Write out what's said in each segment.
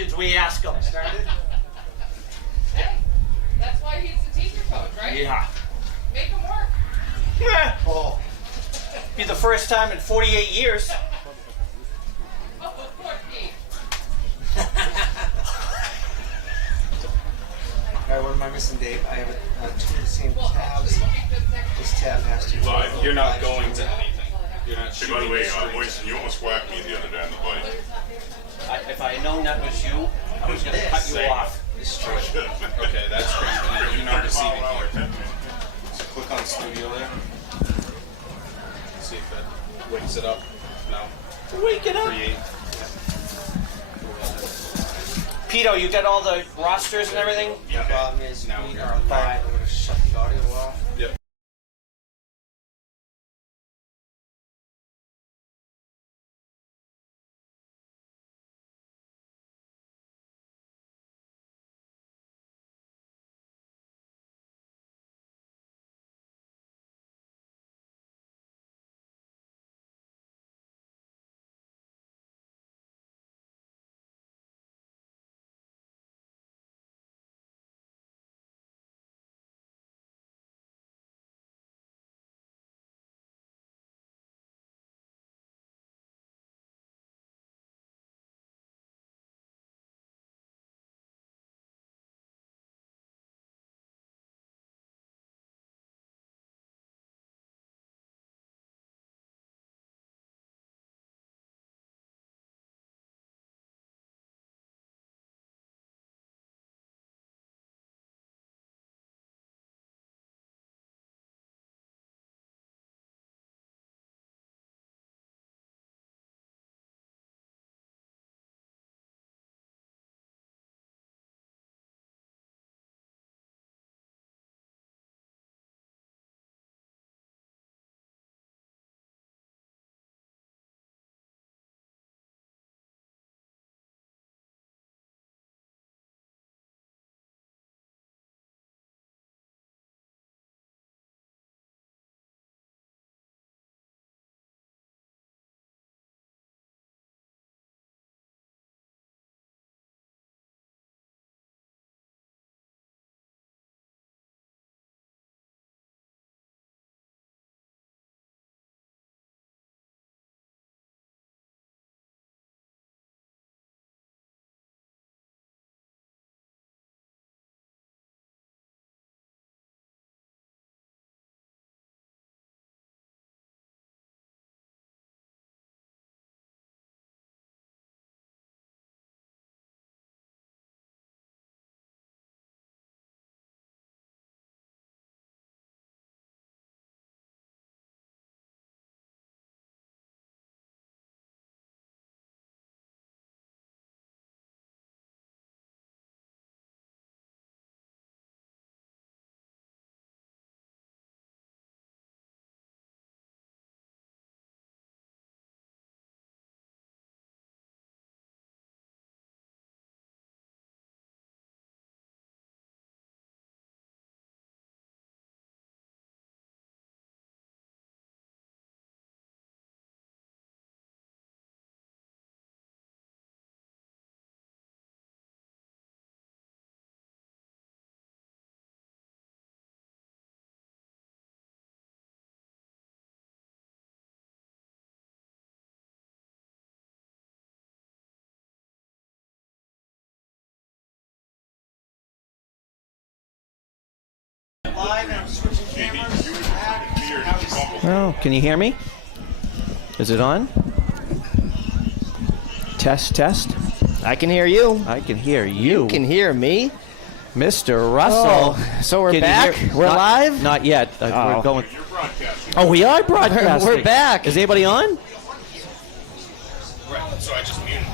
questions we ask him. Hey, that's why he's the teacher coach, right? Yeah. Make him work. Oh. Be the first time in 48 years. Oh, 48. Alright, what am I missing, Dave? I have two of the same tabs. This tab has to go. You're not going to anything. You're not Hey, by the way, Moisten, you almost whacked me the other day on the bike. If I had known that was you, I was going to cut you off. This tree. Okay, that's great. You're not receiving Mile an hour, here. 10 minutes. So click on studio there. See if that wakes it up. No. Wake it up. Create. Pito, you got all the rosters and everything? The problem is, Now we we're are live. I'm going to shut the audio off. Yep. Live and I'm switching cameras. Oh, can you hear me? Is it on? Test, test. I can hear you. I can hear you. You can hear me. Mr. Russell. Oh, so we're Can you back? hear- We're not- live? Not yet. Oh. We're going. You're broadcasting. Oh, we are broadcasting. We're back. Is anybody on? Right. So I just muted.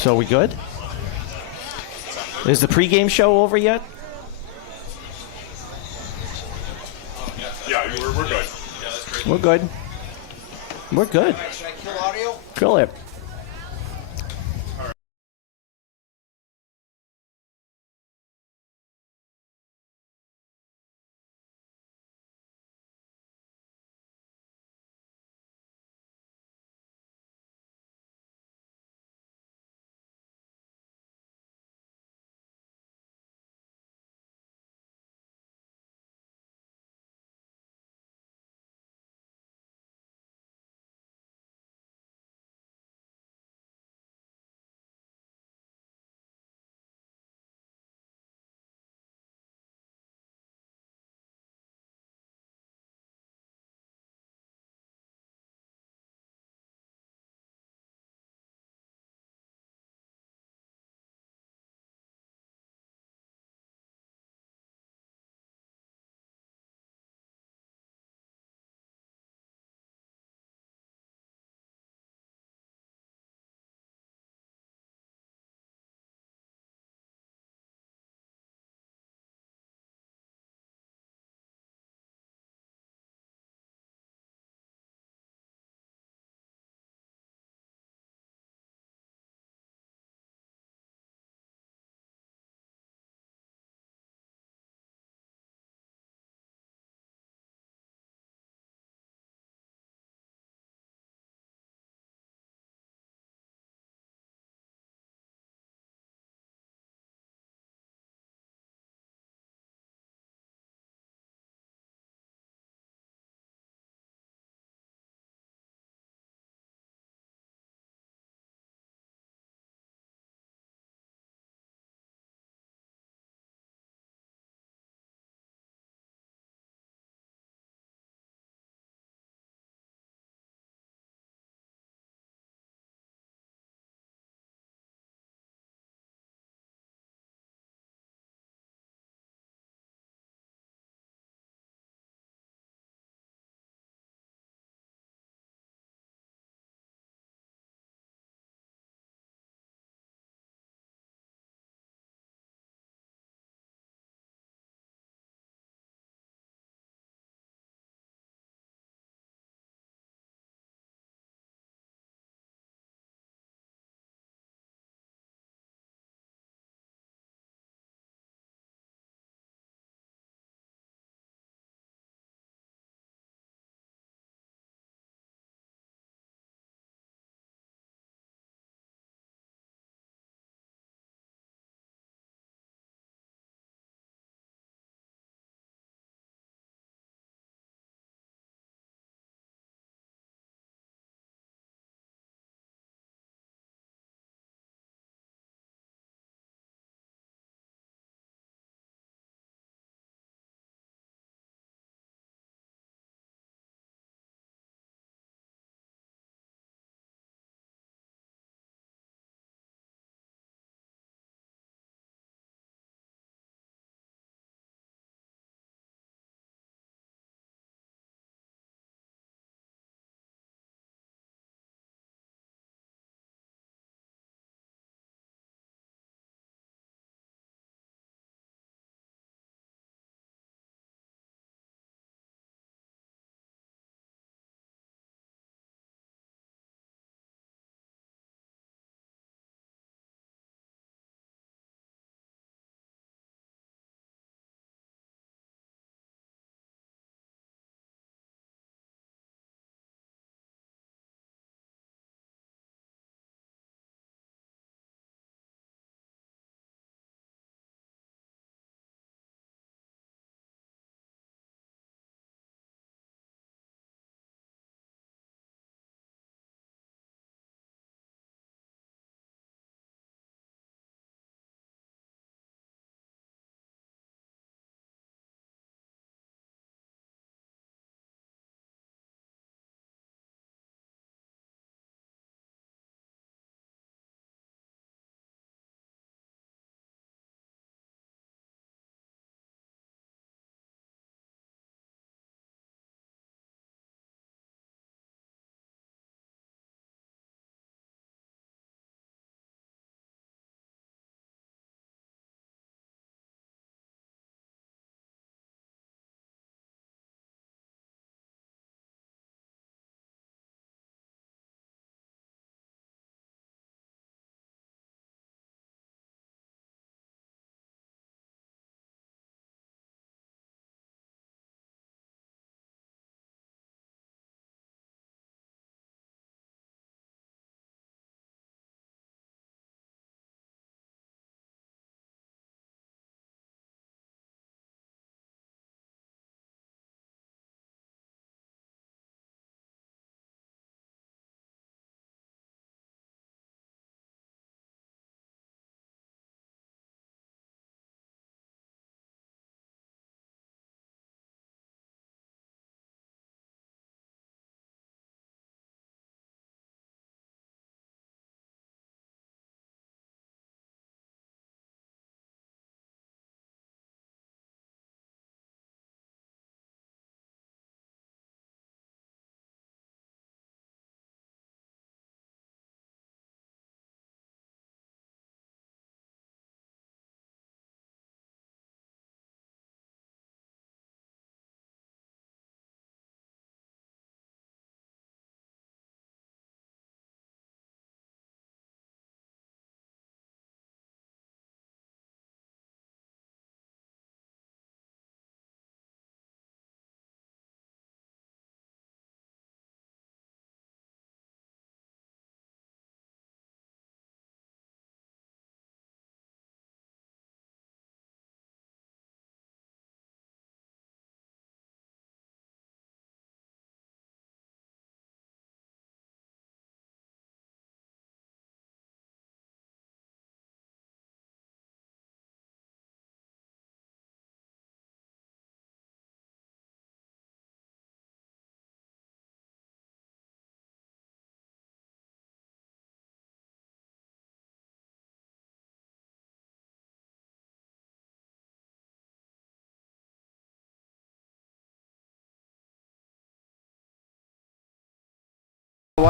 So we good? Is the pregame show over yet? Yeah, we're good. We're good. We're good. Should I kill audio? Kill it.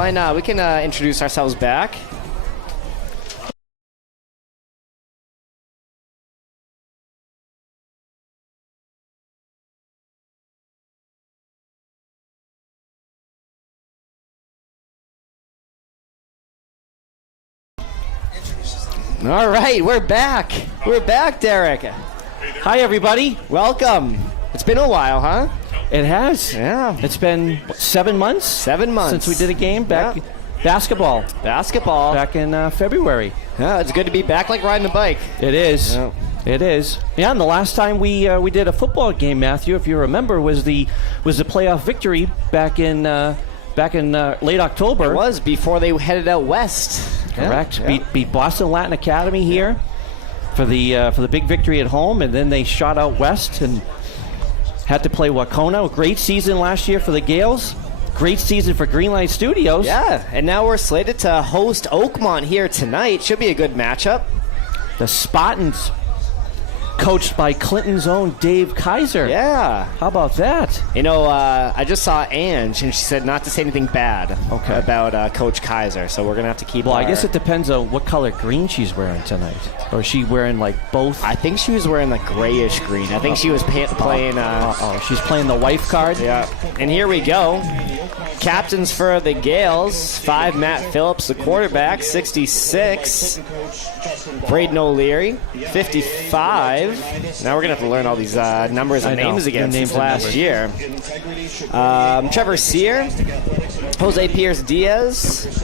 Why not? We can introduce ourselves back. All right, we're back. We're back, Derek. Hi, everybody. Welcome. It's been a while, huh? It has. Yeah. It's been what, 7 months? 7 months. Since we did a game back. Yeah. Basketball. Back in February. Yeah, it's good to be back like riding a bike. It is. Yeah. It is. Yeah, and the last time we did a football game, Matthew, if you remember, was the playoff victory back in late October. It was before they headed out west. Correct. Yeah. Beat Boston Latin Academy here for the big victory at home, and then they shot out west and had to play Wacona. A great season last year for the Gales. Great season for Greenlight Studios. Yeah, and now we're slated to host Oakmont here tonight. Should be a good matchup. The Spartans, coached by Clinton's own Dave Kaiser. Yeah. How about that? You know, I just saw Ange, and she said not to say anything bad about Coach Kaiser, so we're going to have to keep Well, I guess it depends on what color green she's wearing tonight. Or is she wearing, like, both? I think she was wearing the grayish green. I think she was playing... She's playing the wife card? Yeah. And here we go. Captains for the Gales. 5, Matt Phillips, the quarterback. 66, Braden O'Leary. 55. Now we're going to have to learn all these numbers and names again since last year. Trevor Sear, Jose Pierce Diaz,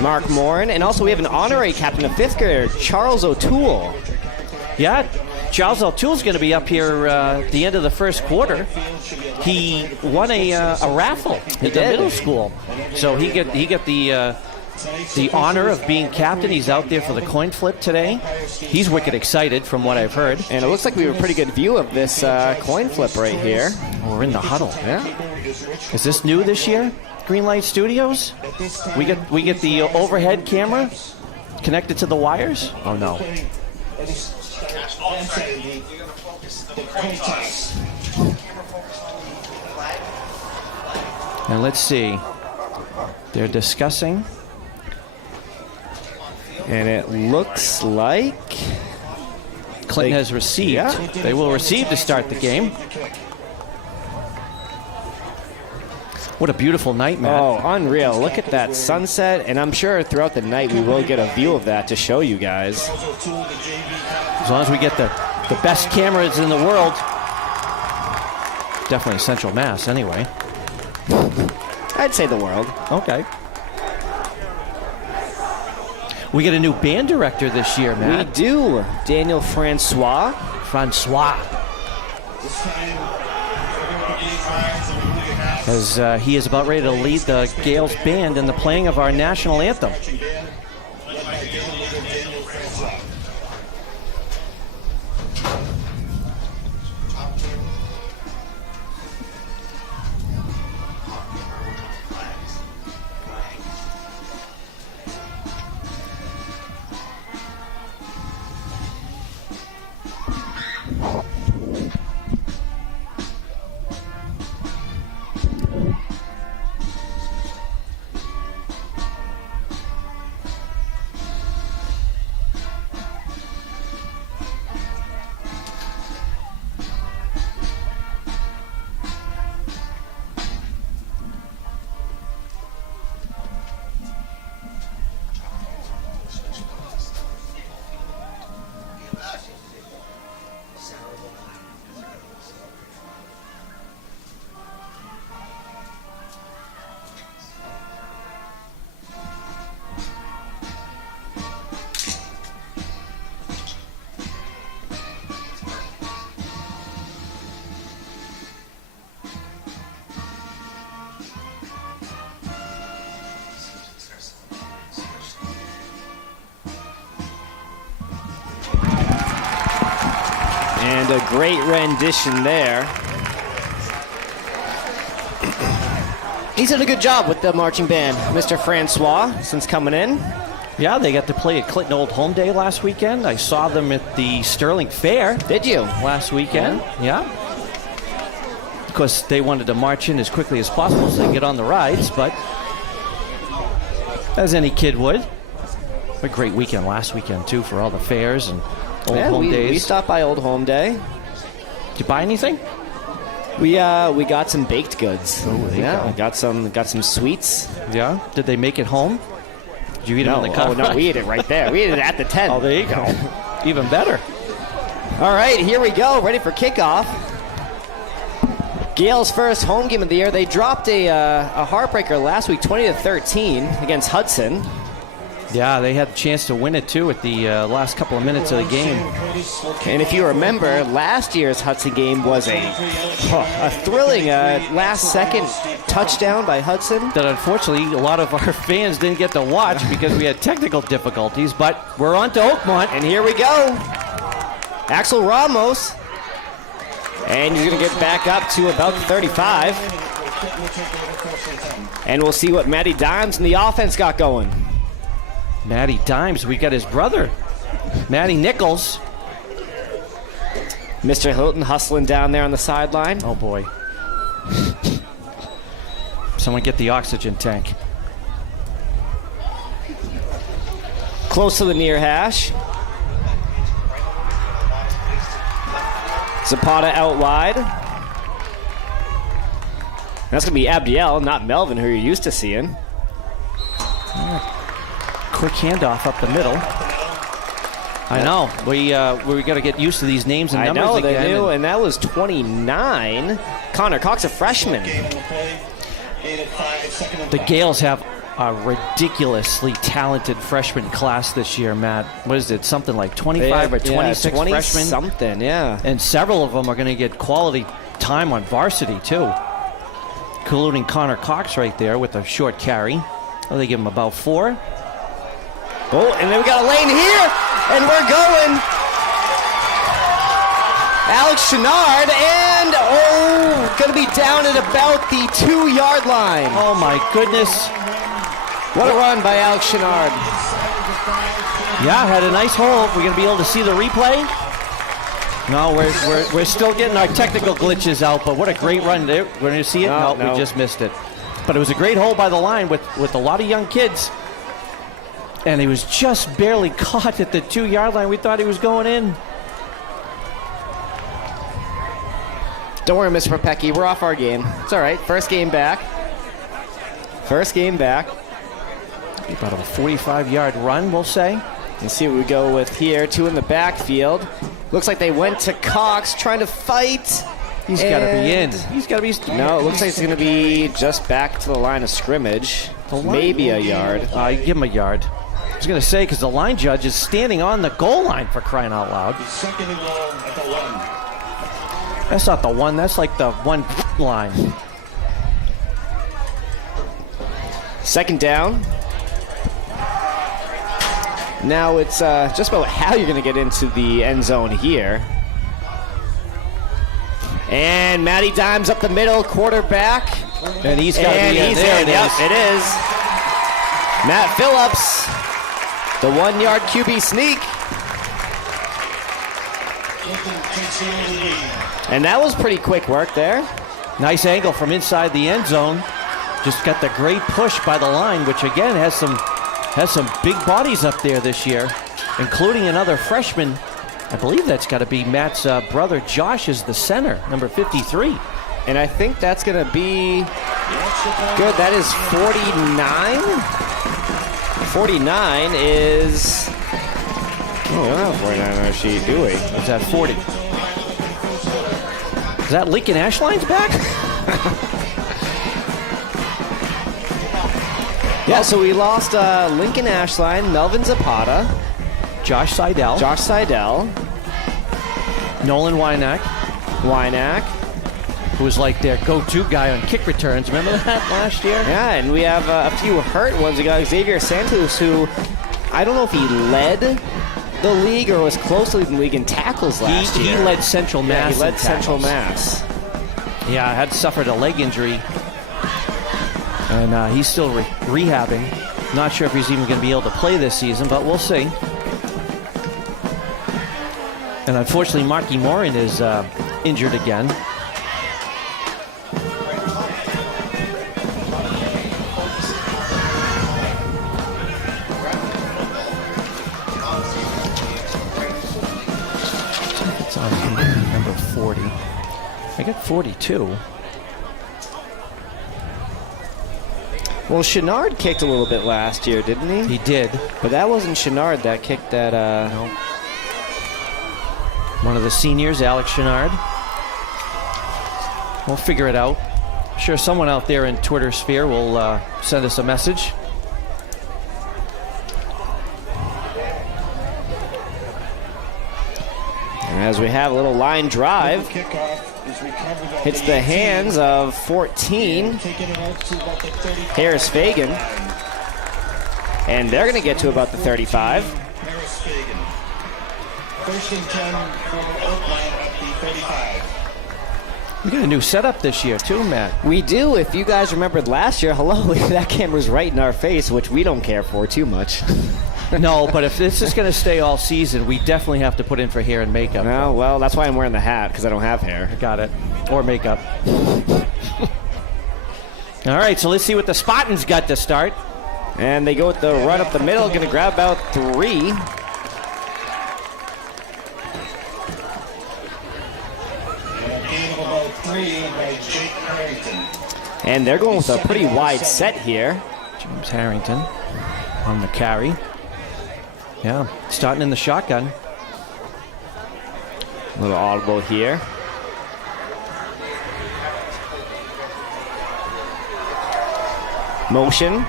Mark Morin, and also we have an honorary captain of 5th grader, Charles O'Toole. Yeah, Charles O'Toole's going to be up here at the end of the first quarter. He won a raffle at the middle school, so he got the honor of being captain. He's out there for the coin flip today. He's wicked excited from what I've heard. And it looks like we have a pretty good view of this coin flip right here. We're in the huddle. Yeah. Is this new this year? Greenlight Studios? We get the overhead camera connected to the wires? Oh no. And let's see. They're discussing. And it looks like Clinton has received. Yeah. They will receive to start the game. What a beautiful night, Matt. Oh, unreal. Look at that sunset. And I'm sure throughout the night we will get a view of that to show you guys. As long as we get the best cameras in the world. Definitely Central Mass, anyway. I'd say the world. Okay. We get a new band director this year, Matt. We do. Daniel Francois. As he is about ready to lead the Gales band in the playing of our national anthem. And a great rendition there. He's done a good job with the marching band, Mr. Francois, since coming in. Yeah, they got to play at Clinton Old Home Day last weekend. I saw them at the Sterling Fair. Did you? Last weekend, yeah. Of course, they wanted to march in as quickly as possible so they can get on the rides, but As any kid would. A great weekend last weekend, too, for all the fairs and old home days. We stopped by Old Home Day. Did you buy anything? We got some baked goods. Oh, there you go. Got some sweets. Yeah? Did they make it home? Did you eat them in the car? Oh, no, we ate it right there. We ate it at the tent. Oh, there you go. Even better. All right, here we go. Ready for kickoff. Gale's first home game of the year. They dropped a heartbreaker last week, 20-13 against Hudson. Yeah, they had a chance to win it, too, at the last couple of minutes of the game. And if you remember, last year's Hudson game was a thrilling last-second touchdown by Hudson. That unfortunately a lot of our fans didn't get to watch because we had technical difficulties, but we're on to Oakmont. And here we go. Axel Ramos. And he's going to get back up to about 35. And we'll see what Matty Dimes and the offense got going. Matty Dimes, we got his brother, Matty Nichols. Mr. Hilton hustling down there on the sideline. Oh, boy. Someone get the oxygen tank. Close to the near hash. Zapata out wide. That's going to be Abdiel, not Melvin, who you're used to seeing. Quick handoff up the middle. I know. We got to get used to these names and numbers I know, again. they do, and that was 29. Connor Cox, a freshman. The Gales have a ridiculously talented freshman class this year, Matt. What is it? Something like 25 or 26 20 freshmen? something, yeah. And several of them are going to get quality time on varsity, too. Including Connor Cox right there with a short carry. They give him about 4. Oh, and then we got a lane here, and we're going. Alex Chenard, and going to be down at about the 2-yard line. Oh, my goodness. What a run by Alex Chenard. Yeah, had a nice hold. We're going to be able to see the replay. No, we're still getting our technical glitches out, but what a great run. We're going to see it? No, we just missed it. But it was a great hold by the line with a lot of young kids. And he was just barely caught at the 2-yard line. We thought he was going in. Don't worry, Mr. Popecki. We're off our game. It's all right. First game back. About a 45-yard run, we'll say. Let's see what we go with here. 2 in the backfield. Looks like they went to Cox trying to fight. He's got to be in. He's got to be. No, it looks like it's going to be just back to the line of scrimmage. Maybe a yard. Give him a yard. I was going to say, because the line judge is standing on the goal line, for crying out loud. Second and goal at the 1. That's not the 1. That's like the 1 line. Second down. Now it's just about how you're going to get into the end zone here. And Matty Dimes up the middle, quarterback. And he's got to be in. He's There in. it Yep, is. it is. Matt Phillips, the 1-yard QB sneak. And that was pretty quick work there. Nice angle from inside the end zone. Just got the great push by the line, which again has some big bodies up there this year, including another freshman. I believe that's got to be Matt's brother Josh is the center, number 53. And I think that's going to be good. That is 49. 49 is... Oh, we don't have 49 on our sheet, do we? Is that 40? Is that Lincoln Ashline's back? Yeah, so we lost Lincoln Ashline, Melvin Zapata, Josh Seidel, Nolan Wynack, who was like their go-to guy on kick returns. Remember that last year? Yeah, and we have a few hurt ones. We got Xavier Santos, who I don't know if he led the league or was close to leading the league in tackles last He year. led Central Mass. He led in Central tackles. Mass. Yeah, had suffered a leg injury, and he's still rehabbing. Not sure if he's even going to be able to play this season, but we'll see. And unfortunately, Marky Morin is injured again. on number 40. I got 42. Well, Chenard kicked a little bit last year, didn't he? He did. But that wasn't Chenard that kicked that. No. One of the seniors, Alex Chenard. We'll figure it out. I'm sure someone out there in Twitter sphere will send us a message. And as we have a little line drive, hits the hands of 14, Harris Fagan. And they're going to get to about the 35. Harris Fagan. First and 10 for Oakmont at the 35. We got a new setup this year too, Matt. We do. If you guys remembered last year, hello, that camera's right in our face, which we don't care for too much. No, but if this is going to stay all season, we definitely have to put in for hair and makeup. No, well, that's why I'm wearing the hat, because I don't have hair. Got it. Or makeup. All right, so let's see what the Spartans got to start. And they go with the run up the middle, going to grab about 3. And they're going with a pretty wide set here. James Harrington on the carry. Yeah, starting in the shotgun. A little audible here. Motion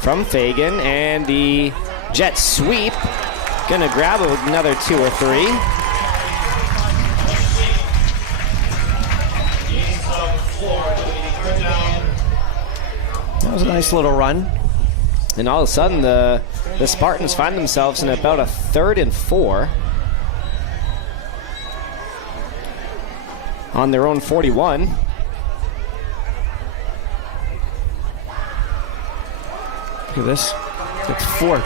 from Fagan, and the jet sweep. Gonna grab another 2 or 3. That was a nice little run. And all of a sudden, the Spartans find themselves in about a 3rd and 4. On their own 41. Look at this. It's 4.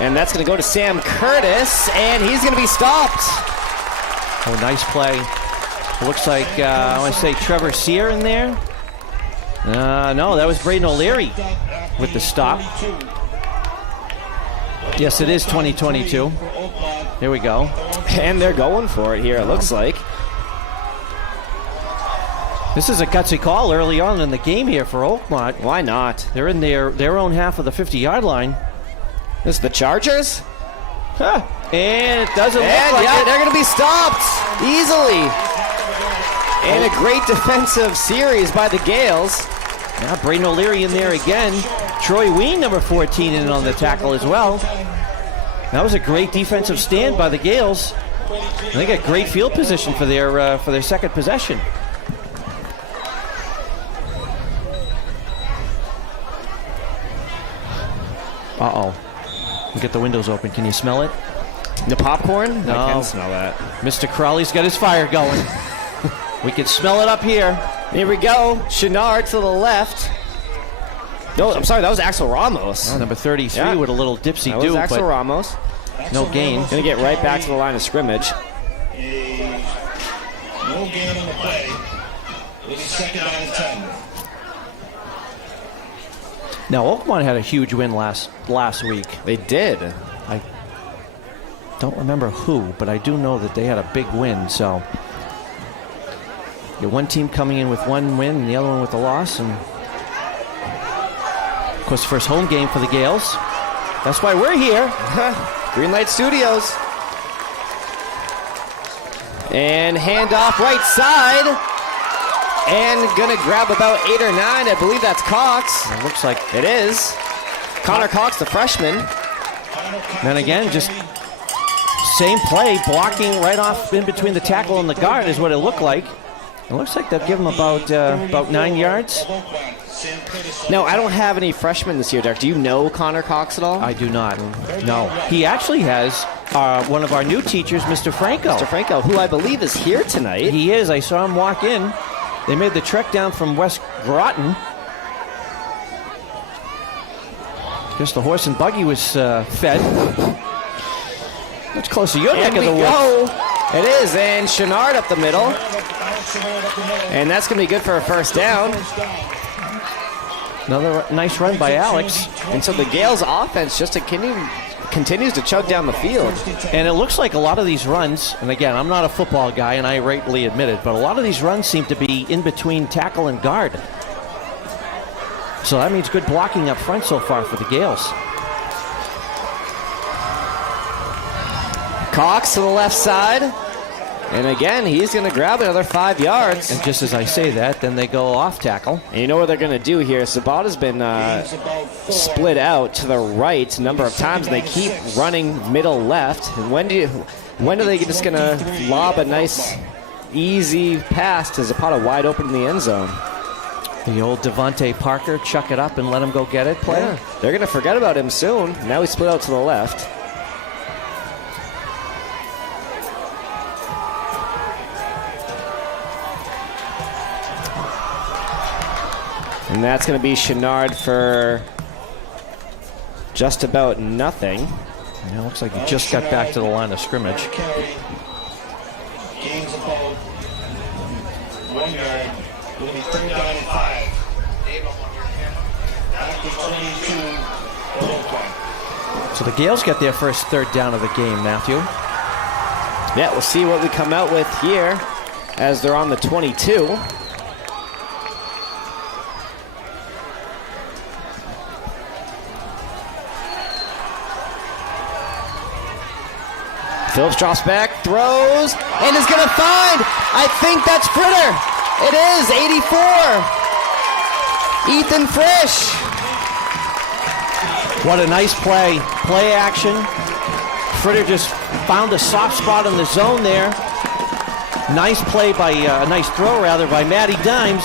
And that's going to go to Sam Curtis, and he's going to be stopped. Oh, nice play. It looks like, I want to say Trevor Sear in there. No, that was Braden O'Leary with the stop. Yes, it is 2022. Here we go. And they're going for it here, it looks like. This is a gutsy call early on in the game here for Oakmont. Why not? They're in their own half of the 50-yard line. This is the Chargers? Huh. And it doesn't look And like yeah, it. they're going to be stopped easily. And a great defensive series by the Gales. Yeah, Braden O'Leary in there again. Troy Ween, number 14, in on the tackle as well. That was a great defensive stand by the Gales. And they got great field position for their second possession. Uh-oh. We get the windows open. Can you smell it? The popcorn? No. I can smell that. Mr. Crawley's got his fire going. We can smell it up here. Here we go. Chenard to the left. No, I'm sorry, that was Axel Ramos. Oh, number 33 Yeah. with a little dipsy That was do, Axel but Ramos. no gain. Gonna get right back to the line of scrimmage. No gain on the play. It'll be 2nd down and 10. Now, Oakmont had a huge win last week. They did. I don't remember who, but I do know that they had a big win. So, you got one team coming in with one win and the other one with a loss. And, of course, first home game for the Gales. That's why we're here. Greenlight Studios. And handoff right side. And gonna grab about 8 or 9. I believe that's Cox. It looks like. It is. Connor Cox, the freshman. Then again, just same play, blocking right off in between the tackle and the guard is what it looked like. It looks like they'll give him about 9 yards. No, I don't have any freshmen this year, Derek. Do you know Connor Cox at all? I do not. No. He actually has one of our new teachers, Mr. Franco. Mr. Franco, who I believe is here tonight. He is. I saw him walk in. They made the trek down from West Groton. Guess the horse and buggy was fed. Much closer to your neck And of we the woods. go. It is, and Chenard up the middle. And that's going to be good for a first down. Another nice run by Alex. And so the Gales offense just continues to chug down the field. And it looks like a lot of these runs, and again, I'm not a football guy, and I rightly admit it, but a lot of these runs seem to be in between tackle and guard. So that means good blocking up front so far for the Gales. Cox to the left side. And again, he's going to grab another 5 yards. And just as I say that, then they go off tackle. And you know what they're going to do here? Sabata's been split out to the right a number of times, and they keep running middle left. And when are they just going to lob a nice, easy pass to Zapata wide open in the end zone? The old Devontae Parker, chuck it up and let him go get it play. Yeah. They're going to forget about him soon. Now he's split out to the left. And that's going to be Chenard for just about nothing. Yeah, looks like he just got back to the line of scrimmage. Gains about 1 yard. It'll be 3rd down and 5. After 22, Oakmont. So the Gales get their first 3rd down of the game, Matthew. Yeah, we'll see what we come out with here as they're on the 22. Phillips drops back, throws, and is going to find, I think that's Fritter. It is, 84. Ethan Frisch. What a nice play. Play action. Fritter just found a soft spot in the zone there. Nice play by, a nice throw rather, by Matty Dimes.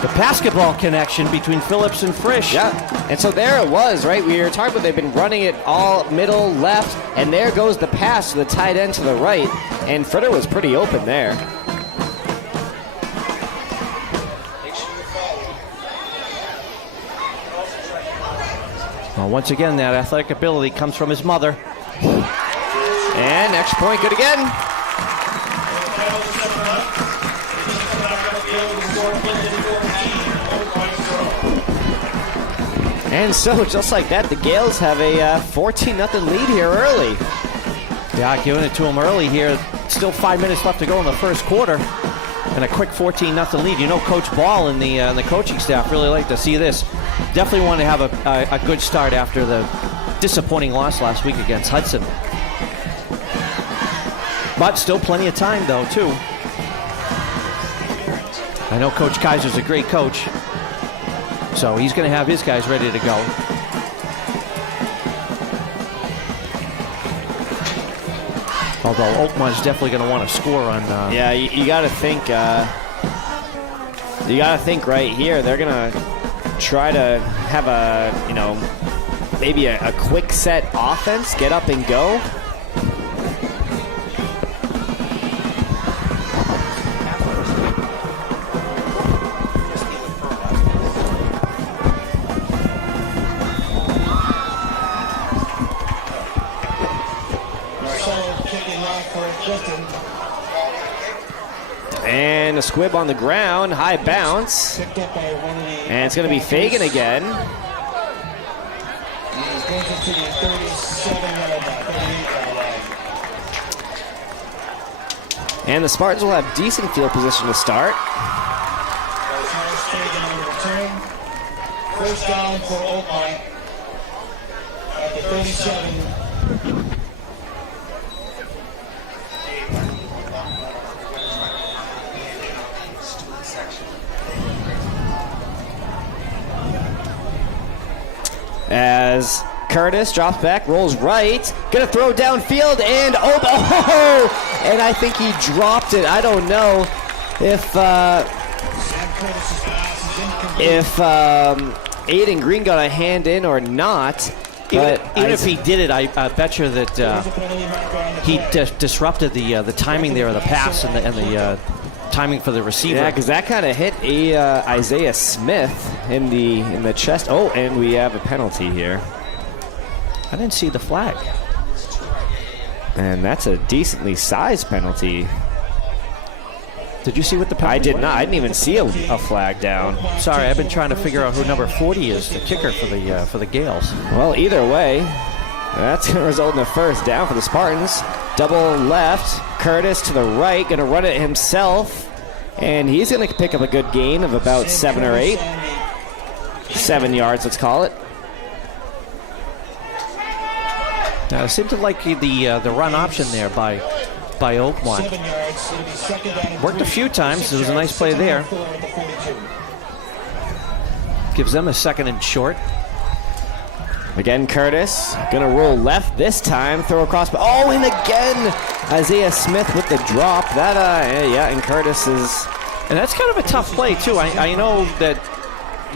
The basketball connection between Phillips and Frisch. Yeah, and so there it was, right? We were talking about they've been running it all middle, left, and there goes the pass to the tight end to the right, and Fritter was pretty open there. Well, once again, that athletic ability comes from his mother. And extra point, good again. And so, just like that, the Gales have a 14-0 lead here early. Yeah, giving it to him early here. Still 5 minutes left to go in the first quarter. And a quick 14-0 lead. You know, Coach Ball and the coaching staff really like to see this. Definitely want to have a good start after the disappointing loss last week against Hudson. But still plenty of time, though, too. I know Coach Kaiser's a great coach. So he's going to have his guys ready to go. Although Oakmont's definitely going to want to score on. Yeah, you got to think. You got to think right here. They're going to try to have maybe a quick set offense, get up and go. And a squib on the ground, high bounce. And it's going to be Fagan again. And the Spartans will have decent field position to start. First down for Oakmont at the 37. As Curtis drops back, rolls right, gonna throw downfield, and and I think he dropped it. I don't know if Aiden Green got a hand in or not. But even if he did it, I bet you that he disrupted the timing there of the pass and the timing for the receiver. Yeah, because that kind of hit Isaiah Smith in the chest. Oh, and we have a penalty here. I didn't see the flag. And that's a decently sized penalty. Did you see what the penalty I did was? not. I didn't even see a flag down. Sorry, I've been trying to figure out who number 40 is, the kicker for the Gales. Well, either way, That's going to result in a first down for the Spartans. Double left. Curtis to the right. Going to run it himself. And he's going to pick up a good gain of about 7 or 8. 7 yards, let's call it. It seemed to like the run option there by Oakmont. 7 yards. It'll be second down and Worked a few times. It was a nice play there. at the 42. Gives them a second and short. Again, Curtis gonna roll left this time. Throw across. Oh, and again, Isaiah Smith with the drop. That, yeah, and Curtis is. And that's kind of a tough play, too. I know that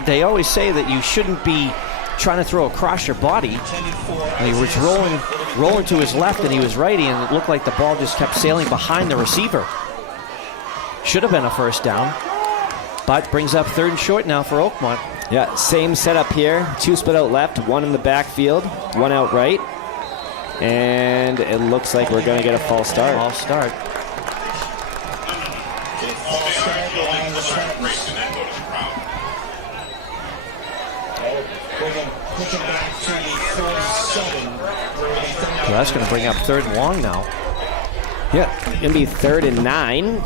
they always say that you shouldn't be trying to throw across your body. And he was rolling to his left, and he was righty, and it looked like the ball just kept sailing behind the receiver. Should have been a first down, but brings up third and short now for Oakmont. Yeah, same setup here. 2 split out left, 1 in the backfield, 1 out right. And it looks like we're going to get a false start. False start. Pushing back to the 4-7. So that's going to bring up third and long now. Yeah, going to be 3rd and 9.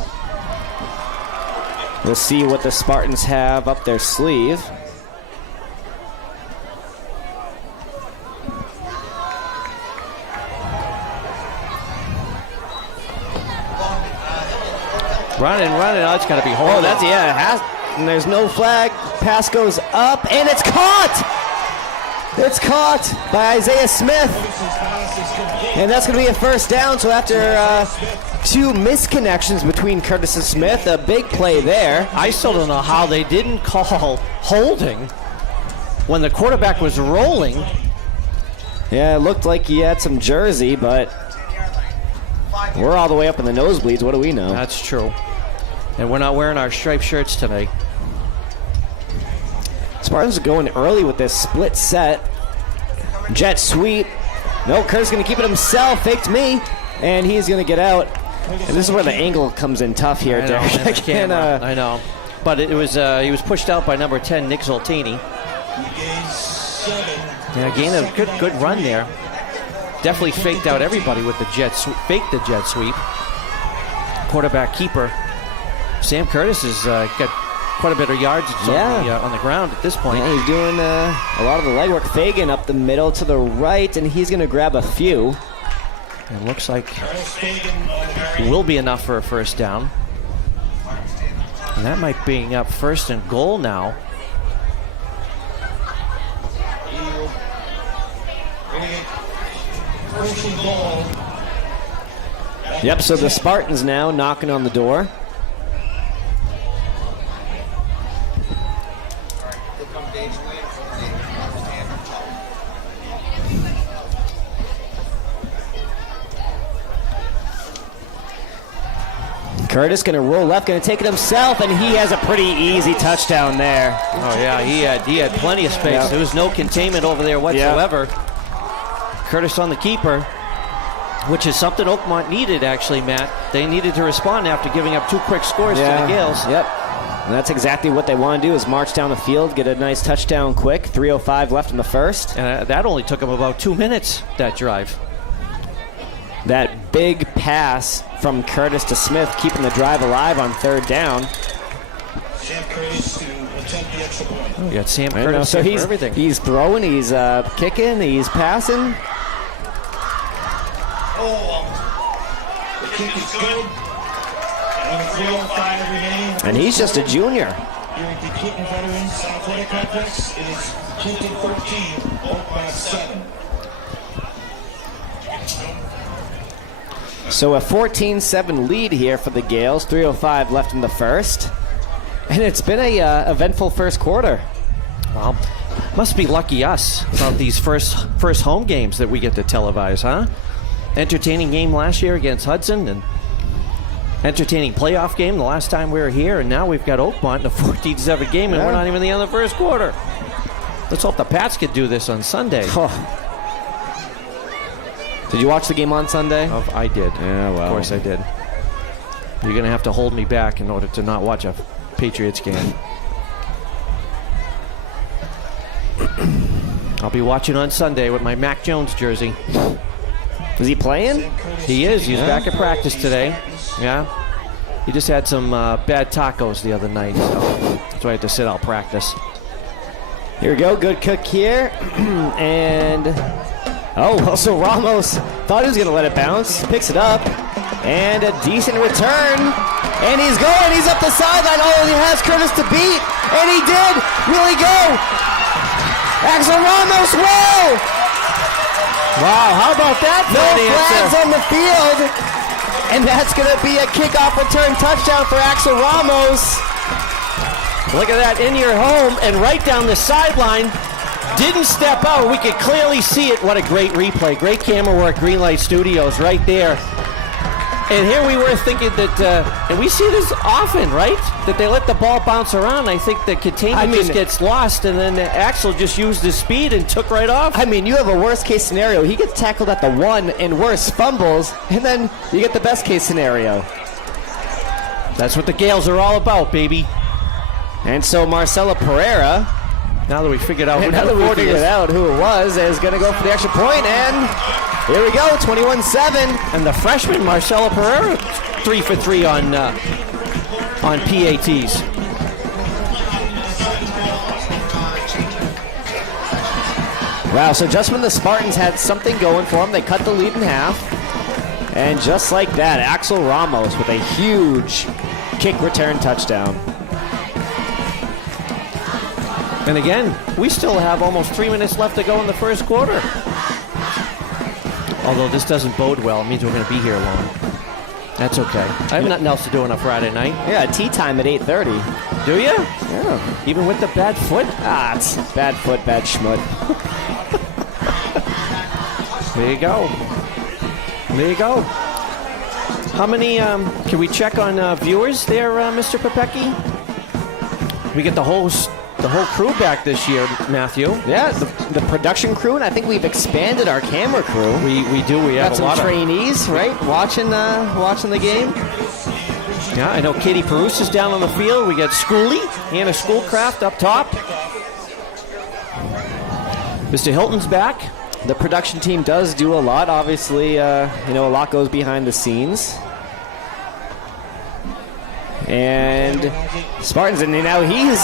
We'll see what the Spartans have up their sleeve. Running. Oh, it's got to be holding. Oh, that's, yeah, it has, and there's no flag. Pass goes up, and it's caught! It's caught by Isaiah Smith. And that's going to be a first down. So after 2 misconnections between Curtis and Smith, a big play there. I still don't know how they didn't call holding when the quarterback was rolling. Yeah, it looked like he had some jersey, but we're all the way up in the nosebleeds. What do we know? That's true. And we're not wearing our striped shirts tonight. Spartans are going early with this split set. Jet sweep. No, Curtis going to keep it himself. Faked me. And he's going to get out. And this is where the angle comes in tough here, I know, Derek. and the camera, I know. But it was he was pushed out by number 10, Nick Zoltani. Yeah, gained a good run there. Definitely faked out everybody with the jet sweep. Faked the jet sweep. Quarterback keeper. Sam Curtis has got quite a bit of yards on the ground at this point. Yeah, he's doing a lot of the legwork. Fagan up the middle to the right, and he's going to grab a few. It looks like will be enough for a first down. And that might be up first and goal now. Yep, so the Spartans now knocking on the door. Curtis going to roll left, going to take it himself, and he has a pretty easy touchdown there. Oh yeah, he had plenty of space. Yeah. There was no containment over there whatsoever. Curtis on the keeper, which is something Oakmont needed actually, Matt. They needed to respond after giving up 2 quick scores to the Gales. Yep. And that's exactly what they want to do is march down the field, get a nice touchdown quick. 3:05 left in the first. And that only took them about 2 minutes, that drive. That big pass from Curtis to Smith, keeping the drive alive on 3rd down. Sam Curtis to attempt the extra point. You got Sam I know, Curtis so here for everything. he's throwing, he's kicking, he's passing. The kick is good. And 3:05 remaining. And he's just a junior. Here at the Clinton Veterans Athletic Complex, it is Clinton 14, Oakmont 7. So a 14-7 lead here for the Gales. 3:05 left in the first. And it's been a eventful first quarter. Well, must be lucky us about these first home games that we get to televise, huh? Entertaining game last year against Hudson, and entertaining playoff game the last time we were here, and now we've got Oakmont in a 14-7 game, and we're not even in the end of the first quarter. Let's hope the Pats could do this on Sunday. Did you watch the game on Sunday? Oh, I did. Yeah, well. Of course I did. You're going to have to hold me back in order to not watch a Patriots game. I'll be watching on Sunday with my Mac Jones jersey. Is he playing? He is. He's back at practice today. Yeah. He just had some bad tacos the other night, so that's why I had to sit out practice. Here we go. Good cook here. And, also Ramos thought he was going to let it bounce. Picks it up. And a decent return. And he's going. He's up the sideline. Oh, he has Curtis to beat. And he did. Will he go? Axel Ramos, whoa! Wow, how about that? No flags on the field. And that's going to be a kickoff return touchdown for Axel Ramos. Look at that, in your home and right down the sideline. Didn't step out. We could clearly see it. What a great replay. Great camera work, Greenlight Studios right there. And here we were thinking that, and we see this often, right? That they let the ball bounce around. I think the containment just gets lost, and then Axel just used his speed and took right off. I mean, you have a worst case scenario. He gets tackled at the 1 and worse, fumbles, and then you get the best case scenario. That's what the Gales are all about, baby. And so Marcelo Pereira, Now that we figured out who now that we number 40 figured is. out who it was, is going to go for the extra point, and here we go, 21-7. And the freshman, Marcelo Pereira, 3 for 3 on PATs. Wow, so just when the Spartans had something going for them, they cut the lead in half. And just like that, Axel Ramos with a huge kick return touchdown. And again, we still have almost 3 minutes left to go in the first quarter. Although this doesn't bode well, it means we're going to be here long. That's okay. I have nothing else to do on a Friday night. Yeah, tea time at 8:30. Do you? Yeah. Even with the bad foot? Ah, it's bad foot, bad schmut. There you go. There you go. How many, can we check on viewers there, Mr. Popecki? We get the whole crew back this year, Matthew. Yeah, the production crew, and I think we've expanded our camera crew. We do. We have Got a some lot of trainees, right? Watching the game. Yeah, I know Katie Perusse is down on the field. We got Schoolie, Hannah Schoolcraft up top. Mr. Hilton's back. The production team does do a lot. Obviously, a lot goes behind the scenes. And Spartans, and now he's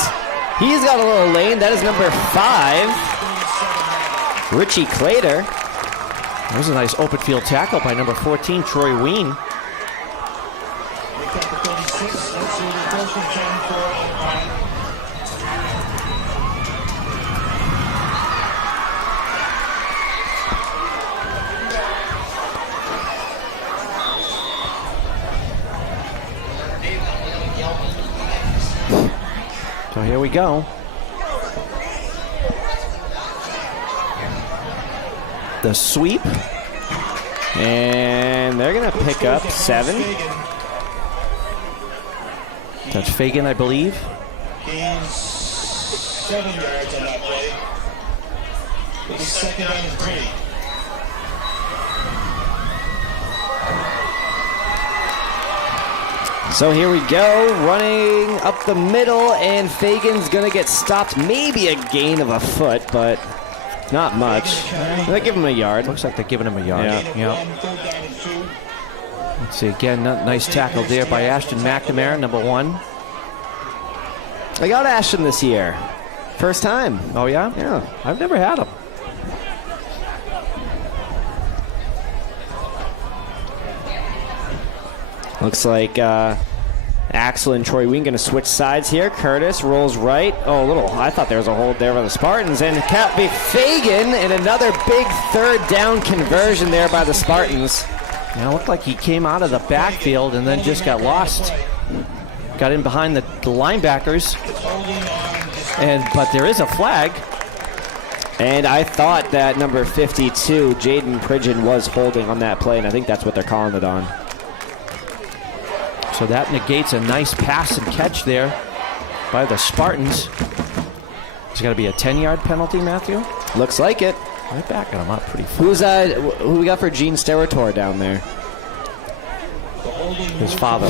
got a little lane. That is number 5, Richie Clater. That was a nice open field tackle by number 14, Troy Ween. So here we go. The sweep. And they're going to pick up 7. That's Fagan, I believe. Gains 7 yards on that play. It'll be 2nd and 3. So here we go, running up the middle, and Fagan's going to get stopped. Maybe a gain of a foot, but not much. They give him a yard. Looks like they're giving him a yard. Yeah. Let's see, again, nice tackle there by Ashton McNamara, number 1. I got Ashton this year. First time. Oh, yeah? Yeah. I've never had him. Looks like Axel and Troy Ween going to switch sides here. Curtis rolls right. Oh, I thought there was a hold there by the Spartans. And Cappy Fagan, and another big 3rd down conversion there by the Spartans. Yeah, it looked like he came out of the backfield and then just got lost. Got in behind the linebackers. But there is a flag. And I thought that number 52, Jaden Pridgeon, was holding on that play, and I think that's what they're calling it on. So that negates a nice pass and catch there by the Spartans. It's got to be a 10-yard penalty, Matthew? Looks like it. They're backing him up pretty far. Who we got for Gene Steratore down there? His father.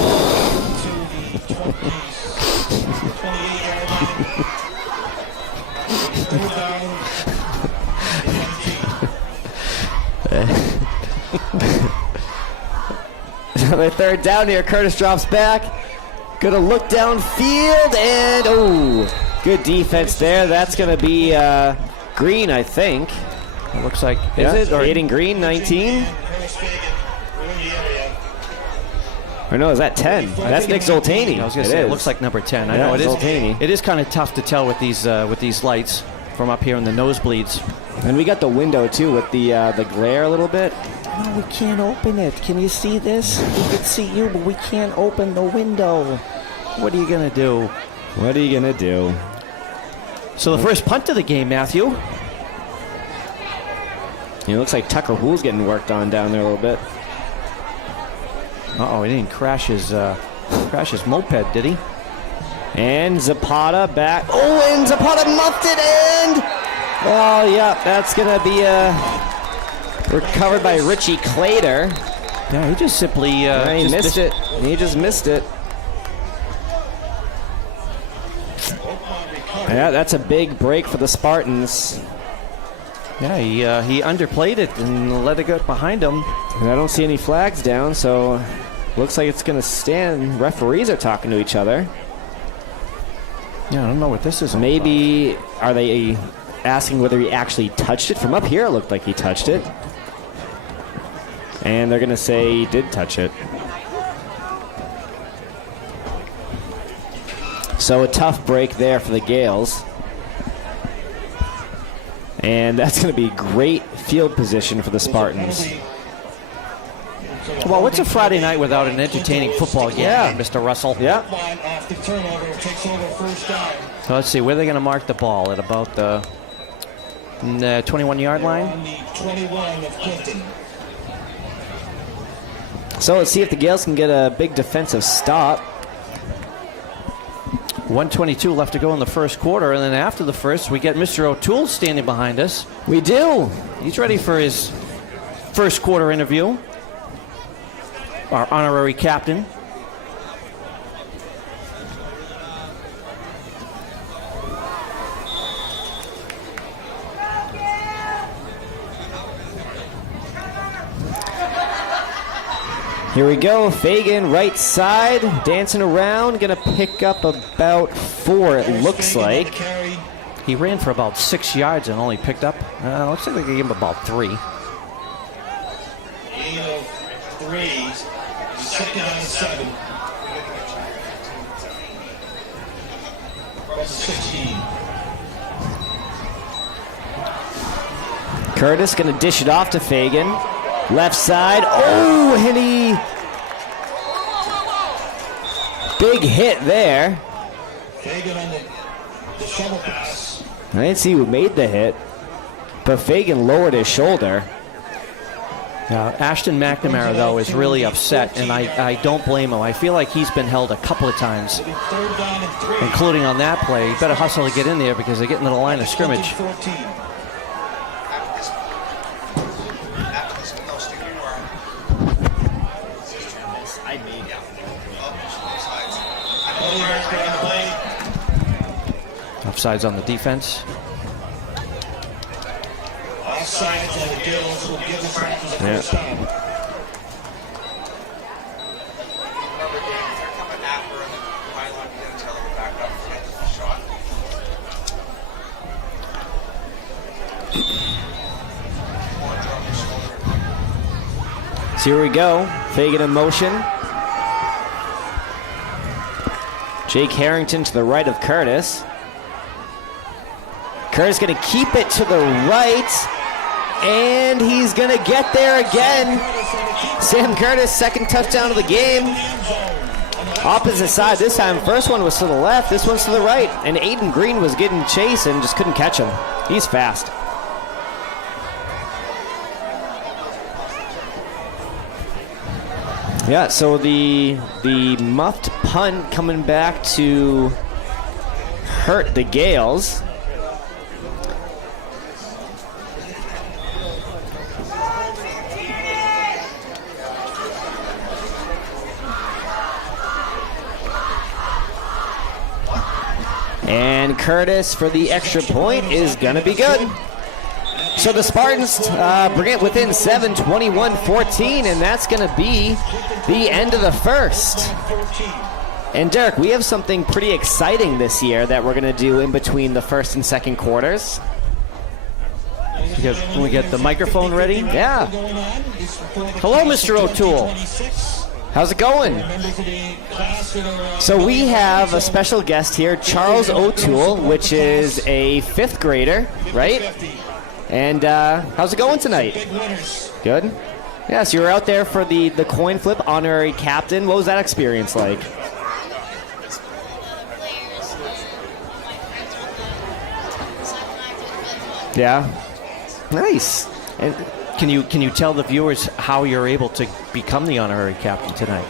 Another third down here. Curtis drops back. Gonna look downfield and good defense there. That's gonna be Green, I think. It looks like Is it? Or Aiden Green, 19? Curtis Fagan, we're in the area. Or no, is that 10? That's Nick Zoltani. I was going to say, it looks like number 10. I Yeah, know it is. Zoltani. It is kind of tough to tell with these lights from up here in the nosebleeds. And we got the window too with the glare a little bit. No, we can't open it. Can you see this? We can see you, but we can't open the window. What are you going to do? What are you gonna do? So the first punt of the game, Matthew. It looks like Tucker Hoole's getting worked on down there a little bit. Uh-oh, he didn't crash his moped, did he? And Zapata back. Oh, and Zapata muffed it, and that's gonna be recovered by Richie Clater. Yeah, he just simply He just missed it. He just missed it. Yeah, that's a big break for the Spartans. Yeah, he underplayed it and let it go behind him. And I don't see any flags down, so looks like it's going to stand. Referees are talking to each other. Yeah, I don't know what this is. Maybe are they asking whether he actually touched it? From up here, it looked like he touched it. And they're going to say he did touch it. So a tough break there for the Gales. And that's going to be great field position for the Spartans. Well, what's a Friday night without an entertaining football game, Mr. Russell? Yeah. Off the turnover, takes over first down. So let's see, where are they going to mark the ball? At about the 21-yard line? On the 21 of Clinton. So let's see if the Gales can get a big defensive stop. 1:22 left to go in the first quarter, and then after the first, we get Mr. O'Toole standing behind us. We do. He's ready for his first quarter interview. Our honorary captain. Here we go. Fagan, right side, dancing around. Gonna pick up about 4, it looks like. He ran for about 6 yards and only picked up, looks like they gave him about 3. Gain of 3. Second on 7. That's 16. Curtis gonna dish it off to Fagan. Left side. Oh, and he... Big hit there. Fagan on the shovel pass. I didn't see who made the hit, but Fagan lowered his shoulder. Ashton McNamara, though, is really upset, and I don't blame him. I feel like he's been held a couple of times, Third down and 3. including on that play. He better hustle to get in there because they're getting to the line of scrimmage. 14. After this, no stick anymore. Offsides on the defense. Offsides on the Gales will give the Spartans a first down. Remember, Dave, if they're coming after him and the pylon, you gotta tell him to back up and get the shot. Drop your shoulder. So here we go. Fagan in motion. Jake Harrington to the right of Curtis. Curtis going to keep it to the right. And he's going to get there again. Sam Curtis, second touchdown of the game. Opposite side this time. First one was to the left. This one's to the right. And Aiden Green was getting chased and just couldn't catch him. He's fast. Yeah, so the muffed punt coming back to hurt the Gales. And Curtis for the extra point is going to be good. So the Spartans bring it within 7, 21-14, and that's going to be the end of the first. And Derek, we have something pretty exciting this year that we're going to do in between the first and second quarters. Can we get the microphone ready? Yeah. Hello, Mr. O'Toole. How's it going? So we have a special guest here, Charles O'Toole, which is a 5th grader, right? And how's it going tonight? Good. Yeah, so you were out there for the coin flip, honorary captain. What was that experience like? Yeah. Nice. And Can you tell the viewers how you're able to become the honorary captain tonight?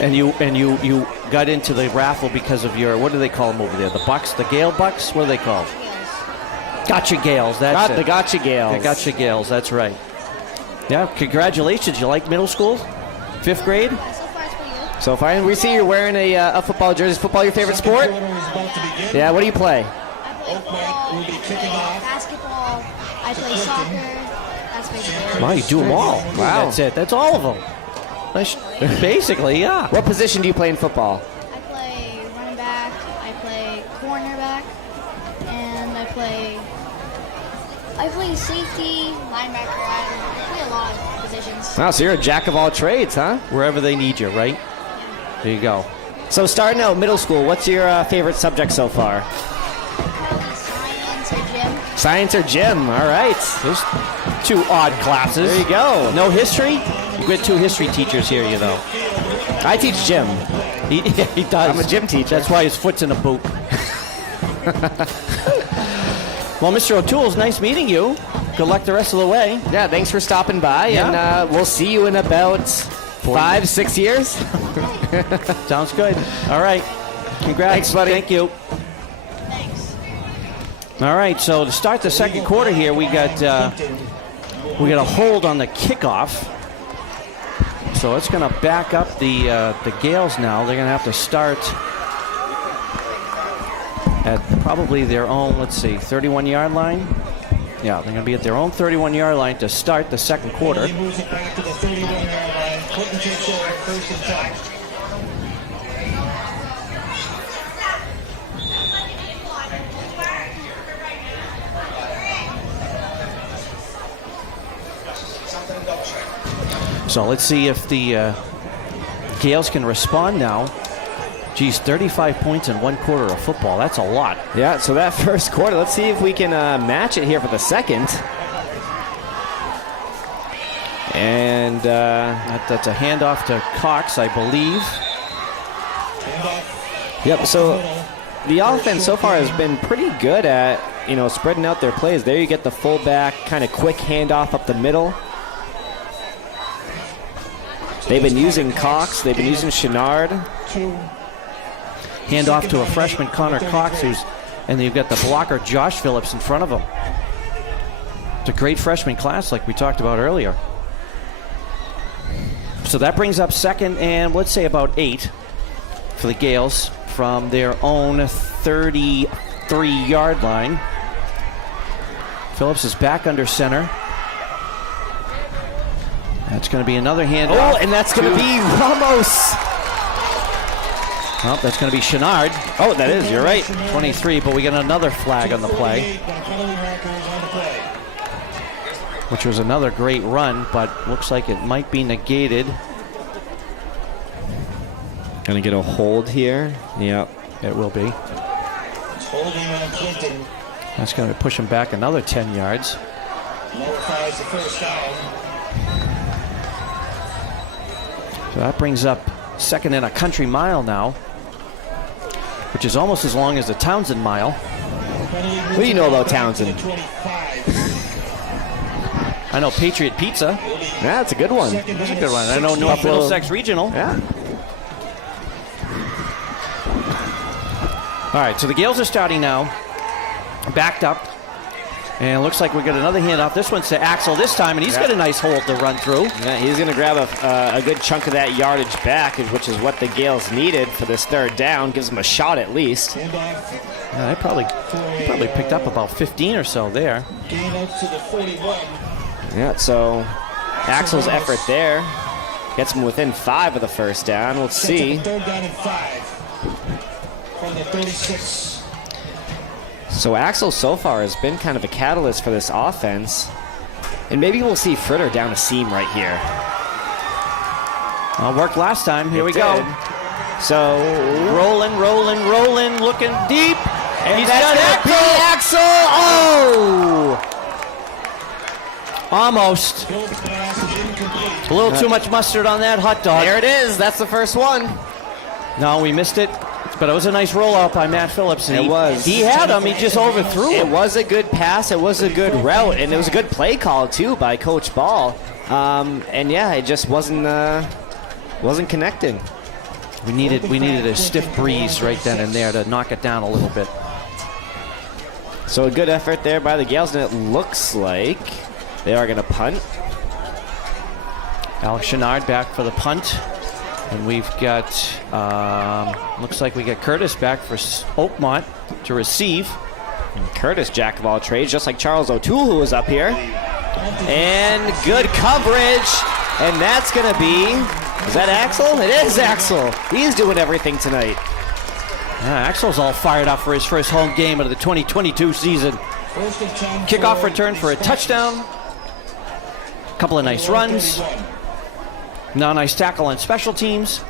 And you got into the raffle because of your, what do they call them over there? The Bucks, the Gale Bucks? What are they called? Gotcha Gales. That's it. the Gotcha Gales. The Gotcha Gales. That's right. Yeah. Congratulations. You like middle school? 5th grade? So far, we see you're wearing a football jersey. Is football your favorite sport? Yeah. What do you play? I play football, basketball, I play soccer. That's basically Wow, you do them all. Wow. That's it. That's all of them. Basically, yeah. What position do you play in football? I play running back, I play cornerback, and I play safety, linebacker. I play a lot of positions. Wow, so you're a jack of all trades, huh? Wherever they need you, right? There you go. So starting out middle school, what's your favorite subject so far? Probably science or gym. Science or gym? All right. Those 2 odd classes. There you go. No history? You got 2 history teachers here, you know. I teach gym. He does. I'm a gym teacher. That's why his foot's in a boot. Well, Mr. O'Toole, it's nice meeting you. Good luck the rest of the way. Yeah, thanks for stopping by, Yeah. and we'll see you in about 5-6 years. Sounds good. All right. Congrats. Thanks, buddy. Thank you. Thanks. All right, so to start the second quarter here, we got a hold on the kickoff. So it's going to back up the Gales now. They're going to have to start at probably their own, 31-yard line. Yeah, they're going to be at their own 31-yard line to start the second quarter. He moves it back to the 31-yard line. Clinton takes over first and 10. So let's see if the Gales can respond now. Geez, 35 points in 1 quarter of football. That's a lot. Yeah, so that first quarter, let's see if we can match it here for the second. And That's a handoff to Cox, I believe. yep, so the offense so far has been pretty good at, spreading out their plays. There you get the fullback, kind of quick handoff up the middle. They've been using Cox. They've been using Chenard. Handoff to a freshman, Connor Cox, and you've got the blocker, Josh Phillips, in front of him. It's a great freshman class like we talked about earlier. So that brings up second and let's say about 8 for the Gales from their own 33-yard line. Phillips is back under center. That's going to be another handoff. Oh, and that's going to be Ramos. Well, that's going to be Chenard. Oh, that is. You're right. 23, but we got another flag on the play, which was another great run, but looks like it might be negated. Going to get a hold here. Yep. It will be. Holding on Clinton. That's going to push him back another 10 yards. Nullifies the first down. So that brings up second and a country mile now, which is almost as long as the Townsend mile. What do you know about Townsend? I know Patriot Pizza. Yeah, that's a good one. That's a good one. I know North Buffalo. Middlesex Regional. Yeah. All right, so the Gales are starting now. Backed up. And it looks like we got another handoff. This one's to Axel this time, and he's got a nice hole to run through. Yeah, he's going to grab a good chunk of that yardage back, which is what the Gales needed for this third down. Gives them a shot at least. Yeah, they probably picked up about 15 or so there. Gain out to the 41. Yeah, so Axel's effort there gets him within 5 of the first down. We'll see. Third down and 5 from the 36. So Axel so far has been kind of a catalyst for this offense. And maybe we'll see Fritter down a seam right here. Worked last time. Here we go. Did. So rolling, looking deep. and He's that's got gonna be Axel. Oh! Almost. A little too much mustard on that hot dog. There it is. That's the first one. No, we missed it. But it was a nice rollout by Matt Phillips. And It was. He had him. He just overthrew It him. was a good pass. It was a good route, and it was a good play call too by Coach Ball. And yeah, it just wasn't connecting. We needed a stiff breeze right then and there to knock it down a little bit. So a good effort there by the Gales, and it looks like they are going to punt. Alex Chenard back for the punt. And we've got, looks like we got Curtis back for Oakmont to receive. And Curtis, jack of all trades, just like Charles O'Toole, who was up here. And good coverage. And that's going to be, is that Axel? It is Axel. He's doing everything tonight. Yeah, Axel's all fired up for his first home game of the 2022 season. Kickoff return for a touchdown. Couple of nice runs. Now nice tackle on special teams.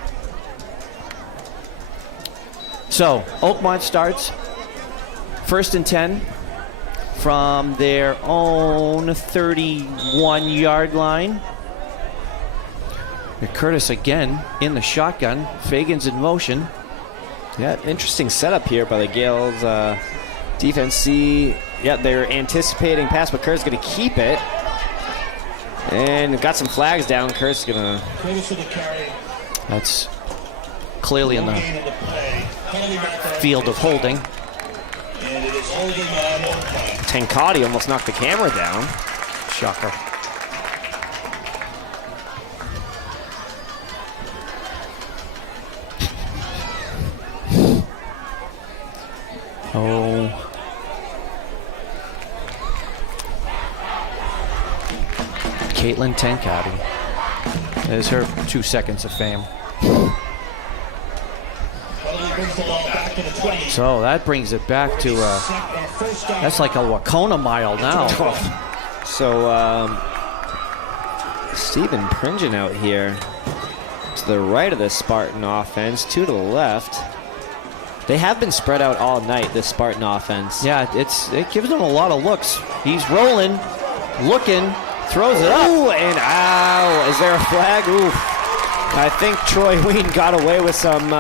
So Oakmont starts 1st and 10 from their own 31-yard line. And Curtis again in the shotgun. Fagan's in motion. Yeah, interesting setup here by the Gales defense. See, yeah, they're anticipating pass, but Kurt's going to keep it. And got some flags down. Kurt's going to... That's clearly in the field of holding. And it is holding on Oakmont. Tancati almost knocked the camera down. Shocker. Oh. Caitlin Tancati. There's her 2 seconds of fame. So that brings it back to, that's like a Wacona mile now. So, Stephen Pringen out here to the right of the Spartan offense, 2 to the left. They have been spread out all night, this Spartan offense. Yeah, it gives them a lot of looks. He's rolling, looking, throws it up. Ooh, and ow, is there a flag? Ooh. I think Troy Ween got away with some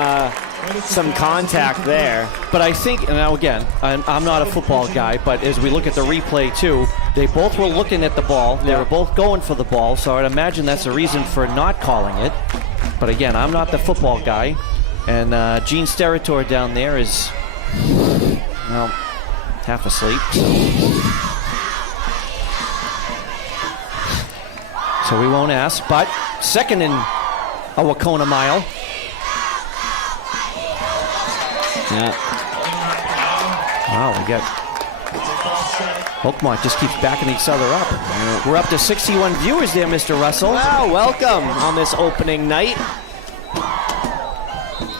contact there. But I think, and now again, I'm not a football guy, but as we look at the replay too, they both were looking at the ball. They were both going for the ball, so I'd imagine that's a reason for not calling it. But again, I'm not the football guy. And Gene Steratore down there is, well, half asleep. So we won't ask, but 2nd and a Wacona mile. Yeah. Wow, we got Oakmont just keeps backing each other up. We're up to 61 viewers there, Mr. Russell. Wow, welcome on this opening night.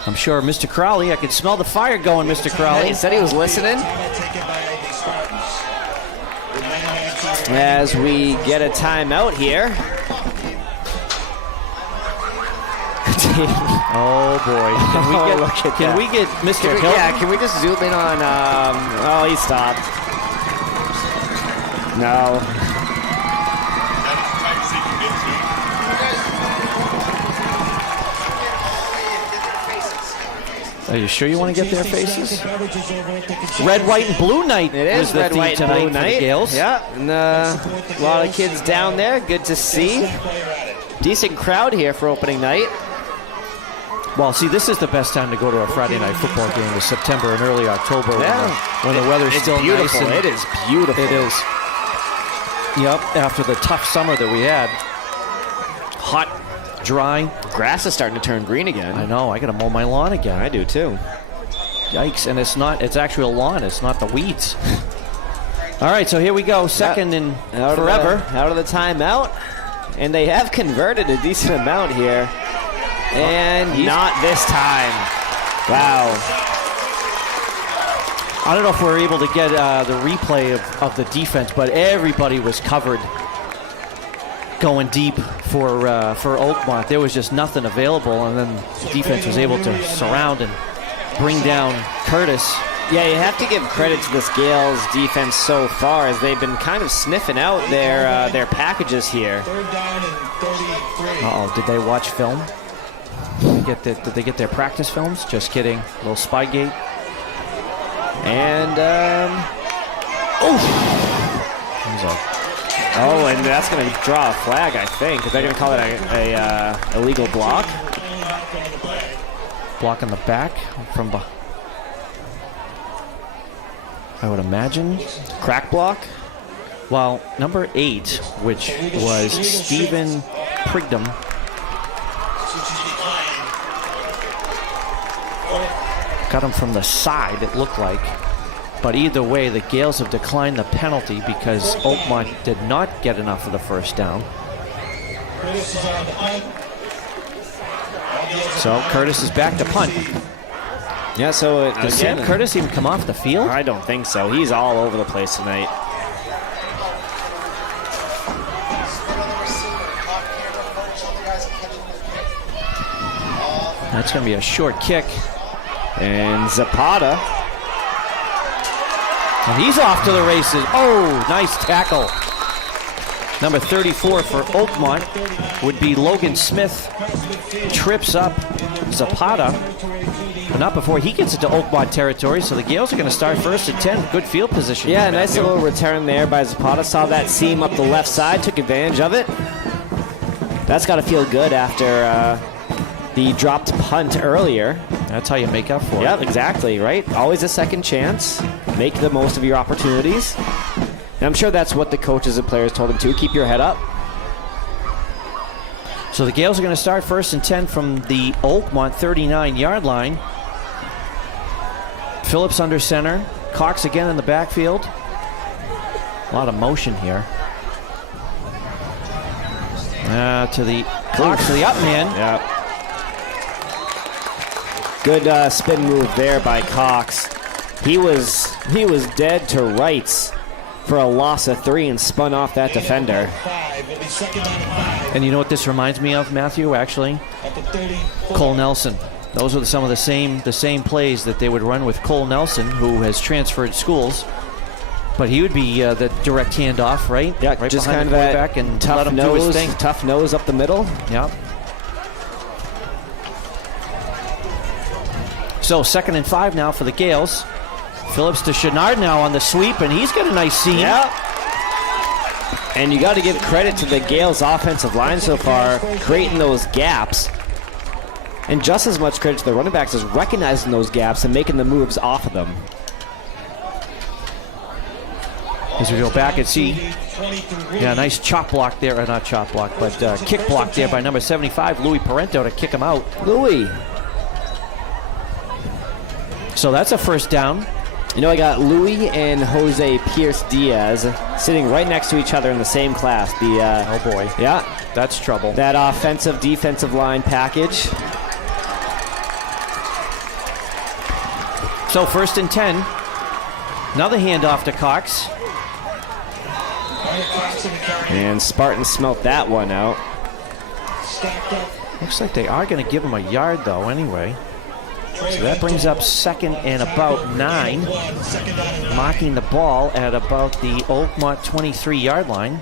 I'm sure Mr. Crowley, I can smell the fire going, Mr. Crowley. He said he was listening. As we get a timeout here. Oh boy! Can we get Mr. Hilton? Yeah, can we just zoom in on? Oh, he stopped. No. Are you sure you want to get their faces? Red, white, and blue night. It is was the red, theme white, and tonight blue for the night. Gales. Yeah, and a lot of kids down there. Good to see. Decent crowd here for opening night. Well, see, this is the best time to go to a Friday night football game, is September and early October, Yeah. when the weather's It's still beautiful. nice. It is beautiful. It is. Yep, after the tough summer that we had. Hot, dry. Grass is starting to turn green again. I know, I gotta mow my lawn again. I do too. Yikes, and it's actually a lawn, it's not the weeds. All right, so here we go, second and forever. Out of the timeout. And they have converted a decent amount here. And not this time. Wow. I don't know if we're able to get the replay of the defense, but everybody was covered going deep for Oakmont. There was just nothing available, and then the defense was able to surround and bring down Curtis. Yeah, you have to give credit to this Gales defense so far, as they've been kind of sniffing out their packages here. Third down and 33. Uh-oh, did they watch film? Did they get their practice films? Just kidding. A little Spygate. And, and that's going to draw a flag, I think. They're going to call it a illegal block. Block on the back from behind. I would imagine. Crack block? Well, number 8, which was Stephen Prigdom, got him from the side, it looked like. But either way, the Gales have declined the penalty because Oakmont did not get enough of the first down. So Curtis is back to punt. Yeah, so Does Sam Curtis even come off the field? I don't think so. He's all over the place tonight. That's going to be a short kick. And Zapata. And he's off to the races. Oh, nice tackle. Number 34 for Oakmont would be Logan Smith. Trips up Zapata. But not before he gets into Oakmont territory, so the Gales are going to start first and 10. Good field position. Yeah, nice little return there by Zapata. Saw that seam up the left side, took advantage of it. That's got to feel good after the dropped punt earlier. That's how you make up for it. Yep, exactly, right? Always a second chance. Make the most of your opportunities. And I'm sure that's what the coaches and players told him too. Keep your head up. So the Gales are going to start first and 10 from the Oakmont 39-yard line. Phillips under center. Cox again in the backfield. A lot of motion here. To the Cox to the up man. Yeah. Good spin move there by Cox. He was dead to rights for a loss of 3 and spun off that defender. And you know what this reminds me of, Matthew? Actually, Cole Nelson. Those are some of the same plays that they would run with Cole Nelson, who has transferred schools. But he would be the direct handoff, right? Yeah, right just behind kind the of quarterback and tough let him do his thing. Tough nose up the middle. Yeah. So 2nd and 5 now for the Gales. Phillips to Chenard now on the sweep, and he's got a nice seam. Yeah. And you got to give credit to the Gales offensive line so far, creating those gaps. And just as much credit to the running backs as recognizing those gaps and making the moves off of them. As we go back and see, yeah, nice chop block there, or not chop block, but kick block there by number 75, Louis Parento, to kick him out. Louis. So that's a first down. You know, I got Louis and Jose Pierce Diaz sitting right next to each other in the same class. Oh boy. Yeah. That's trouble. That offensive defensive line package. So 1st and 10. Another handoff to Cox. And Spartan smelt that one out. Looks like they are going to give him a yard, though, anyway. So that brings up 2nd and about 9. Mocking the ball at about the Oakmont 23-yard line.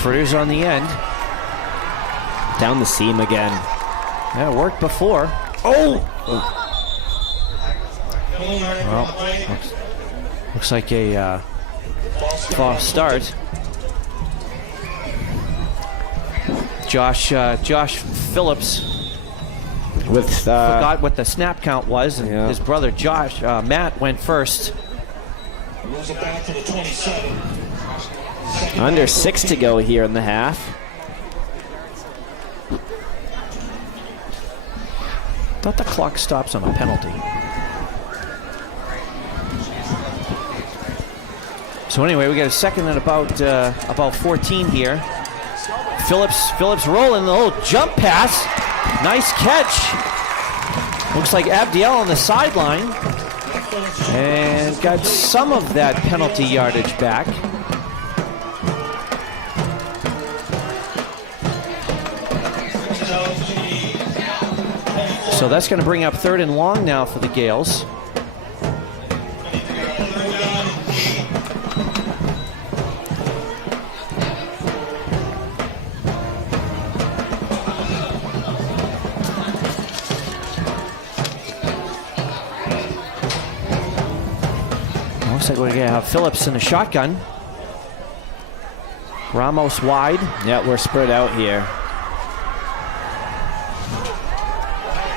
Fritters on the end. Down the seam again. Yeah, it worked before. Oh! Well, looks like a false start. Josh Phillips With forgot what the snap count was, and Yeah. his brother Matt went first. Moves it back to the 27. under 6 to go here in the half. Thought the clock stops on a penalty. So anyway, we got a second and about 14 here. Phillips rolling, the little jump pass. Nice catch. Looks like Abdiel on the sideline. And got some of that penalty yardage back. So that's going to bring up 3rd and long now for the Gales. Looks like we're going to have Phillips in the shotgun. Ramos wide. Yeah, we're spread out here.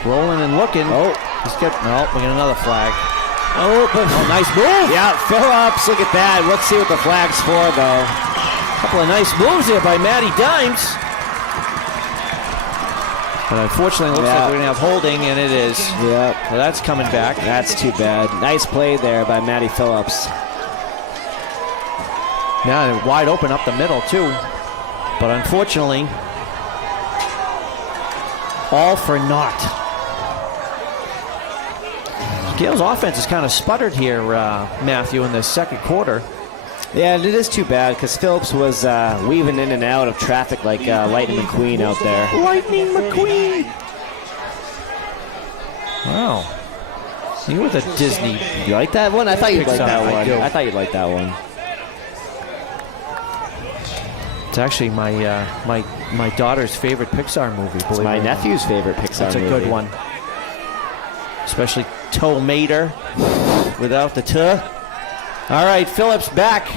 Rolling and looking. Oh, we got another flag. oh, but Nice move. yeah, Phillips. Look at that. Let's see what the flag's for, though. Couple of nice moves there by Matty Dimes. But unfortunately, it looks like we're going to have holding, and it is. Yep, Well, that's coming back. that's too bad. Nice play there by Matty Phillips. Now they're wide open up the middle, too. But unfortunately, all for naught. Gale's offense is kind of sputtered here, Matthew, in the second quarter. Yeah, and it is too bad because Phillips was weaving in and out of traffic like Lightning McQueen out there. Lightning McQueen! Wow. You with a Disney. You like that one? I thought you'd like Pixar, that I one. do. I thought you'd like that one. It's actually my daughter's favorite Pixar movie. It's my nephew's favorite Pixar That's a movie. good one. Especially Toe Mater without the tuh. All right, Phillips back.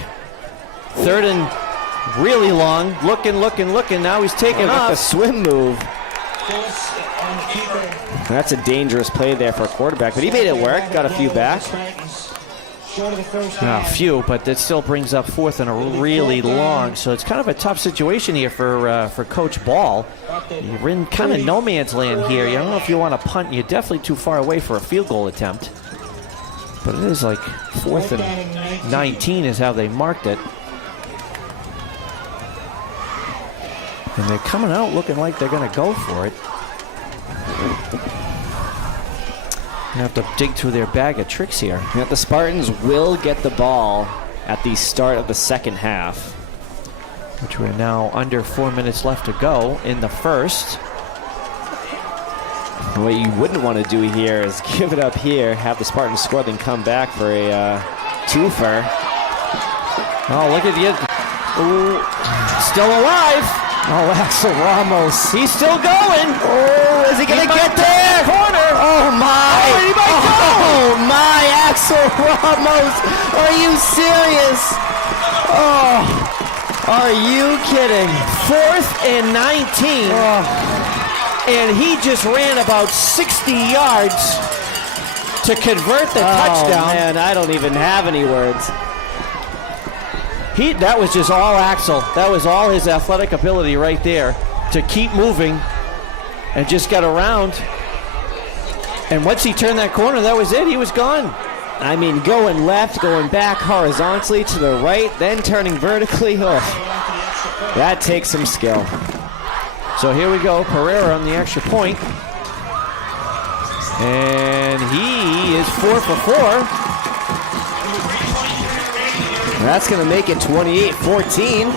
3rd and really long. Looking. Now he's taking With the off. swim move. Phillips on the keeper. That's a dangerous play there for a quarterback, but he made it work. Got a few back. Short of the first A half. few, but that still brings up 4th and a really long. So it's kind of a tough situation here for Coach Ball. You're in kind of no man's land here. You don't know if you want to punt. You're definitely too far away for a field goal attempt. But it is like 4th and 19 is how they marked it. And they're coming out looking like they're going to go for it. They have to dig through their bag of tricks here. Yeah, the Spartans will get the ball at the start of the second half. Which we're now under 4 minutes left to go in the first. What you wouldn't want to do here is give it up here, have the Spartans score, then come back for a twofer. Oh, look at you. Ooh, still alive. Oh, Axel Ramos. He's still going. Oh, is he going to get there? Corner. Oh, my. Oh, he might go. Oh, my. Axel Ramos. Are you serious? Oh, are you kidding? 4th and 19. And he just ran about 60 yards to convert the touchdown. Oh, man, I don't even have any words. That was just all Axel. That was all his athletic ability right there to keep moving and just got around. And once he turned that corner, that was it. He was gone. I mean, going left, going back horizontally to the right, then turning vertically. Oh, that takes some skill. So here we go, Pereira on the extra point. And he is 4 for 4. That's going to make it 28-14.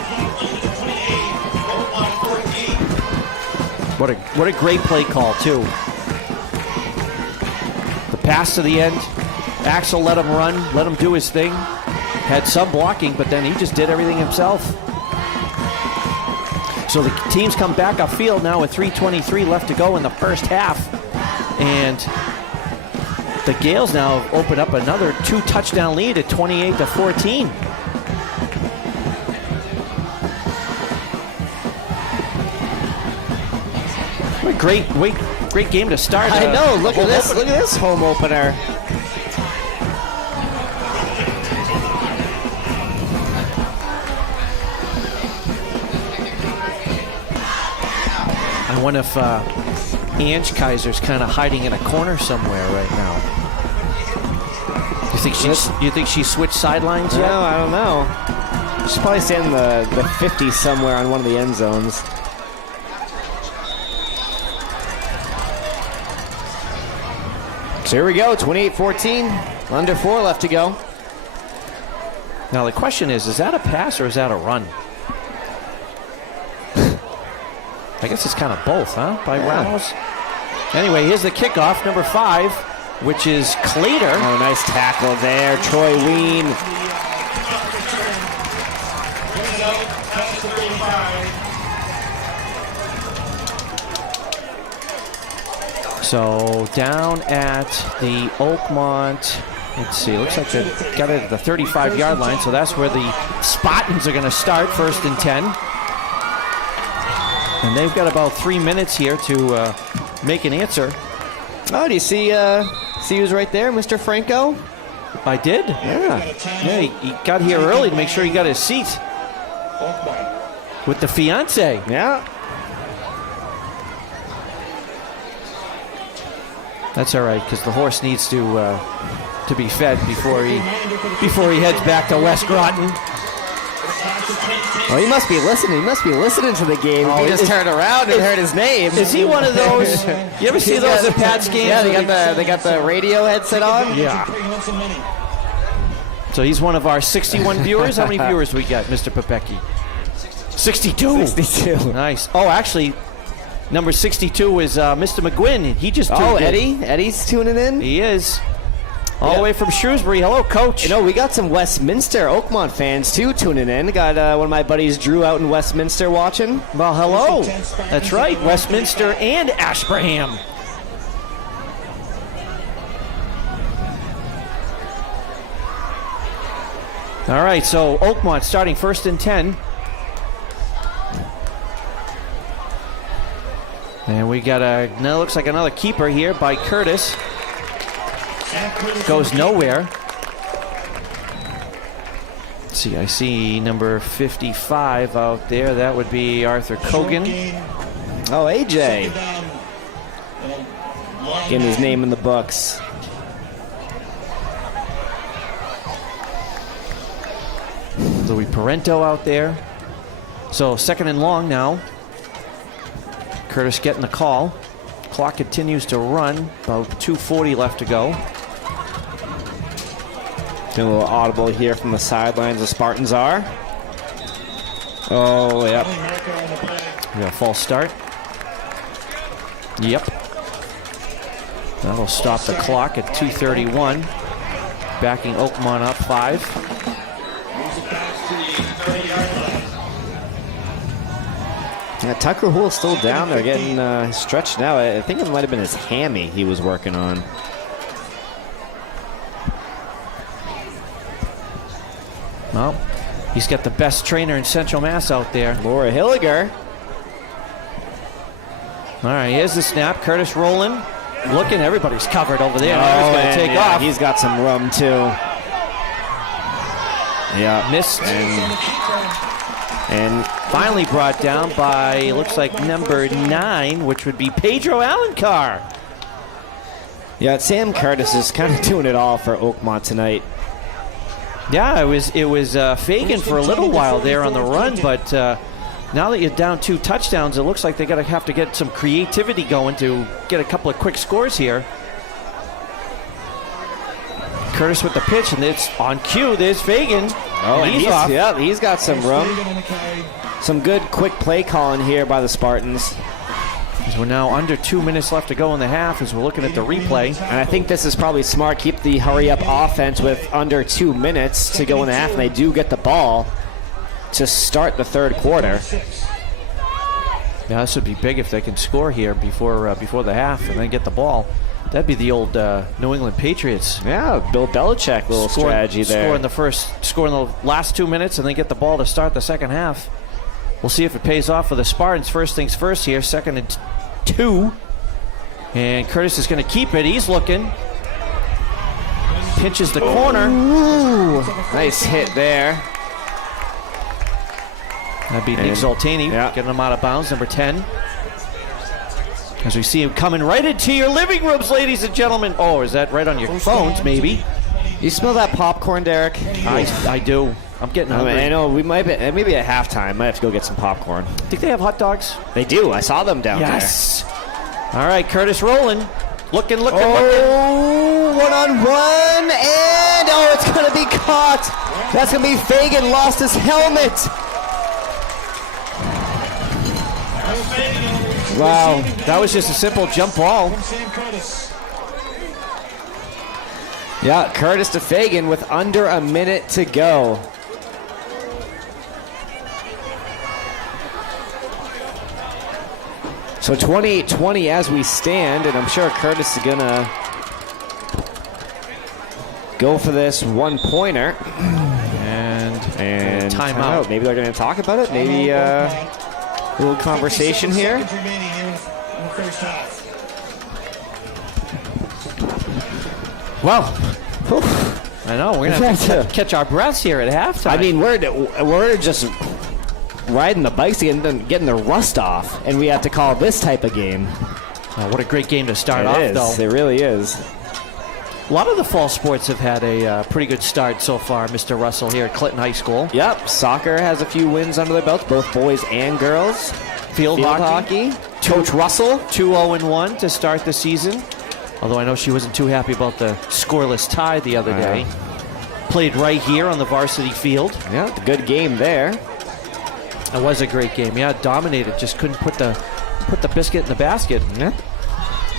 What a great play call, too. The pass to the end. Axel let him run, let him do his thing. Had some blocking, but then he just did everything himself. So the teams come back upfield now with 3:23 left to go in the first half. And the Gales now open up another 2-touchdown lead at 28-14. What a great game to start. I know. Look at this. Look at this home opener. I wonder if Ange Kaiser's kind of hiding in a corner somewhere right now. You think she switched sidelines yet? No, I don't know. She's probably standing the 50 somewhere on one of the end zones. So here we go, 28-14. Under 4 left to go. Now the question is that a pass or is that a run? I guess it's kind of both, huh? By Ramos. Anyway, here's the kickoff, number 5, which is Clater. Oh, nice tackle there, Troy Ween. So down at the Oakmont, let's see, looks like they got it at the 35-yard line, so that's where the Spartans are going to start, 1st and 10. And they've got about 3 minutes here to make an answer. Oh, do you see who's right there, Mr. Franco? I did? Yeah. Yeah, he got here early to make sure he got his seat with the fiance. Yeah. That's all right, because the horse needs to be fed before he heads back to West Groton. Well, he must be listening. He must be listening to the game. Oh, he just turned around and heard his name. Is he one of those? You ever see those at Pat's games? Yeah, they got the radio headset on. Yeah. So he's one of our 61 viewers. How many viewers we got, Mr. Popecki? 62. 62. Nice. Oh, actually, number 62 is Mr. McGuinn. He just tuned in. Eddie? Eddie's tuning in? He is. All the way from Shrewsbury. Hello, Coach. You know, we got some Westminster Oakmont fans, too, tuning in. Got one of my buddies, Drew, out in Westminster watching. Well, hello. That's right. Westminster and Ashburnham. All right, so Oakmont starting 1st and 10. And we got now looks like another keeper here by Curtis. Goes nowhere. Let's see, I see number 55 out there. That would be Arthur Cogan. Oh, AJ. Getting his name in the books. Louis Parento out there. So 2nd and long now. Curtis getting the call. Clock continues to run. About 2:40 left to go. Doing a little audible here from the sidelines, the Spartans are. Oh, yep. We got a false start. Yep. That'll stop the clock at 2:31. Backing Oakmont up 5. Yeah, Tucker Hull's still down there getting stretched now. I think it might have been his hammy he was working on. Well, he's got the best trainer in Central Mass out there. Laura Hilliger. All right, here's the snap. Curtis rolling. Looking, everybody's covered over there. Now he's going to take off. He's got some room, too. Yeah. Missed. And finally brought down by, looks like, number 9, which would be Pedro Alencar. yeah, Sam Curtis is kind of doing it all for Oakmont tonight. Yeah, it was Fagan for a little while there on the run, but now that you're down 2 touchdowns, it looks like they're going to have to get some creativity going to get a couple of quick scores here. Curtis with the pitch, and it's on cue. There's Fagan. Oh, and he's off. Yeah, he's got some room. Some good quick play calling here by the Spartans. As we're now under 2 minutes left to go in the half as we're looking at the replay. And I think this is probably smart. Keep the hurry-up offense with under 2 minutes to go in the half, and they do get the ball to start the 3rd quarter. Yeah, this would be big if they can score here before the half and then get the ball. That'd be the old New England Patriots. Yeah, Bill Belichick little strategy there. Score in the last 2 minutes and then get the ball to start the second half. We'll see if it pays off for the Spartans. First things first here, 2nd 2. And Curtis is going to keep it. He's looking. Pinches the corner. Ooh, nice hit there. That'd be Nick Zoltani getting him out of bounds, number 10. As we see him coming right into your living rooms, ladies and gentlemen. Oh, is that right on your phones, maybe? You smell that popcorn, Derek? I do. I'm getting hungry. I know, we might be, maybe at halftime, might have to go get some popcorn. Think they have hot dogs? They do. I saw them down Yes. All right, Curtis rolling. Looking. there. Oh, 1-on-1, and it's going to be caught. That's going to be Fagan, lost his helmet. Wow, that was just a simple jump ball. Sam Curtis. Yeah, Curtis to Fagan with under a minute to go. So 28-20 as we stand, and I'm sure Curtis is going to go for this one-pointer. And timeout. Maybe they're going to talk about it. Maybe a little conversation here. 50 seconds remaining here in the first half. Well, I know we're gonna have to catch our breaths here at halftime. I mean, we're just riding the bikes and getting the rust off, and we have to call this type of game. Oh, what a great game to start off, though. It really is. A lot of the fall sports have had a pretty good start so far, Mr. Russell, here at Clinton High School. Yep, soccer has a few wins under their belts, both boys and girls. Field hockey. Coach Russell. 2-0-1 to start the season. Although I know she wasn't too happy about the scoreless tie the other day. Played right here on the varsity field. Yeah, good game there. It was a great game. Yeah, dominated. Just couldn't put the biscuit in the basket. Yeah.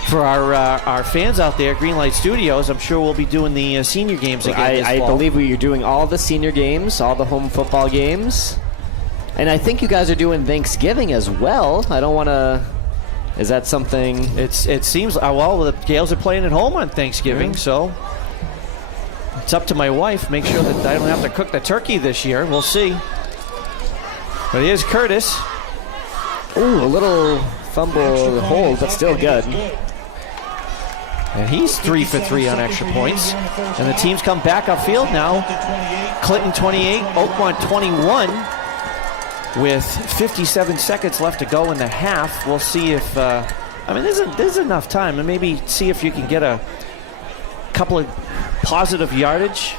For our fans out there, Greenlight Studios, I'm sure we'll be doing the senior games again this I fall. believe we are doing all the senior games, all the home football games. And I think you guys are doing Thanksgiving as well. I don't want to... Is that something... It seems... well, the Gales are playing at home on Thanksgiving, so... It's up to my wife. Make sure that I don't have to cook the turkey this year. We'll see. But here's Curtis. Ooh, a little fumble hold, but still good. And he's 3 for 3 on extra points. And the teams come back upfield now. Clinton 28, Oakmont 21. With 57 seconds left to go in the half. We'll see if... there's enough time. And maybe see if you can get a couple of positive yardage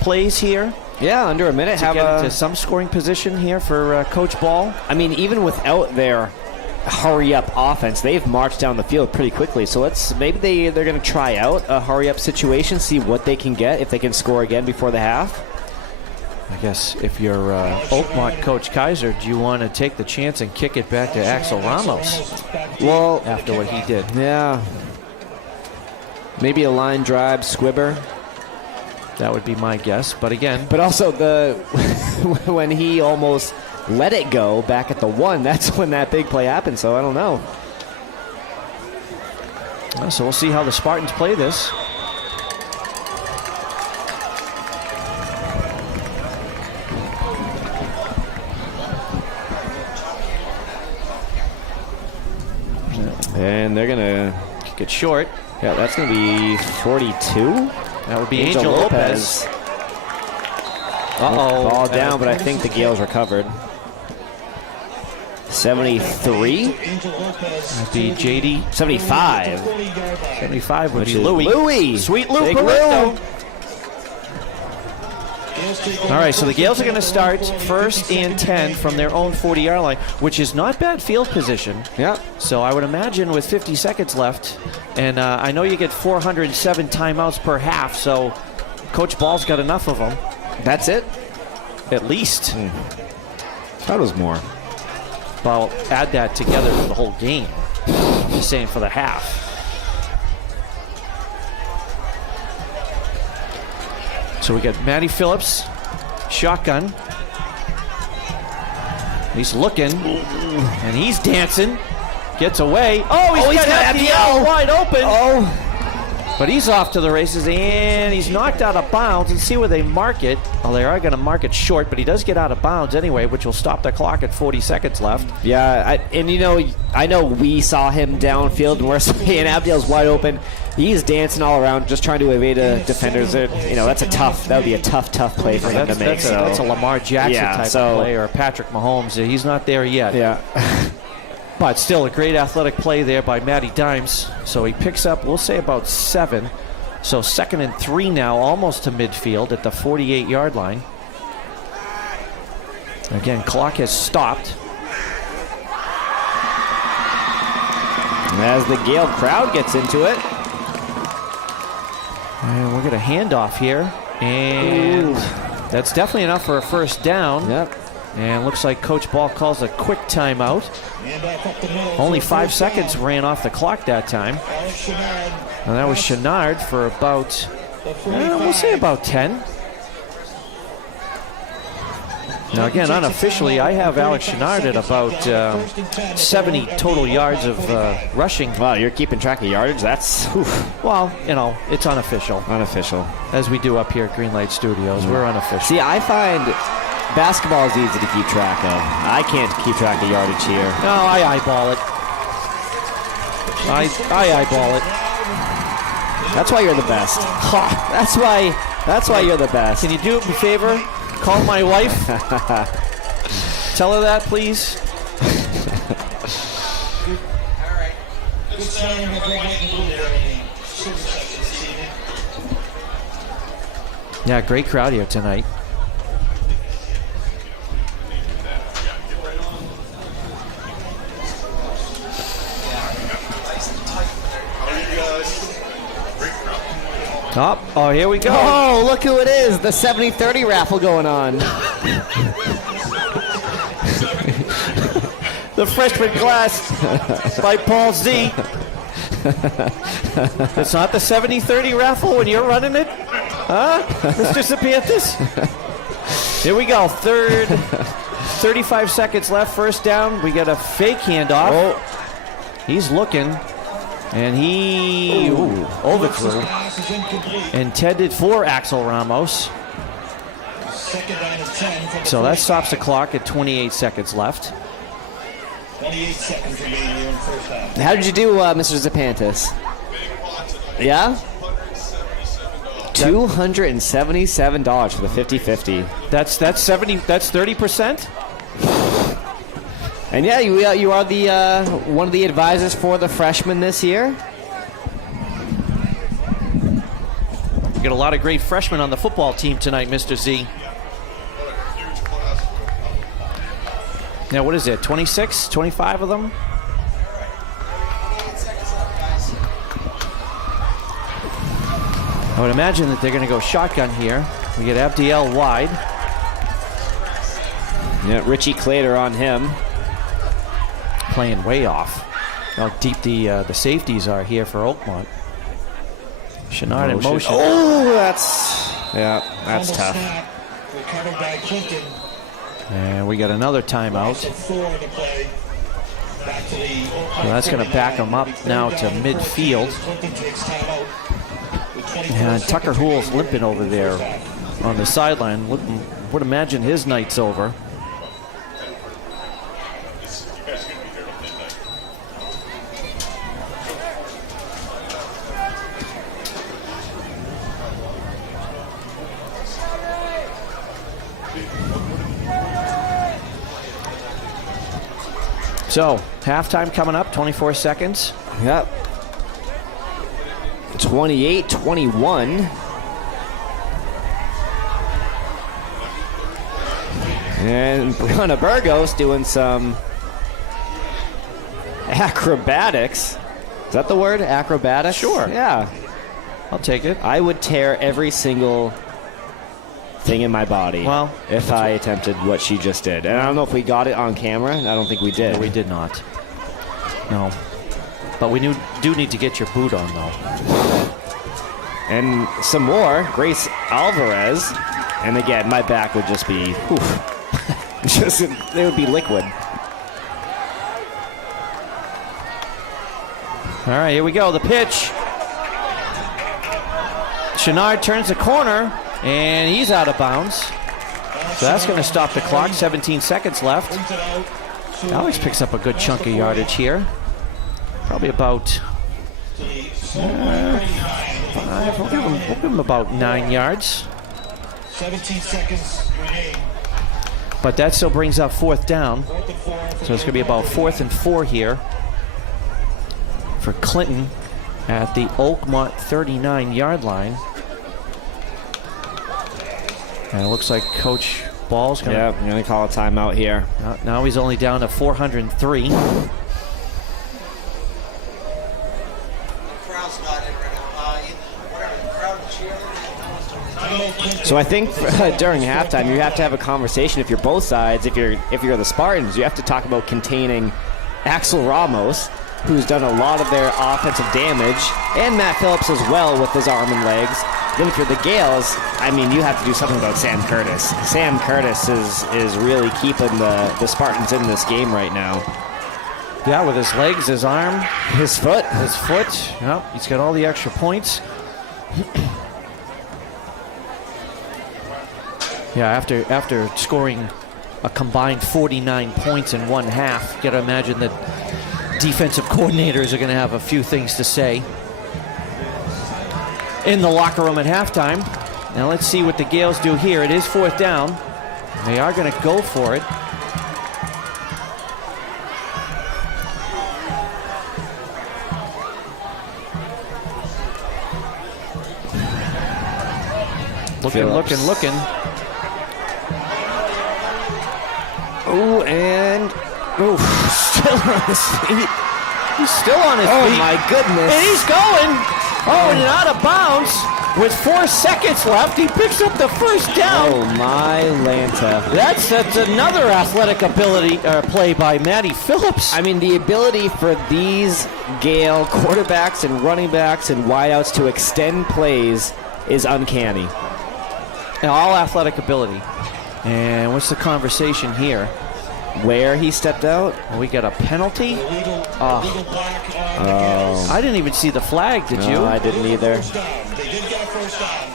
plays here. Yeah, under a minute. To get into some scoring position here for Coach Ball. I mean, even without their hurry-up offense, they've marched down the field pretty quickly. So maybe they're going to try out a hurry-up situation, see what they can get, if they can score again before the half. I guess if you're Oakmont Coach Kaiser, do you want to take the chance and kick it back to Axel Ramos? Well, after what he did. Yeah. Maybe a line drive, squibber. That would be my guess. But again... But also, when he almost let it go back at the 1, that's when that big play happened. So I don't know. Well, so we'll see how the Spartans play this. And they're going to kick it short. Yeah, that's going to be 42. That would be Angel Lopez. Uh-oh. Ball down, but I think the Gales recovered. 73. That'd be JD. 75. 75 would Which be is Louie. Louie. Sweet Lou Big Pareto. Lou. All right, so the Gales are going to start first and 10 from their own 40-yard line, which is not bad field position. Yeah. So I would imagine with 50 seconds left, and I know you get 407 timeouts per half, so Coach Ball's got enough of them. That's it? At least. Thought it was more. Well, add that together for the whole game. I'm just saying for the half. So we got Matty Phillips, shotgun. He's looking, and he's dancing. Gets away. Oh, he's got FDL wide open. Oh. But he's off to the races, and he's knocked out of bounds. And see where they mark it. Well, they are going to mark it short, but he does get out of bounds anyway, which will stop the clock at 40 seconds left. Yeah, I know we saw him downfield, and we're saying Abdiel's wide open. He's dancing all around, just trying to evade a defender's. That would be a tough play for him to make. That's a Lamar Jackson type of play, or Patrick Mahomes. He's not there yet. Yeah. But still a great athletic play there by Matty Dimes. So he picks up, we'll say, about 7. So 2nd and 3 now, almost to midfield at the 48-yard line. Again, clock has stopped. As the Gale crowd gets into it. And we're going to hand off here. And that's definitely enough for a first down. Yep. And looks like Coach Ball calls a quick timeout. Only 5 seconds ran off the clock that time. And that was Chenard for about, we'll say about 10. Now again, unofficially, I have Alex Chenard at about 70 total yards of rushing. Wow, you're keeping track of yardage? That's, well, it's unofficial. Unofficial. As we do up here at Greenlight Studios, we're unofficial. See, I find basketball is easy to keep track of. I can't keep track of yardage here. No, I eyeball it. I eyeball it. That's why you're the best. That's why you're the best. Can you do me a favor? Call my wife. Tell her that, please. Yeah, great crowd here tonight. Oh, here we go. Oh, look who it is. The 70-30 raffle going on. The freshman class by Paul Z. It's not the 70-30 raffle when you're running it? Huh, Mr. Sapantis? Here we go. 35 seconds left. First down. We got a fake handoff. Oh. He's looking. And he overthrew. Intended for Axel Ramos. So that stops the clock at 28 seconds left. 28 seconds remaining here in first half. How did you do, Mr. Zapantis? Yeah? $277 for the 50-50. That's 30%? And yeah, you are the one of the advisors for the freshmen this year. We got a lot of great freshmen on the football team tonight, Mr. Z. Now, what is it, 26, 25 of them? I would imagine that they're going to go shotgun here. We get Abdiel wide. Yeah, Richie Clater on him. Playing way off. How deep the safeties are here for Oakmont. Chenard in motion. Oh, that's tough. Recovered by Clinton. And we got another timeout. So 4 to play. Back to the that's going to back them up now to midfield. Clinton takes timeout. And Tucker Hoole's limping over there on the sideline. Would imagine his night's over. So, halftime coming up, 24 seconds. Yep. 28-21. And Brianna Burgos doing some acrobatics. Is that the word? Acrobatics? Sure. Yeah. I'll take it. I would tear every single thing in my body if I attempted what she just did. And I don't know if we got it on camera. I don't think we did. No, we did not. No. But we do need to get your boot on, though. And some more. Grace Alvarez. And again, my back would just be, it would be liquid. All right, here we go. The pitch. Chenard turns the corner, and he's out of bounds. So that's going to stop the clock. 17 seconds left. Brings it out. So Alex picks up a good chunk of yardage here. Probably about to the Oakmont 39. five. We'll give him about 9 yards. 17 seconds remaining. But that still brings up fourth down. 4th and 4. So it's going to be about 4th and 4 here for Clinton at the Oakmont 39-yard line. And it looks like Coach Ball's going Yeah, I'm going to call a timeout here. to... Now he's only down to 403. The crowd's not in right now. Whatever, the crowd cheering. So I think during halftime you have to have a conversation. If you're both sides, if you're the Spartans, you have to talk about containing Axel Ramos, who's done a lot of their offensive damage, and Matt Phillips as well with his arm and legs. Then if you're the Gales, I mean, you have to do something about Sam Curtis. Sam Curtis is really keeping the Spartans in this game right now. Yeah, with his legs, his arm, His foot. his foot. Yep, he's got all the extra points. Yeah, after scoring a combined 49 points in one half, you got to imagine that defensive coordinators are going to have a few things to say in the locker room at halftime. Now let's see what the Gales do here. It is fourth down. They are going to go for it. Looking. Ooh, and still on his feet. He's still on his Oh feet. my goodness. And he's going. Oh, and out of bounds. With 4 seconds left, he picks up the first down. Oh my Lanta. That's another athletic ability play by Matty Phillips. I mean, the ability for these Gale quarterbacks and running backs and wideouts to extend plays is uncanny. All athletic ability. And what's the conversation here? Where he stepped out? Well, we got a penalty. Illegal black on the Gales. I didn't even see the flag, did you? No, I didn't either. First down. They did get a first down.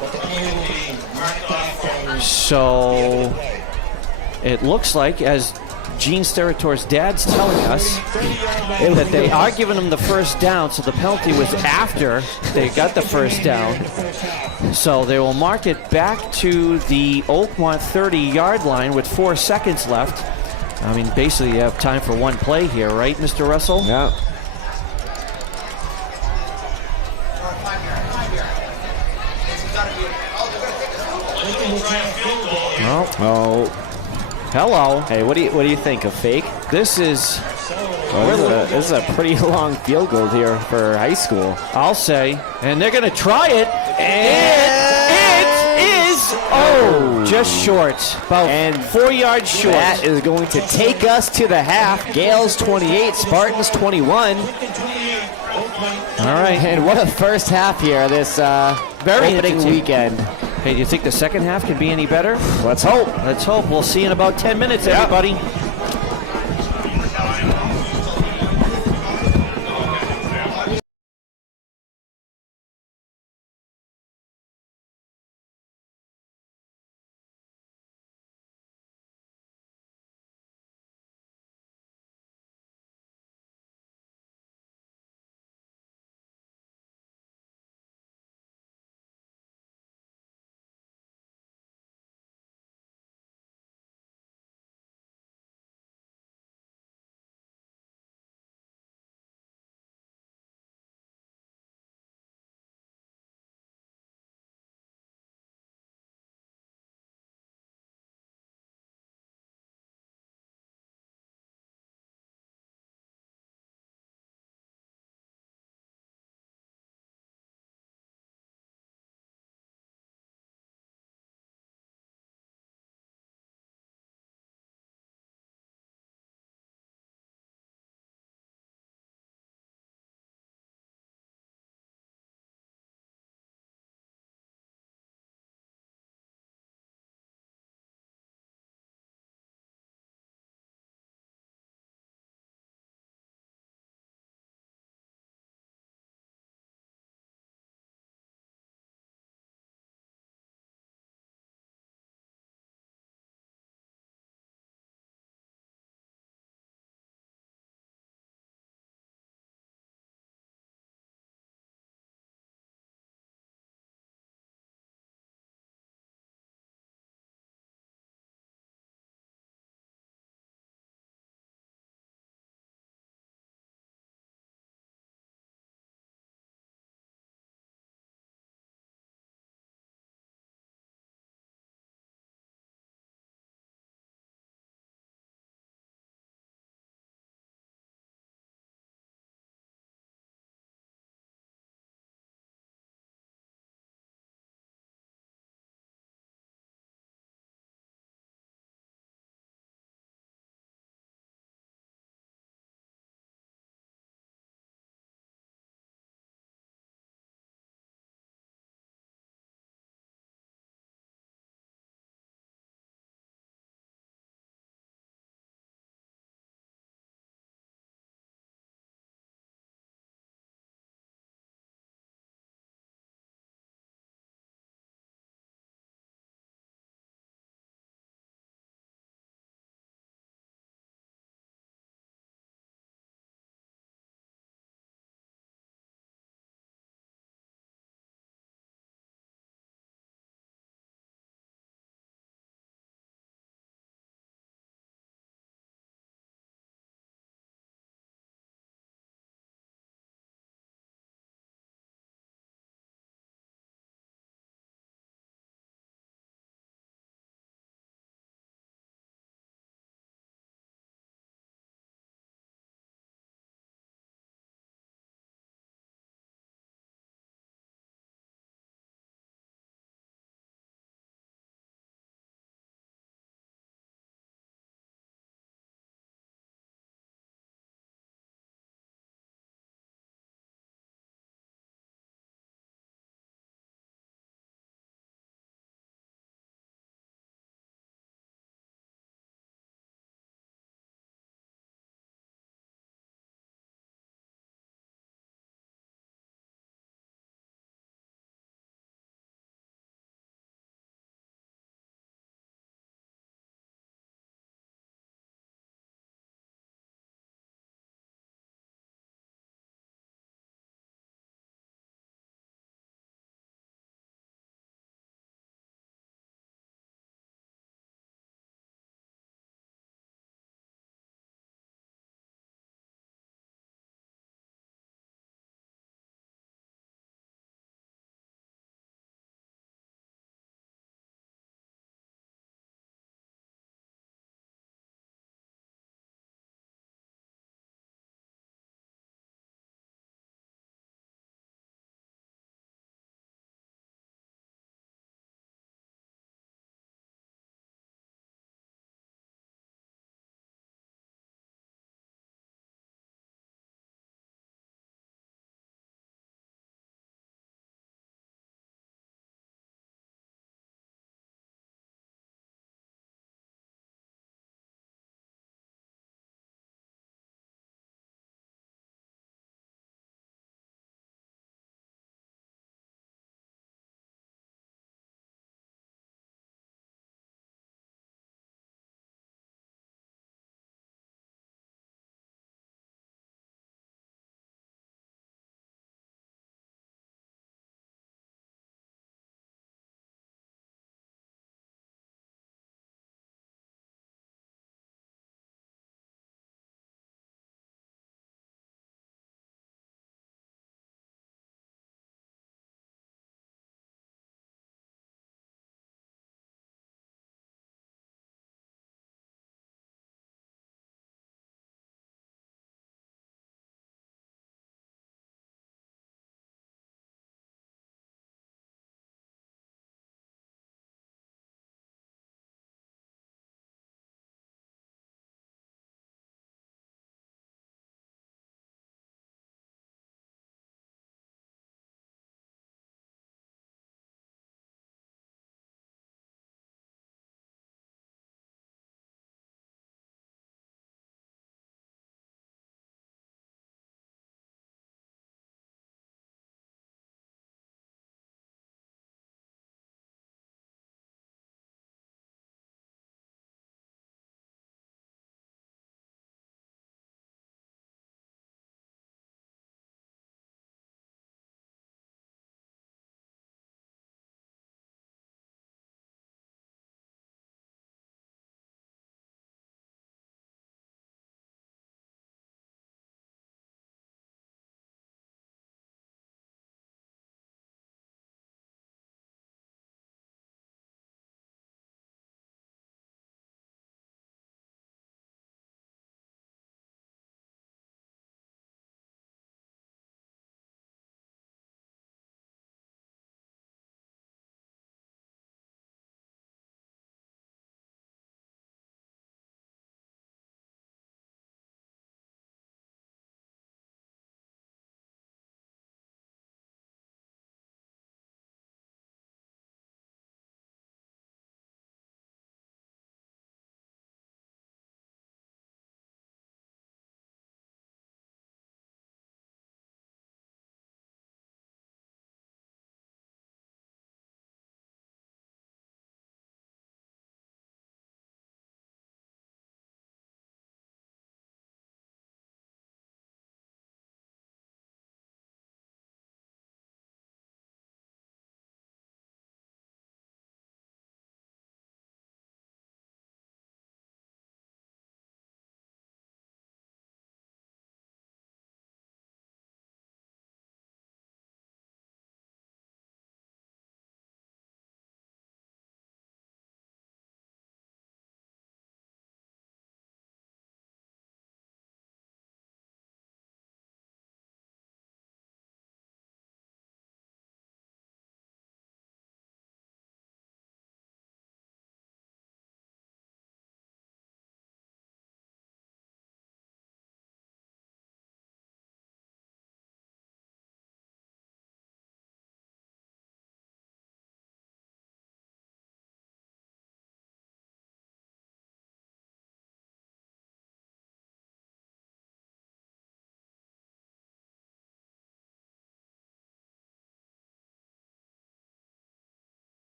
But the play will be marked off on So play. it looks like, as Gene Sterator's dad's telling us, 30-yard line. that they are giving him the first down, so the penalty was after they got the first down. First half. So they will mark it back to the Oakmont 30-yard line with 4 seconds left. I mean, basically you have time for one play here, right, Mr. Russell? Yeah. 5 yard. It's got to be. Oh, they're going to take a Lincoln will try a field goal. Oh. Hello. Hey, what do you think of fake? This is, This is a pretty long field goal here for high school. I'll say, and they're going to try it. And it is, just short. About And 4 yards short. That is going to take us to the half. Gales 28, Spartans 21. Lincoln 28. Oakmont. All right. And what a first half here, this Very opening entertaining. weekend. Hey, do you think the second half can be any better? Let's hope. Let's hope. We'll see in about 10 minutes, everybody.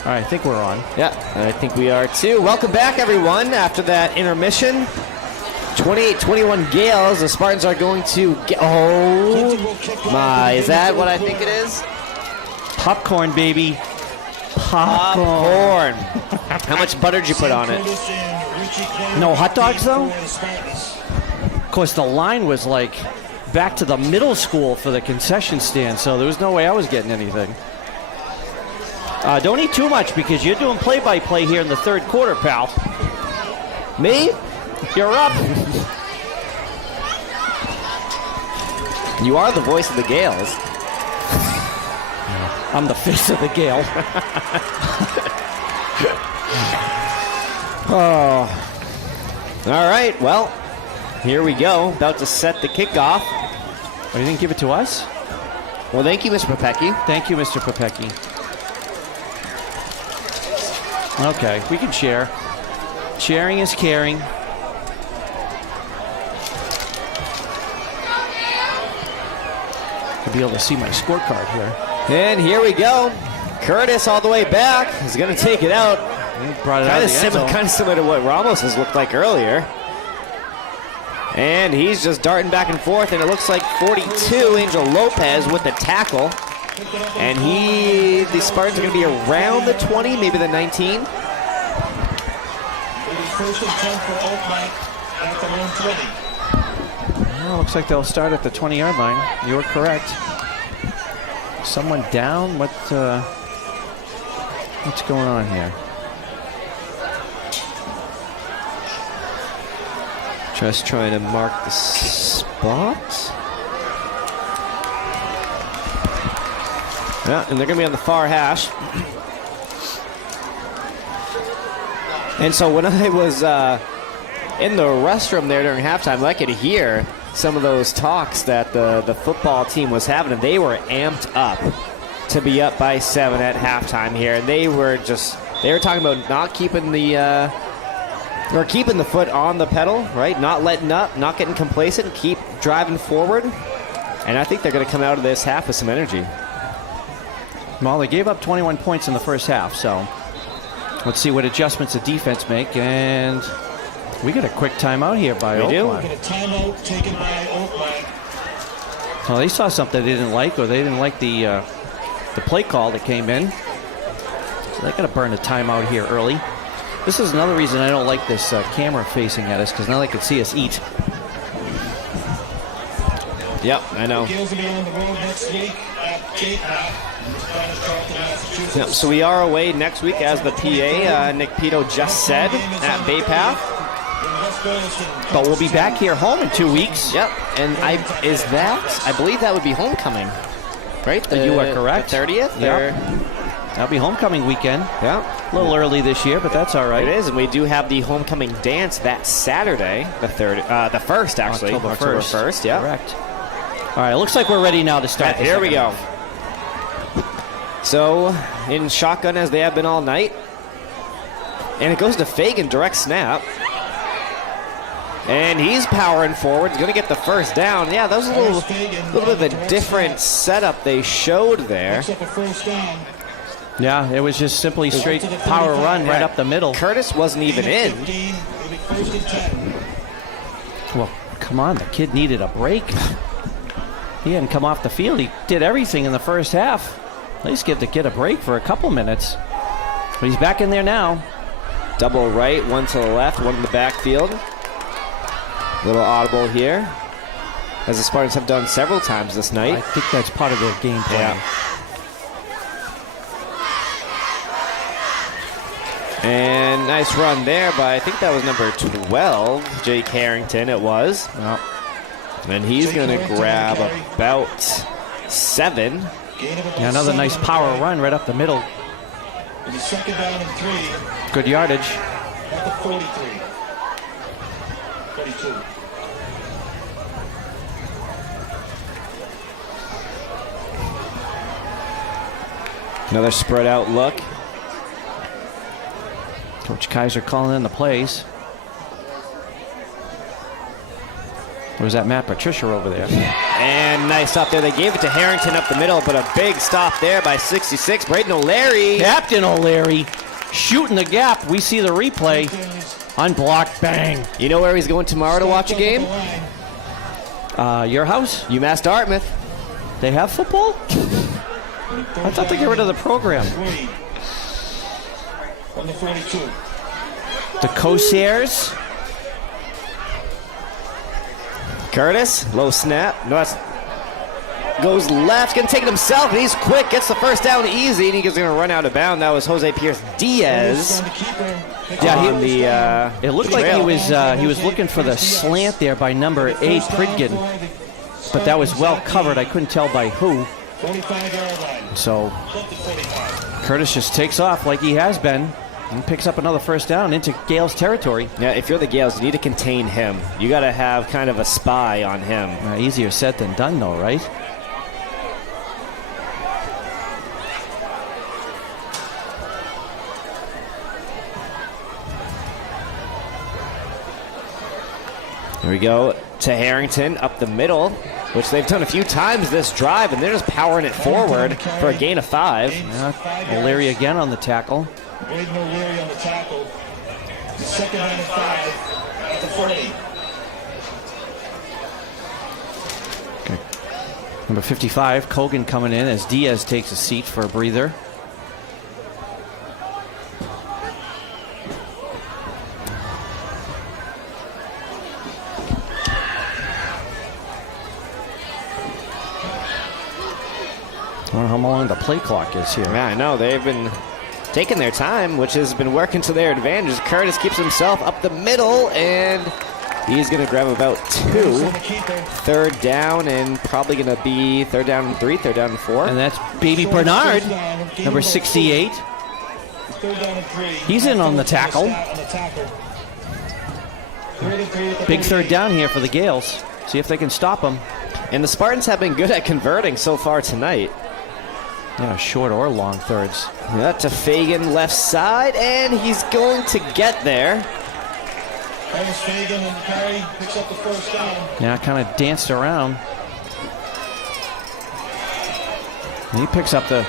All right, I think we're on. Yeah, I think we are too. Welcome back, everyone, after that intermission. 28-21 Gales. The Spartans are going to get... Oh, my. Is that what I think it is? Popcorn, baby. Popcorn. How much butter did you put on it? No hot dogs, though? Of course, the line was like back to the middle school for the concession stand, so there was no way I was getting anything. Don't eat too much because you're doing play-by-play here in the third quarter, pal. Me? You're up. You are the voice of the Gales. I'm the face of the Gale. Oh. All right, well, here we go. About to set the kickoff. Oh, you didn't give it to us? Well, thank you, Mr. Popecki. Thank you, Mr. Popecki. Okay, we can share. Sharing is caring. I'll be able to see my scorecard here. And here we go. Curtis all the way back. He's going to take it out. He brought it out of the end zone. Kind of similar to what Ramos has looked like earlier. And he's just darting back and forth, and it looks like 42, Angel Lopez with the tackle. And the Spartans are going to be around the 20, maybe the 19. It is first and 10 for Oakmont at their own 20. Well, looks like they'll start at the 20-yard line. You're correct. Someone down? What's going on here? Just trying to mark the spot. Yeah, and they're going to be on the far hash. And so when I was in the restroom there during halftime, I could hear some of those talks that the football team was having, and they were amped up to be up by 7 at halftime here. And they were talking about not keeping keeping the foot on the pedal, right? Not letting up, not getting complacent, keep driving forward. And I think they're going to come out of this half with some energy. Well, they gave up 21 points in the first half, so let's see what adjustments the defense make. And we got a quick timeout here by Oakmont. We get a timeout taken by Oakmont. Well, they saw something they didn't like, or they didn't like the play call that came in. So they got to burn a timeout here early. This is another reason I don't like this camera facing at us, because now they can see us eat. Yep, I know. Gales will be on the road next week at Cape Cod. Yep, so we are away next week, as the PA, Nick Pito just said, at Bay Path. But we'll be back here home in 2 weeks. Yep, and I believe that would be homecoming, right? You are correct. The 30th? Yep. That'll be homecoming weekend. Yeah. A little early this year, but that's all right. It is, and we do have the homecoming dance that Saturday, the 1st, actually. October 1st. Yeah. Correct. All right, looks like we're ready now to start. Here we go. So, in shotgun as they have been all night. And it goes to Fagan, direct snap. And he's powering forward. He's going to get the first down. Yeah, that was a little bit of a different setup they showed there. Yeah, it was just simply straight power run right up the middle. Curtis wasn't even in. Well, come on, the kid needed a break. He hadn't come off the field. He did everything in the first half. At least give the kid a break for a couple minutes. But he's back in there now. Double right, one to the left, one in the backfield. Little audible here, as the Spartans have done several times this night. I think that's part of their game plan. Yeah. And nice run there by, I think that was number 12, Jake Harrington it was. Well, and he's going to grab about 7. yeah, another nice power run right up the middle. Second down and 3. Good yardage. At the 43. 42. Another spread out look. Coach Kaiser calling in the plays. Or was that Matt Patricia over there? And nice stop there. They gave it to Harrington up the middle, but a big stop there by 66. Braden O'Leary. Captain O'Leary shooting the gap. We see the replay. Unblocked, bang. You know where he's going tomorrow to watch a game? Your house? UMass Dartmouth. They have football? I thought they got rid of the program. On the 42. The Corsairs. Curtis, low snap. No, that's goes left, gonna take it himself, and he's quick, gets the first down easy, and he's gonna run out of bounds. That was Jose Pierce Diaz. Yeah, it looked like he was looking for the slant there by number 8, Pridgen, but that was well covered. I couldn't tell by who. 45-yard line. So Curtis just takes off like he has been and picks up another first down into Gales territory. Yeah, if you're the Gales, you need to contain him. You got to have kind of a spy on him. Easier said than done, though, right? Here we go to Harrington up the middle, which they've done a few times this drive, and they're just powering it forward for a gain of 5. O'Leary again on the tackle. Braden O'Leary on the tackle. The second down and 5 at the 40. Okay. Number 55, Cogan coming in as Diaz takes a seat for a breather. I wonder how long the play clock is here. Yeah, I know. They've been taking their time, which has been working to their advantage. Curtis keeps himself up the middle, and he's going to grab about 2. Third down, and probably going to be third down and 3, third down and 4. And that's Baby Bernard, number 68. He's in on the tackle. Big third down here for the Gales. See if they can stop him. And the Spartans have been good at converting so far tonight. Yeah, short or long thirds. Yeah, to Fagan left side, and he's going to get there. Fagan and Perry picks up the first down. Yeah, kind of danced around. And he picks up the,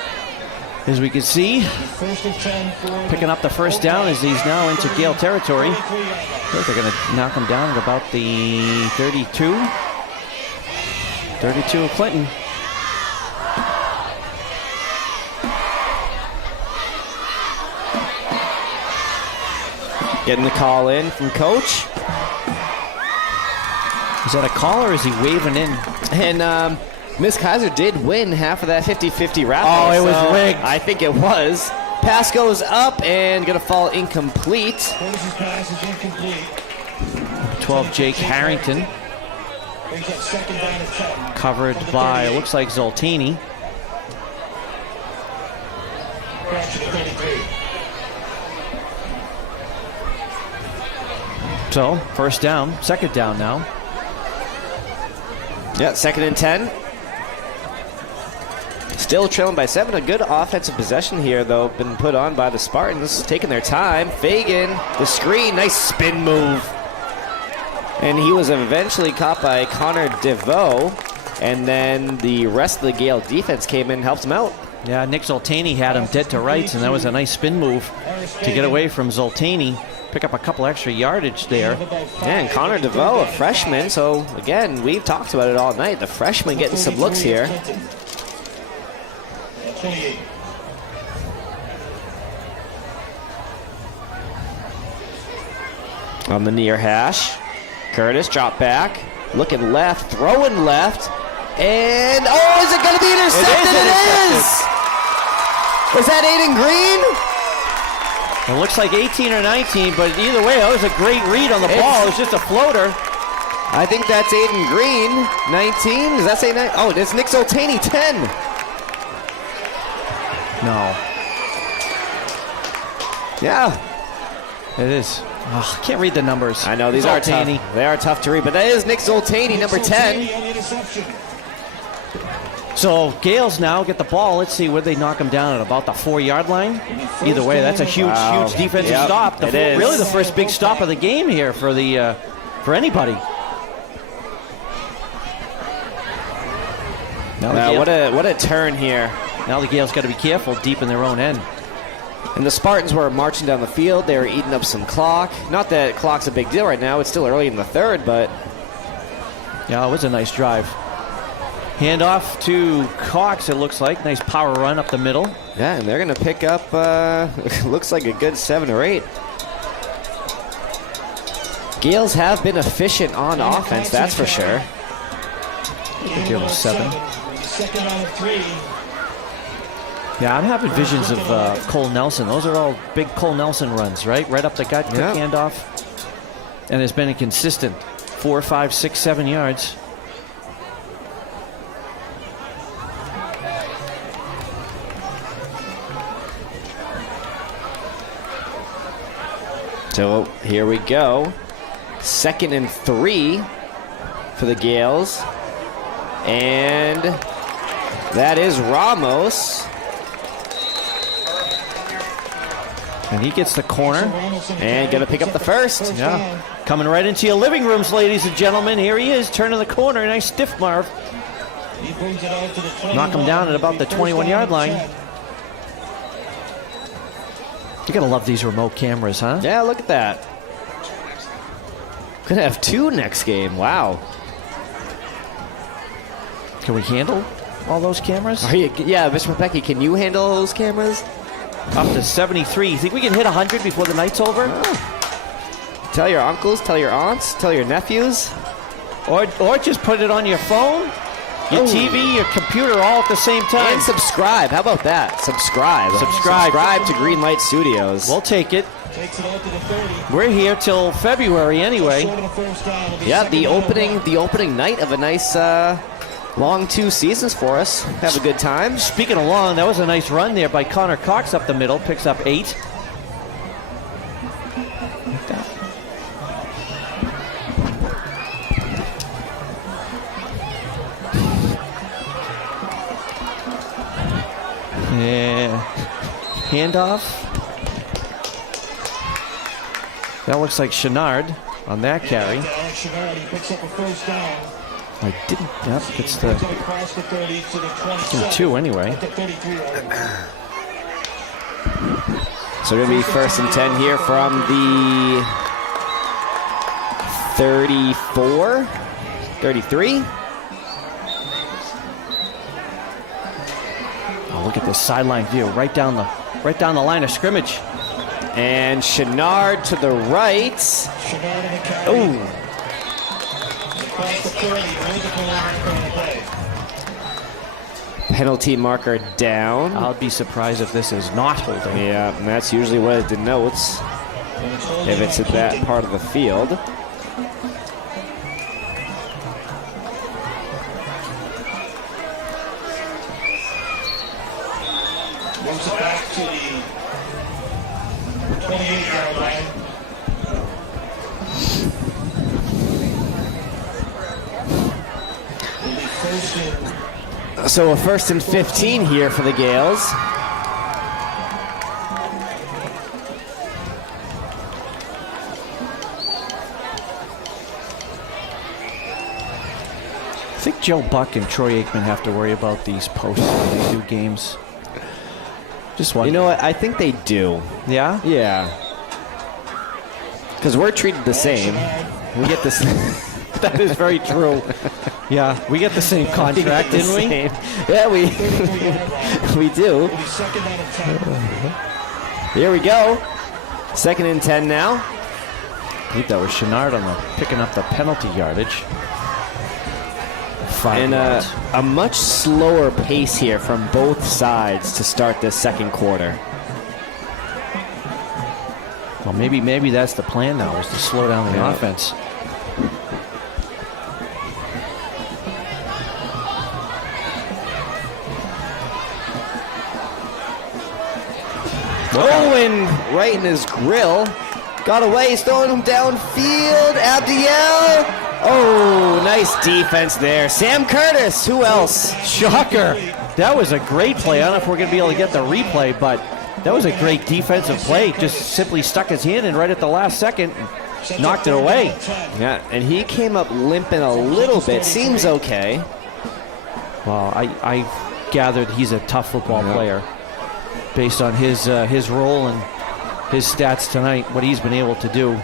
as we can see, First and 10 for picking up the first down as he's now into Gale territory. I think they're going to knock him down at about the 32. 32 of Clinton. Getting the call in from Coach. Is that a call or is he waving in? And Miss Kaiser did win half of that 50-50 raffle. Oh, it was rigged. I think it was. Pass goes up and going to fall incomplete. Curtis's pass is incomplete. 12, Jake Harrington. Brings up second down and 10. Covered by, it looks like Zoltani. Back to the 33. So, first down, second down now. Yeah, second and 10. Still trailing by 7. A good offensive possession here, though, been put on by the Spartans. Taking their time. Fagan, the screen, nice spin move. And he was eventually caught by Connor DeVoe. And then the rest of the Gale defense came in and helped him out. Yeah, Nick Zoltani had him dead to rights, and that was a nice spin move to get away from Zoltani. Pick up a couple extra yardage there. Yeah, and Connor DeVoe, a freshman. So, again, we've talked about it all night. The freshman getting some looks here. 28. On the near hash. Curtis, drop back. Looking left, throwing left. And, oh, is it going to be intercepted? It is! Was that Aiden Green? It looks like 18 or 19, but either way, that was a great read on the ball. It was just a floater. I think that's Aiden Green, 19. Does that say 9? Oh, it's Nick Zoltani, 10. No. Yeah. It is. Oh, I can't read the numbers. I know, these are tough. Zoltani. They are tough to read, but that is Nick Zoltani, number 10. On the interception. So Gales now get the ball. Let's see where they knock him down at about the 4-yard line. Either way, that's a huge, huge defensive stop. It is. Really the first big stop of the game here for the for anybody. Now the Gale- What a turn here. now the Gales got to be careful deep in their own end. And the Spartans were marching down the field. They were eating up some clock. Not that clock's a big deal right now. It's still early in the third, but Yeah, it was a nice drive. Handoff to Cox, it looks like. Nice power run up the middle. yeah, and they're going to pick up, looks like a good 7 or 8. Gales have been efficient on offense, that's for sure. Give him 7. Second on 3. Yeah, I'm having visions of Cole Nelson. Those are all big Cole Nelson runs, right? Right up the gut, quick Yeah. handoff. And it's been a consistent 4, 5, 6, 7 yards. So here we go. 2nd and 3 for the Gales. And that is Ramos. And he gets the corner. And going to pick up the first. Yeah. Coming right into your living rooms, ladies and gentlemen. Here he is, turning the corner. Nice stiff Marv. He brings it out to the 21. Knock him down at about the 21-yard line. You gotta love these remote cameras, huh? Yeah, look at that. Could have 2 next game. Wow. Can we handle all those cameras? Yeah, Mr. Becky, can you handle those cameras? Up to 73. You think we can hit 100 before the night's over? Tell your uncles, tell your aunts, tell your nephews. Or just put it on your phone, your TV, your computer, all at the same time. And subscribe. How about that? Subscribe. Subscribe. Subscribe to Greenlight Studios. We'll take it. Takes it out to the 30. We're here till February anyway. Short of a first down. It'll be Yeah, second the down opening night of a nice long 2 seasons for us. Have a good time. Speaking of long, that was a nice run there by Connor Cox up the middle. Picks up 8. Yeah. Handoff. That looks like Chenard on that carry. Alex Chenard, he picks up a first down. I didn't. Yep, gets the Takes it across the 30 to the 27. 2 anyway. At the 33 line. So going to be 1st and 10 here from the 34, 33. Oh, look at this sideline view, right down the line of scrimmage. And Chenard to the right. Chenard in the carry. Oh, Across the 30. Multiple line from play. penalty marker down. I'll be surprised if this is not holding. Yeah, and that's usually what it denotes if it's at that part of the field. Moves it back to the 28-yard line. It'll be first and So a 1st and 15 here for the Gales. I think Joe Buck and Troy Aikman have to worry about these posts when they do games. Just one. You know what? I think they do. Yeah? Yeah. Because we're treated the same. We get this. That is very true. Yeah, we get the same contract, didn't we? Yeah, we we do. it'll be second down and 10. Here we go. 2nd and 10 now. I think that was Chenard on the picking up the penalty yardage. 5 And yards. a much slower pace here from both sides to start this 2nd quarter. Well, maybe that's the plan now, is to slow down the offense. Oh, and right in his grill. Got away. He's throwing him downfield. Abdiel. Oh, nice defense there. Sam Curtis. Who else? Shocker. That was a great play. I don't know if we're going to be able to get the replay, but that was a great defensive play. Just simply stuck his hand in right at the last second and knocked it away. Yeah, and he came up limping a little bit. Seems okay. Well, I gathered he's a tough football player based on his role and his stats tonight, what he's been able to do.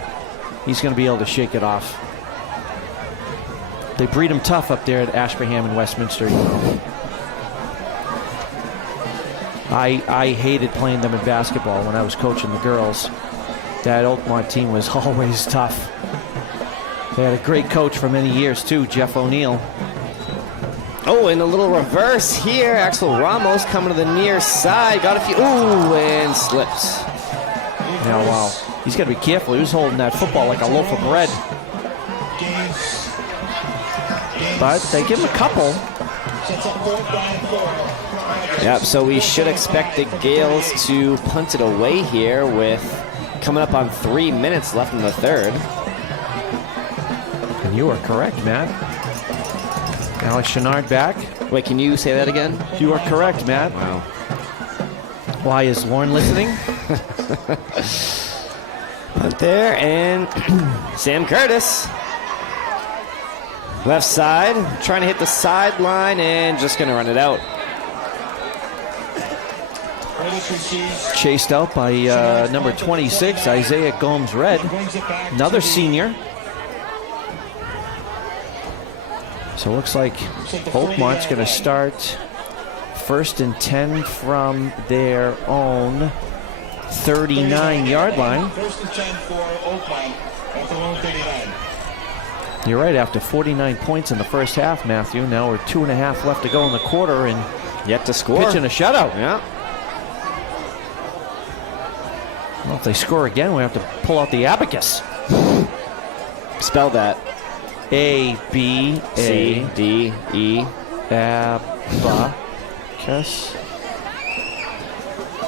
He's going to be able to shake it off. They breed him tough up there at Ashburnham and Westminster. I hated playing them in basketball when I was coaching the girls. That Oakmont team was always tough. They had a great coach for many years too, Jeff O'Neill. Oh, and a little reverse here. Axel Ramos coming to the near side. Got a few. Ooh, and slips. Now, wow. He's got to be careful. He was holding that football like a loaf of bread. But they give him a couple. Yep, so we should expect the Gales to punt it away here with coming up on 3 minutes left in the third. And you are correct, Matt. Alex Chenard back. Wait, can you say that again? You are correct, Matt. Wow. Why, is Lauren listening? Punt there, and Sam Curtis. Left side, trying to hit the sideline and just going to run it out. Chased out by number 26, Isaiah Gomes-Red. Another senior. So it looks like Oakmont's going to start 1st and 10 from their own 39-yard line. 1st and 10 for Oakmont at their own 39. You're right, after 49 points in the first half, Matthew. Now we're 2.5 left to go in the quarter and Yet to score. pitching a shutout. Yeah. Well, if they score again, we have to pull out the abacus. Spell that. A-B-A. C-D-E. Abacus.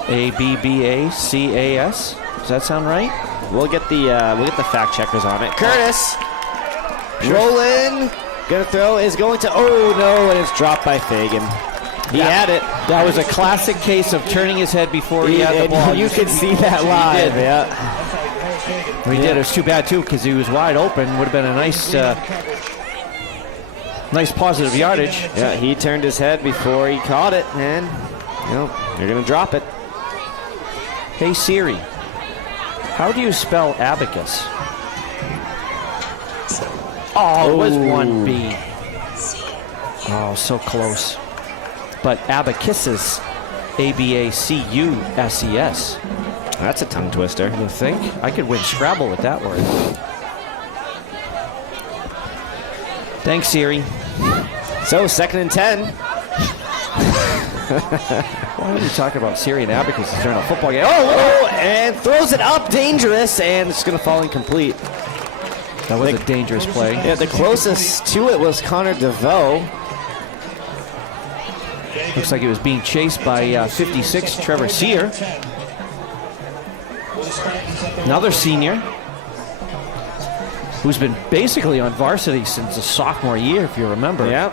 A-B-B-A-C-A-S. Does that sound right? We'll get the fact checkers on it. Curtis. Rolling. Gonna throw. Is going to. Oh no! And it's dropped by Fagan. He had it. That was a classic case of turning his head before he had the ball. You could see that live. did. Yeah. He did. It was too bad too because he was wide open. Would have been a nice, nice positive yardage. Yeah. He turned his head before he caught it, and they're gonna drop it. Hey Siri, how do you spell abacus? Oh, it was 1B. Oh, so close. But abacusses, A-B-A-C-U-S-E-S. That's a tongue twister. You think? I could win Scrabble with that word. Thanks, Siri. So 2nd and 10. Why are we talking about Siri and abacus during a football game? Oh, and throws it up, dangerous, and it's going to fall incomplete. That was a dangerous play. Yeah, the closest to it was Connor DeVoe. Looks like it was being chased by 56, Trevor Sear. Another senior who's been basically on varsity since the sophomore year, if you remember. Yeah.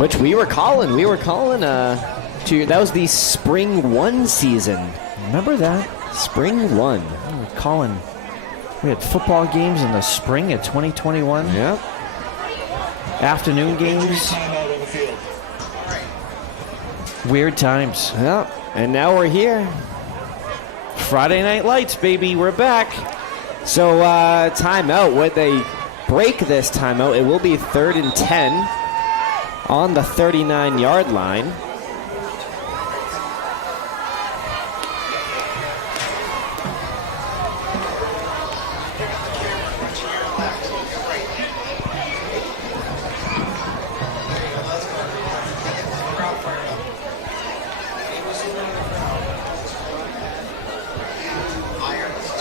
Which we were calling. That was the Spring 1 season. Remember that? Spring 1. We were calling. We had football games in the spring of 2021. Yeah. Afternoon games. Weird times. Yeah. And now we're here. Friday Night Lights, baby. We're back. So timeout. Would they break this timeout? It will be 3rd and 10 on the 39-yard line.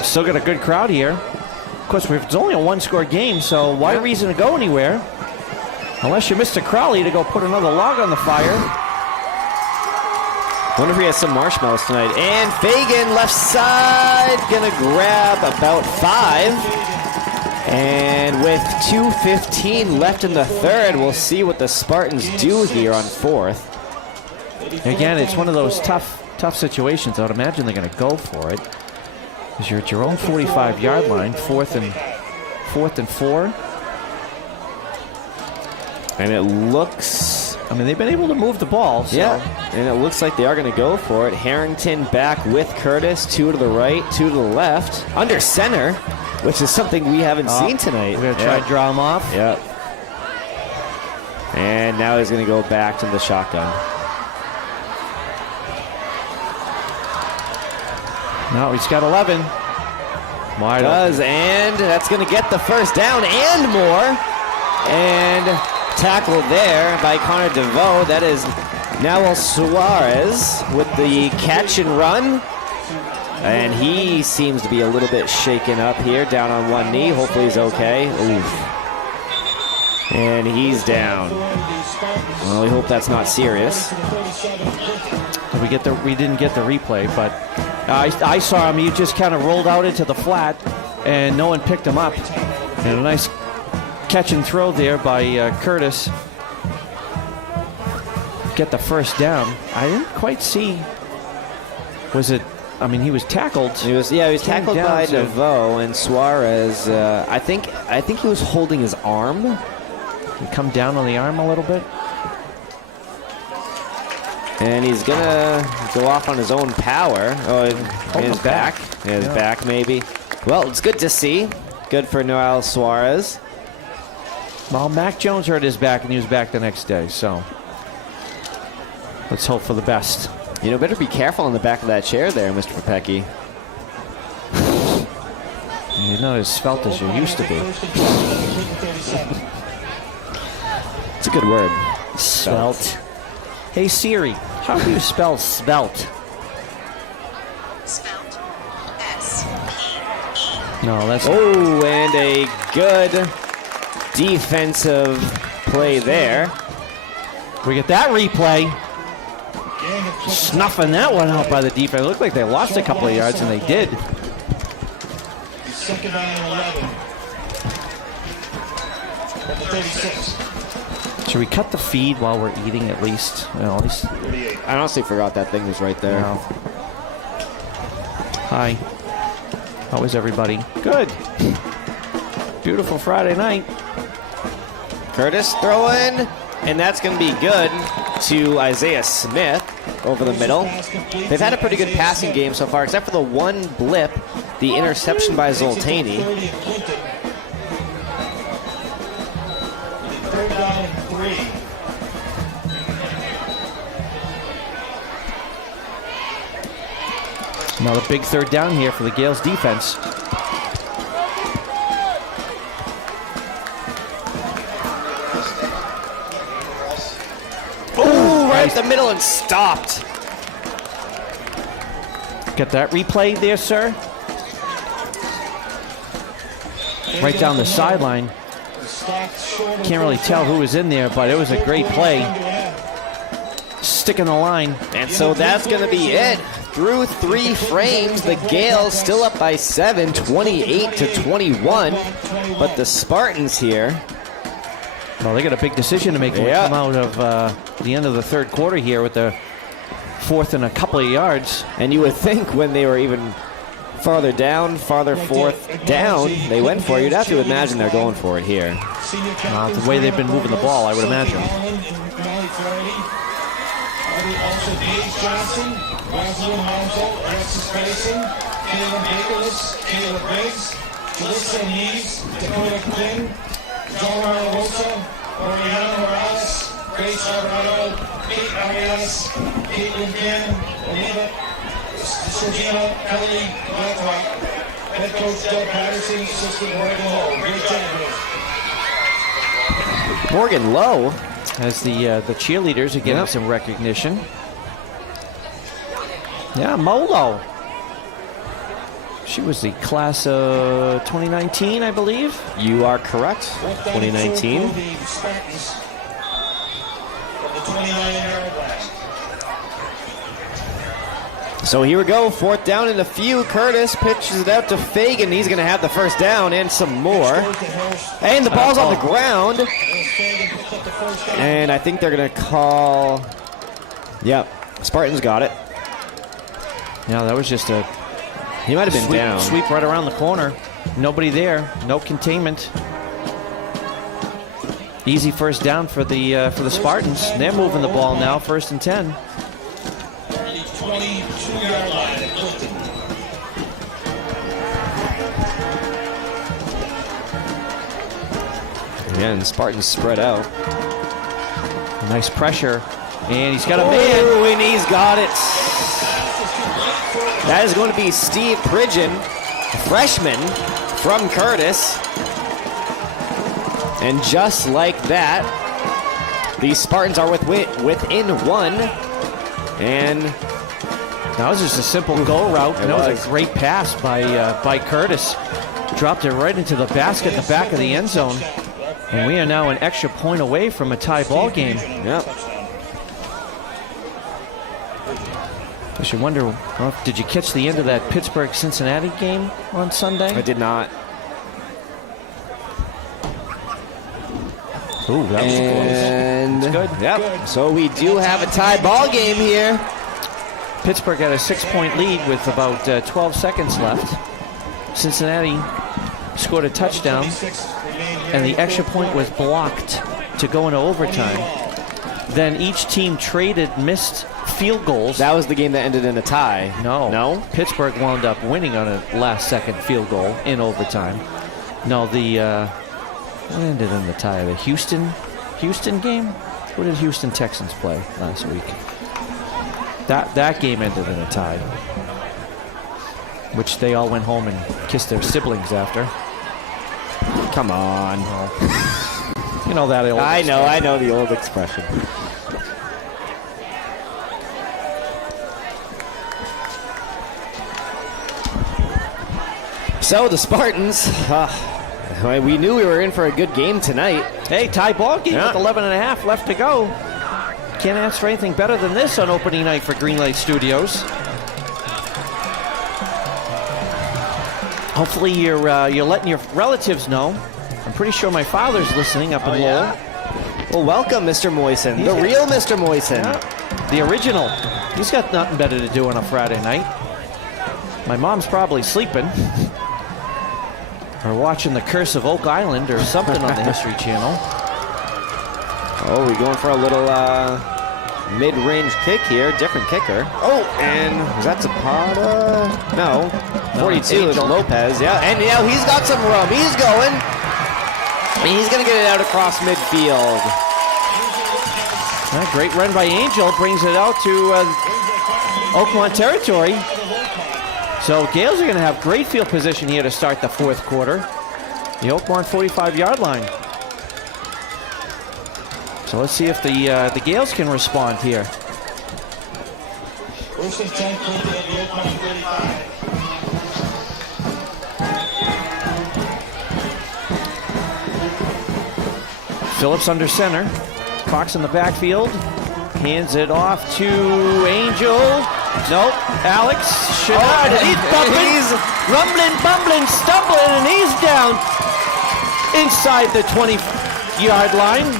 Still got a good crowd here. Of course, it's only a one-score game, so why reason to go anywhere? Unless you're Mr. Crowley to go put another log on the fire. Wonder if he has some marshmallows tonight. And Fagan, left side, gonna grab about 5. And with 2:15 left in the third, we'll see what the Spartans do here on 4th. Again, it's one of those tough situations. I would imagine they're going to go for it. Because you're at your own 45-yard line, 4th and 4. And it looks... I mean, they've been able to move the ball. So. Yeah, and it looks like they are going to go for it. Harrington back with Curtis. 2 to the right, 2 to the left. Under center, which is something we haven't seen tonight. We're going to try to draw him off. Yep. And now he's going to go back to the shotgun. No, he's got 11. Wide Does, and that's going to get the first down and more. And tackled there by Connor DeVoe. That is Noel Suarez with the catch and run. And he seems to be a little bit shaken up here, down on one knee. Hopefully he's okay. Oof. And he's down. Well, we hope that's not serious. We didn't get the replay, but I saw him. He just kind of rolled out into the flat, and no one picked him up. And a nice catch and throw there by Curtis. Get the first down. I didn't quite see. Was it? I mean, he was tackled. He was tackled by DeVoe, and Suarez. I think he was holding his arm. He come down on the arm a little bit. And he's gonna go off on his own power. Oh, his back. His back, maybe. Well, it's good to see. Good for Noel Suarez. Well, Mac Jones hurt his back, and he was back the next day. So let's hope for the best. You know, better be careful on the back of that chair there, Mr. Popecki. You're not as svelte as you used to be. It's a good word. Svelte. Hey Siri, how do you spell svelte? Spelled S-P-E. No, that's Oh, and a good defensive play there. we get that replay. Snuffing that one out by the defense. It looked like they lost a couple of yards, and they did. Second down and 11. At the 36. Should we cut the feed while we're eating at least? Well, at least. 38. I honestly forgot that thing was right there. No. Hi. How is everybody? Good. Beautiful Friday night. Curtis throwing, and that's going to be good to Isaiah Smith over the middle. They've had a pretty good passing game so far, except for the one blip, the interception by Zoltani. Third down and 3. Another big third down here for the Gales defense. Oh, right up the middle and stopped. Got that replay there, sir? Right down the sideline. Can't really tell who was in there, but it was a great play. Sticking the line. And so that's going to be it. Through 3 frames, the Gales still up by 7, 28-21. But the Spartans here. Well, they got a big decision to make when we come out of the end of the third quarter here with the 4th and a couple of yards. And you would think when they were even farther down, farther 4th down, they went for it. You'd have to imagine they're going for it here. The way they've been moving the ball, I would imagine. Also, Dave Johnson, Rosalind Monzo, Alexis Mason, Caleb Bakerless, Caleb Briggs, Jalissa Neves, Dakota Quinn, John Rosa, Oriana Morales, Grace Alvarado, Kate Arias, Caitlin Kim, Oliva, Sergina Kelly, Blackrock, Head Coach Doug Patterson, Assistant Morgan Lowe. Great job, Morgan Lowe. As the cheerleaders are getting some recognition. Yeah, Molo. She was the class of 2019, I believe. You are correct. 2019. So here we go, 4th down and a few. Curtis pitches it out to Fagan. He's going to have the first down and some more. And the ball's on the ground. And I think they're going to call... Yep, Spartans got it. Yeah, that was just a He might have been down. Sweep right around the corner. Nobody there. No containment. Easy first down for the Spartans. They're moving the ball now, 1st and 10. 22-yard line at Clifton. Again, Spartans spread out. Nice pressure, and he's got a man. Oh, and he's got it. That is going to be Steve Pridgeon, a freshman from Curtis. And just like that, the Spartans are within 1. And that was just a simple go route. And that was a great pass by Curtis. Dropped it right into the basket in the back of the end zone. And we are now an extra point away from a tie ball game. Yep. I should wonder, did you catch the end of that Pittsburgh-Cincinnati game on Sunday? I did not. Ooh, that was And close. Good. Yep. So we do have a tie ball game here. Pittsburgh had a 6-point lead with about 12 seconds left. Cincinnati scored a touchdown, and the extra point was blocked to go into overtime. Then each team traded missed field goals. That was the game that ended in a tie. No. Pittsburgh wound up winning on a last-second field goal in overtime. No, what ended in the tie? The Houston game? What did Houston Texans play last week? That game ended in a tie, which they all went home and kissed their siblings after. Come on. You know that old I know the old expression. So the Spartans, we knew we were in for a good game tonight. Hey, tie ball game with 11 and a half left to go. Can't ask for anything better than this on opening night for Greenlight Studios. Hopefully you're letting your relatives know. I'm pretty sure my father's listening up in Lowell. Well, welcome, Mr. Moisen, the real Mr. Moisen. Yeah. The original. He's got nothing better to do on a Friday night. My mom's probably sleeping. Or watching The Curse of Oak Island or something on the History Channel. Oh, we're going for a little mid-range kick here. Different kicker. Oh, and is that Zapata? No. 42 is Lopez. Yeah, and now he's got some room. He's going. And he's going to get it out across midfield. Great run by Angel. Brings it out to Oakmont territory. So Gales are going to have great field position here to start the 4th quarter. The Oakmont 45-yard line. So let's see if the Gales can respond here. First and 10, Clifton at the Oakmont 35. Phillips under center. Cox in the backfield. Hands it off to Angel. Nope. Alex Chenard. And he's bumping. He's rumbling, bumbling, stumbling, and he's down inside the 20-yard line.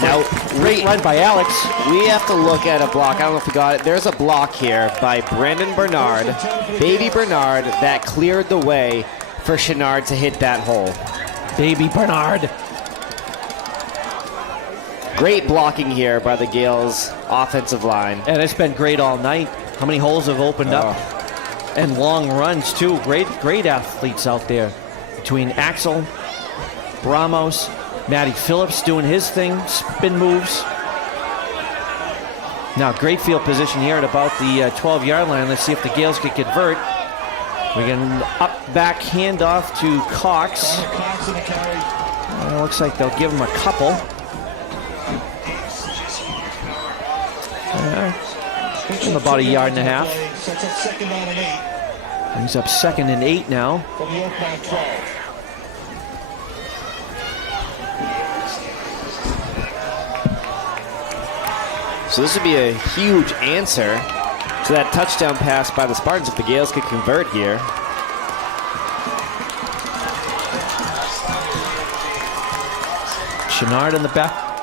Now, great run by Alex. We have to look at a block. I don't know if we got it. There's a block here by Brandon Bernard, baby Bernard, that cleared the way for Chenard to hit that hole. Baby Bernard. Great blocking here by the Gales offensive line. And it's been great all night. How many holes have opened up? And long runs, too. Great athletes out there. Between Axel, Ramos, Matty Phillips doing his thing, spin moves. Now, great field position here at about the 12-yard line. Let's see if the Gales can convert. We can up-back handoff to Cox. Looks like they'll give him a couple. About a yard and a half. He's up 2nd and 8 now. So this would be a huge answer to that touchdown pass by the Spartans if the Gales could convert here. Chenard in the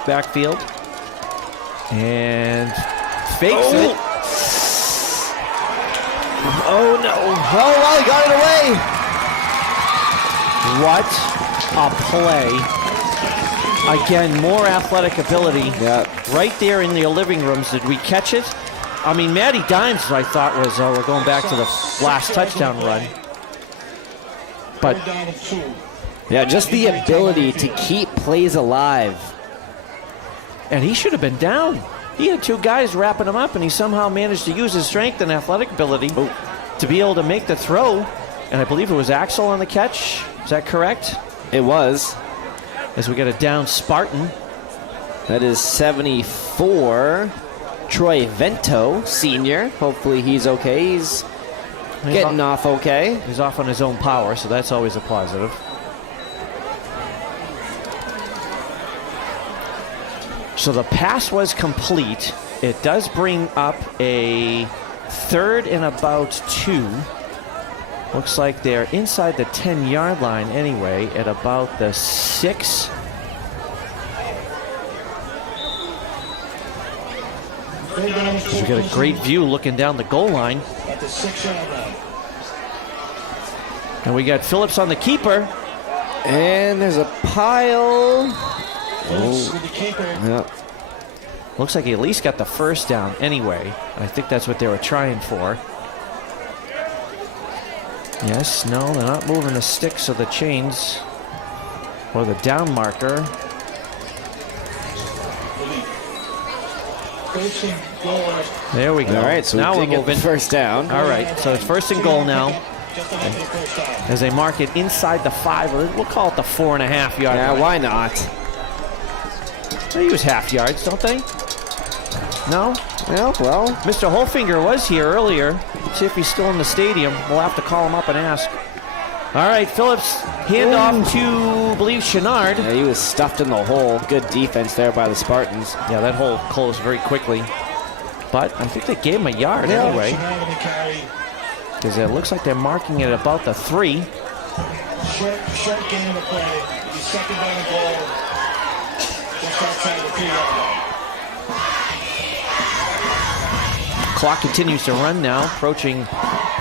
backfield. And fakes it. Oh, no. Oh, well, he got it away. What a play Again, more athletic ability. Yeah. Right there in your living rooms. Did we catch it? I mean, Matty Dimes, I thought was, we're going back to the last touchdown run. But Yeah, just the ability to keep plays alive. and he should have been down. He had two guys wrapping him up, and he somehow managed to use his strength and athletic ability to be able to make the throw. And I believe it was Axel on the catch. Is that correct? It was. As we get a down Spartan. That is 74. Troy Vento, senior. Hopefully he's okay. He's getting off okay. He's off on his own power, so that's always a positive. So the pass was complete. It does bring up a 3rd and about 2. Looks like they're inside the 10-yard line anyway at about the 6. So we got a great view looking down the goal line. At the 6-yard line. And we got Phillips on the keeper. And there's a pile. Phillips with the keeper. Yeah. Looks like he at least got the first down anyway. I think that's what they were trying for. Yes, no, they're not moving the sticks or the chains or the down marker. First and goal. There we go. All right, so now we we're did get moving. the first down. All right, so it's 1st and goal now Just enough for the first down. as they mark it inside the 5, or we'll call it the 4.5 yard Yeah, line. why not? They use half yards, don't they? No? Well, Mr. Holfinger was here earlier. See if he's still in the stadium. We'll have to call him up and ask. All right, Phillips, handoff to, I believe, Chenard. yeah, he was stuffed in the hole. Good defense there by the Spartans. Yeah, that hole closed very quickly. But I think they gave him a yard anyway, Should have the carry. because it looks like they're marking it about the 3. Short game to play. He's 2nd down and goal. Just outside the 3-yard line. Clock continues to run now, approaching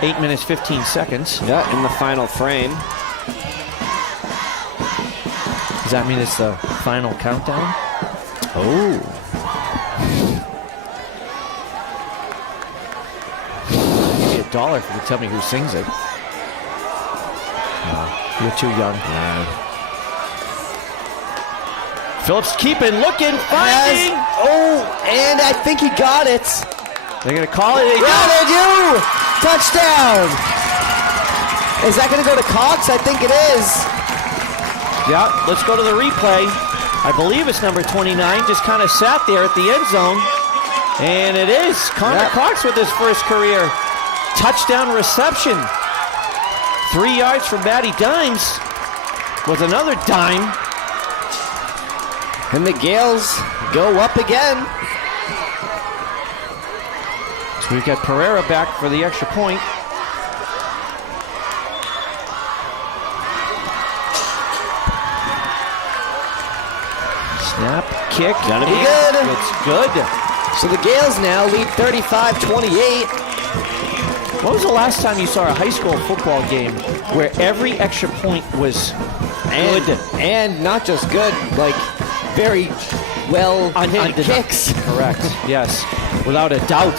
8 minutes, 15 seconds. Yeah, in the final frame. Does that mean it's the final countdown? Oh. Give me $1 if you could tell me who sings it. No, you're too young. Phillips keeping, looking, finding. And I think he got it. They're going to call it. They Routed you! Touchdown! Is that going to go to Cox? I think it is. Yeah, let's go to the replay. I believe it's number 29. Just kind of sat there at the end zone. And it is Connor Cox with his first career touchdown reception. 3 yards from Matty Dimes with another dime. And the Gales go up again. So we've got Pereira back for the extra point. Snap, kick. Gonna be and good. It's good. So the Gales now lead 35-28. When was the last time you saw a high school football game where every extra point was good? And not just good, like very well hit kicks. Correct, yes, without a doubt.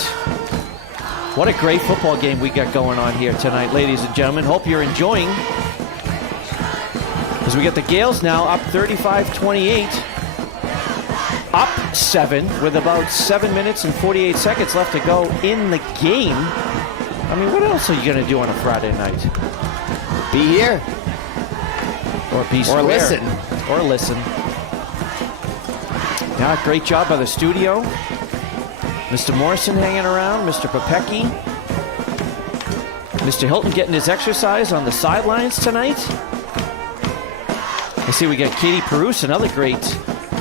What a great football game we got going on here tonight, ladies and gentlemen. Hope you're enjoying. As we get the Gales now up 35-28. Up 7 with about 7 minutes and 48 seconds left to go in the game. I mean, what else are you going to do on a Friday night? Be here. Or be Or square. listen. Or listen. Yeah, great job by the studio. Mr. Morrison hanging around, Mr. Popecki. Mr. Hilton getting his exercise on the sidelines tonight. I see we got Katie Perouse, another great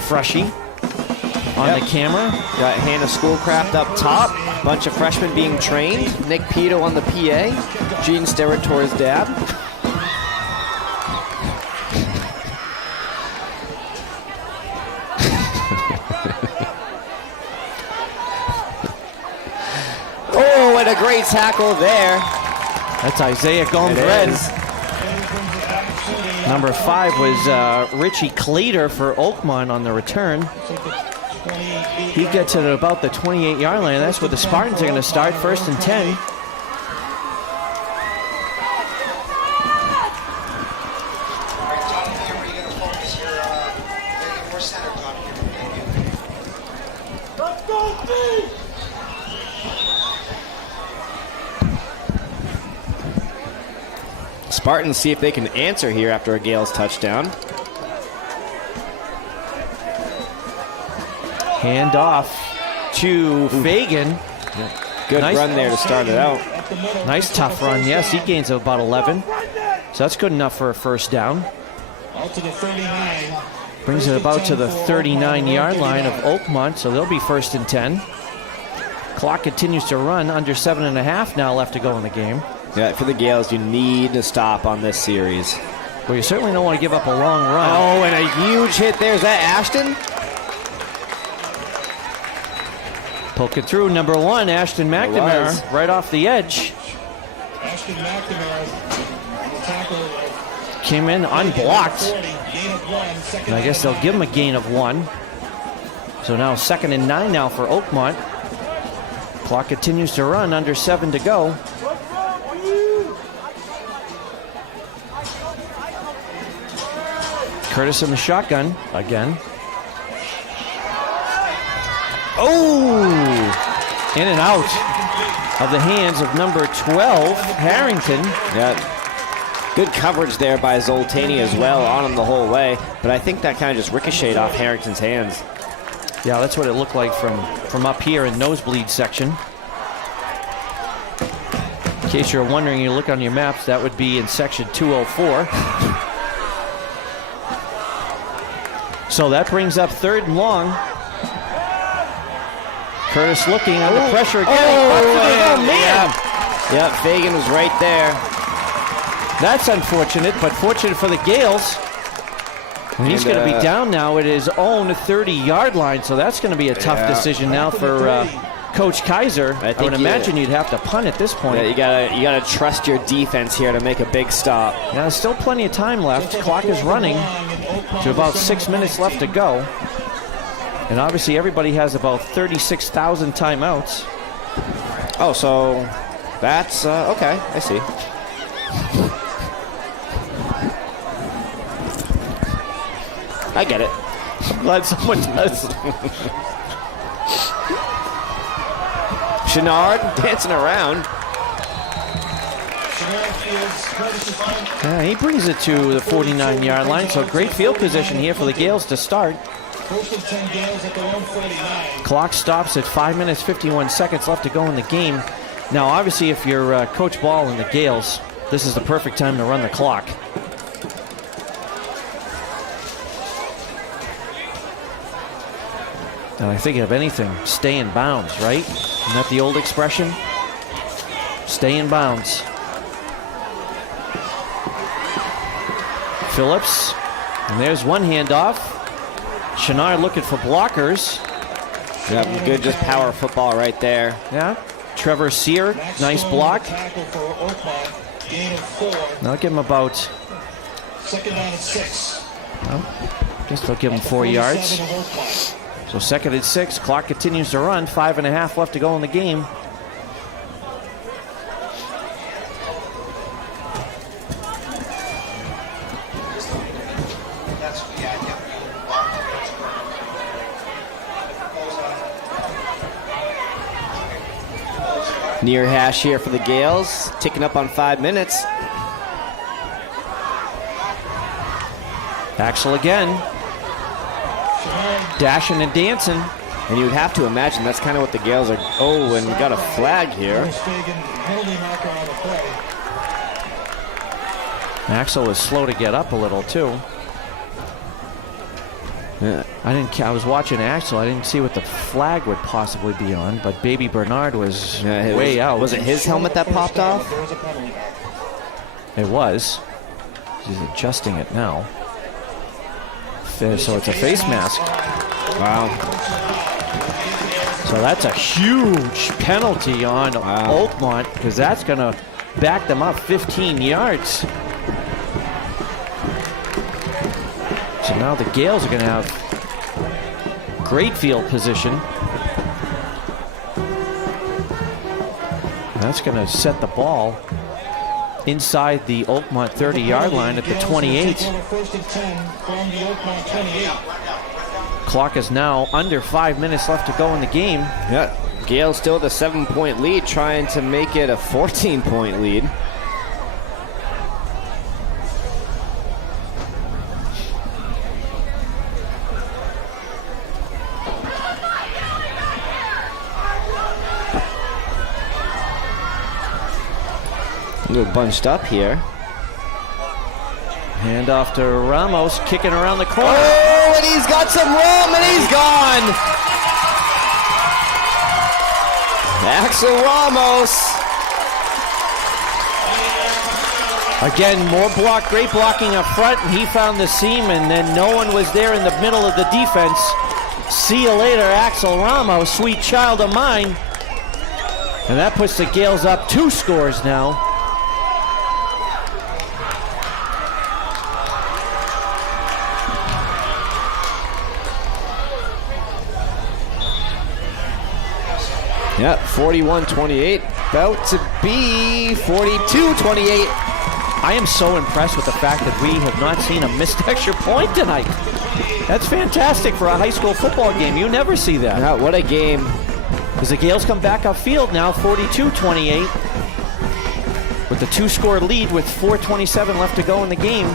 freshie on the camera. Got Hannah Schoolcraft up top. Bunch of freshmen being trained. Nick Pito on the PA. Gene Steretor's dad. Oh, and a great tackle there. That's Isaiah Gondred. It is. Number 5 was Richie Cleater for Oakmont on the return. He gets it at about the 28-yard line. That's where the Spartans are going to start, 1st and 10. Right, top camera, you gotta focus your, get more center, top camera. Spartans see if they can answer here after a Gales touchdown. Hand off to Fagan. Good Nice. run there to start it out. Nice tough run. Yes, he gains about 11. So that's good enough for a first down. Out to the 39. Brings it about to the 39-yard line of Oakmont, so they'll be 1st and 10. Clock continues to run, under 7.5 now left to go in the game. Yeah, for the Gales, you need to stop on this series. Well, you certainly don't want to give up a long run. Oh, and a huge hit there. Is that Ashton? Poke it through, number 1, Ashton was. McNamara, right off the edge. Ashton McNamara, the tackle. Came in unblocked. 40, gain of 1, second And I guess they'll give him a gain of 1. So now 2nd and 9 now for Oakmont. Clock continues to run, under 7 to go. Curtis in the shotgun again. Oh! In and out of the hands of number 12, Harrington. Yeah. Good coverage there by Zoltani as well, on him the whole way. But I think that kind of just ricocheted off Harrington's hands. Yeah, that's what it looked like from up here in nosebleed section. In case you're wondering, you look on your maps, that would be in section 204. So that brings up 3rd and long. Curtis looking under pressure again. Oh, man. Yeah, Fagan was right there. That's unfortunate, but fortunate for the Gales. And he's going to be down now at his own 30-yard line, so that's going to be a tough decision now for Coach Kaiser. I would imagine you'd have to punt at this point. Yeah, you gotta trust your defense here to make a big stop. Now, there's still plenty of time left. Clock is running to about 6 minutes left to go. And obviously everybody has about 36,000 timeouts. Oh, so that's okay. I see. I get it. I'm glad someone does. Chenard dancing around. Yeah, he brings it to the 49-yard line, so great field position here for the Gales to start. First and 10 Gales at the 149. Clock stops at 5 minutes, 51 seconds left to go in the game. Now, obviously, if you're Coach Ball and the Gales, this is the perfect time to run the clock. And I think if anything, stay in bounds, right? Isn't that the old expression? Stay in bounds. Phillips, and there's one handoff. Chenard looking for blockers. Yeah, good, just power football right there. Yeah. Trevor Sear, nice block. Tackle for Oakmont, gain of 4. Now give him about, 2nd down and 6. guess they'll give him 4 yards. 47 of Oakmont. So 2nd and 6, clock continues to run, 5.5 left to go in the game. Near hash here for the Gales, ticking up on 5 minutes. Axel again. Dashing and dancing. And you would have to imagine that's kind of what the Gales are. Oh, and we got a flag here. Penalty marker on the play. Axel was slow to get up a little too. Yeah. I was watching Axel. I didn't see what the flag would possibly be on, but Baby Bernard was way out. Was it his helmet that popped off? There was a penalty. It was. He's adjusting it now. So it's a face mask. Wow. So that's a huge penalty on Oakmont, because that's going to back them up 15 yards. So now the Gales are going to have great field position. That's going to set the ball inside the Oakmont 30-yard line at the 28. First and 10 from the Oakmont 28. Clock is now under 5 minutes left to go in the game. Yeah, Gale still with a 7-point lead, trying to make it a 14-point lead. A little bunched up here. Hand off to Ramos, kicking around the corner. Oh, and he's got some room, and he's gone. Axel Ramos. Again, more great blocking up front, and he found the seam, and then no one was there in the middle of the defense. See you later, Axel Ramos, sweet child of mine. And that puts the Gales up 2 scores now. Yep, 41-28, about to be 42-28. I am so impressed with the fact that we have not seen a missed extra point tonight. That's fantastic for a high school football game. You never see that. Yeah, what a game. As the Gales come back upfield now, 42-28, with the 2-score lead with 4:27 left to go in the game.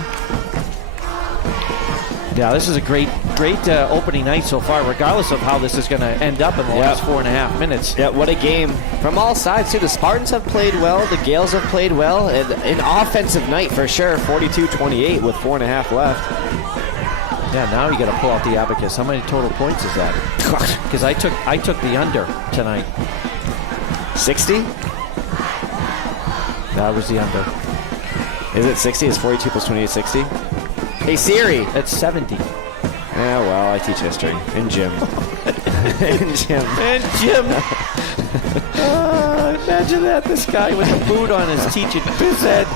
Yeah, this is a great opening night so far, regardless of how this is going to end up in the last 4.5 minutes. Yeah, what a game. From all sides, too. The Spartans have played well. The Gales have played well. An offensive night for sure. 42-28 with 4.5 left. Yeah, now you got to pull out the abacus. How many total points is that? Because I took the under tonight. 60? That was the under. Is it 60? Is 42 plus 28 60? Hey Siri. That's 70. Yeah, well, I teach history. And gym. And gym. Imagine that. This guy with a boot on is teaching phys ed.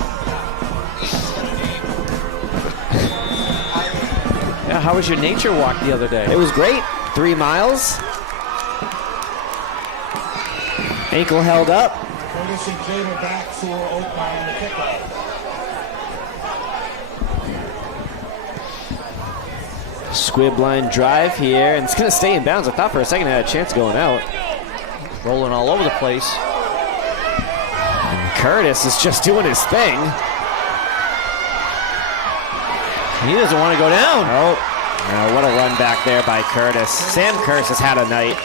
Yeah, how was your nature walk the other day? It was great. 3 miles. Ankle held up. Curtis and Jade are back for Oakmont on the kickoff. Squib line drive here, and it's going to stay in bounds. I thought for a second it had a chance going out. Rolling all over the place. And Curtis is just doing his thing. He doesn't want to go down. Oh, no, what a run back there by Curtis. Sam Curtis has had a night.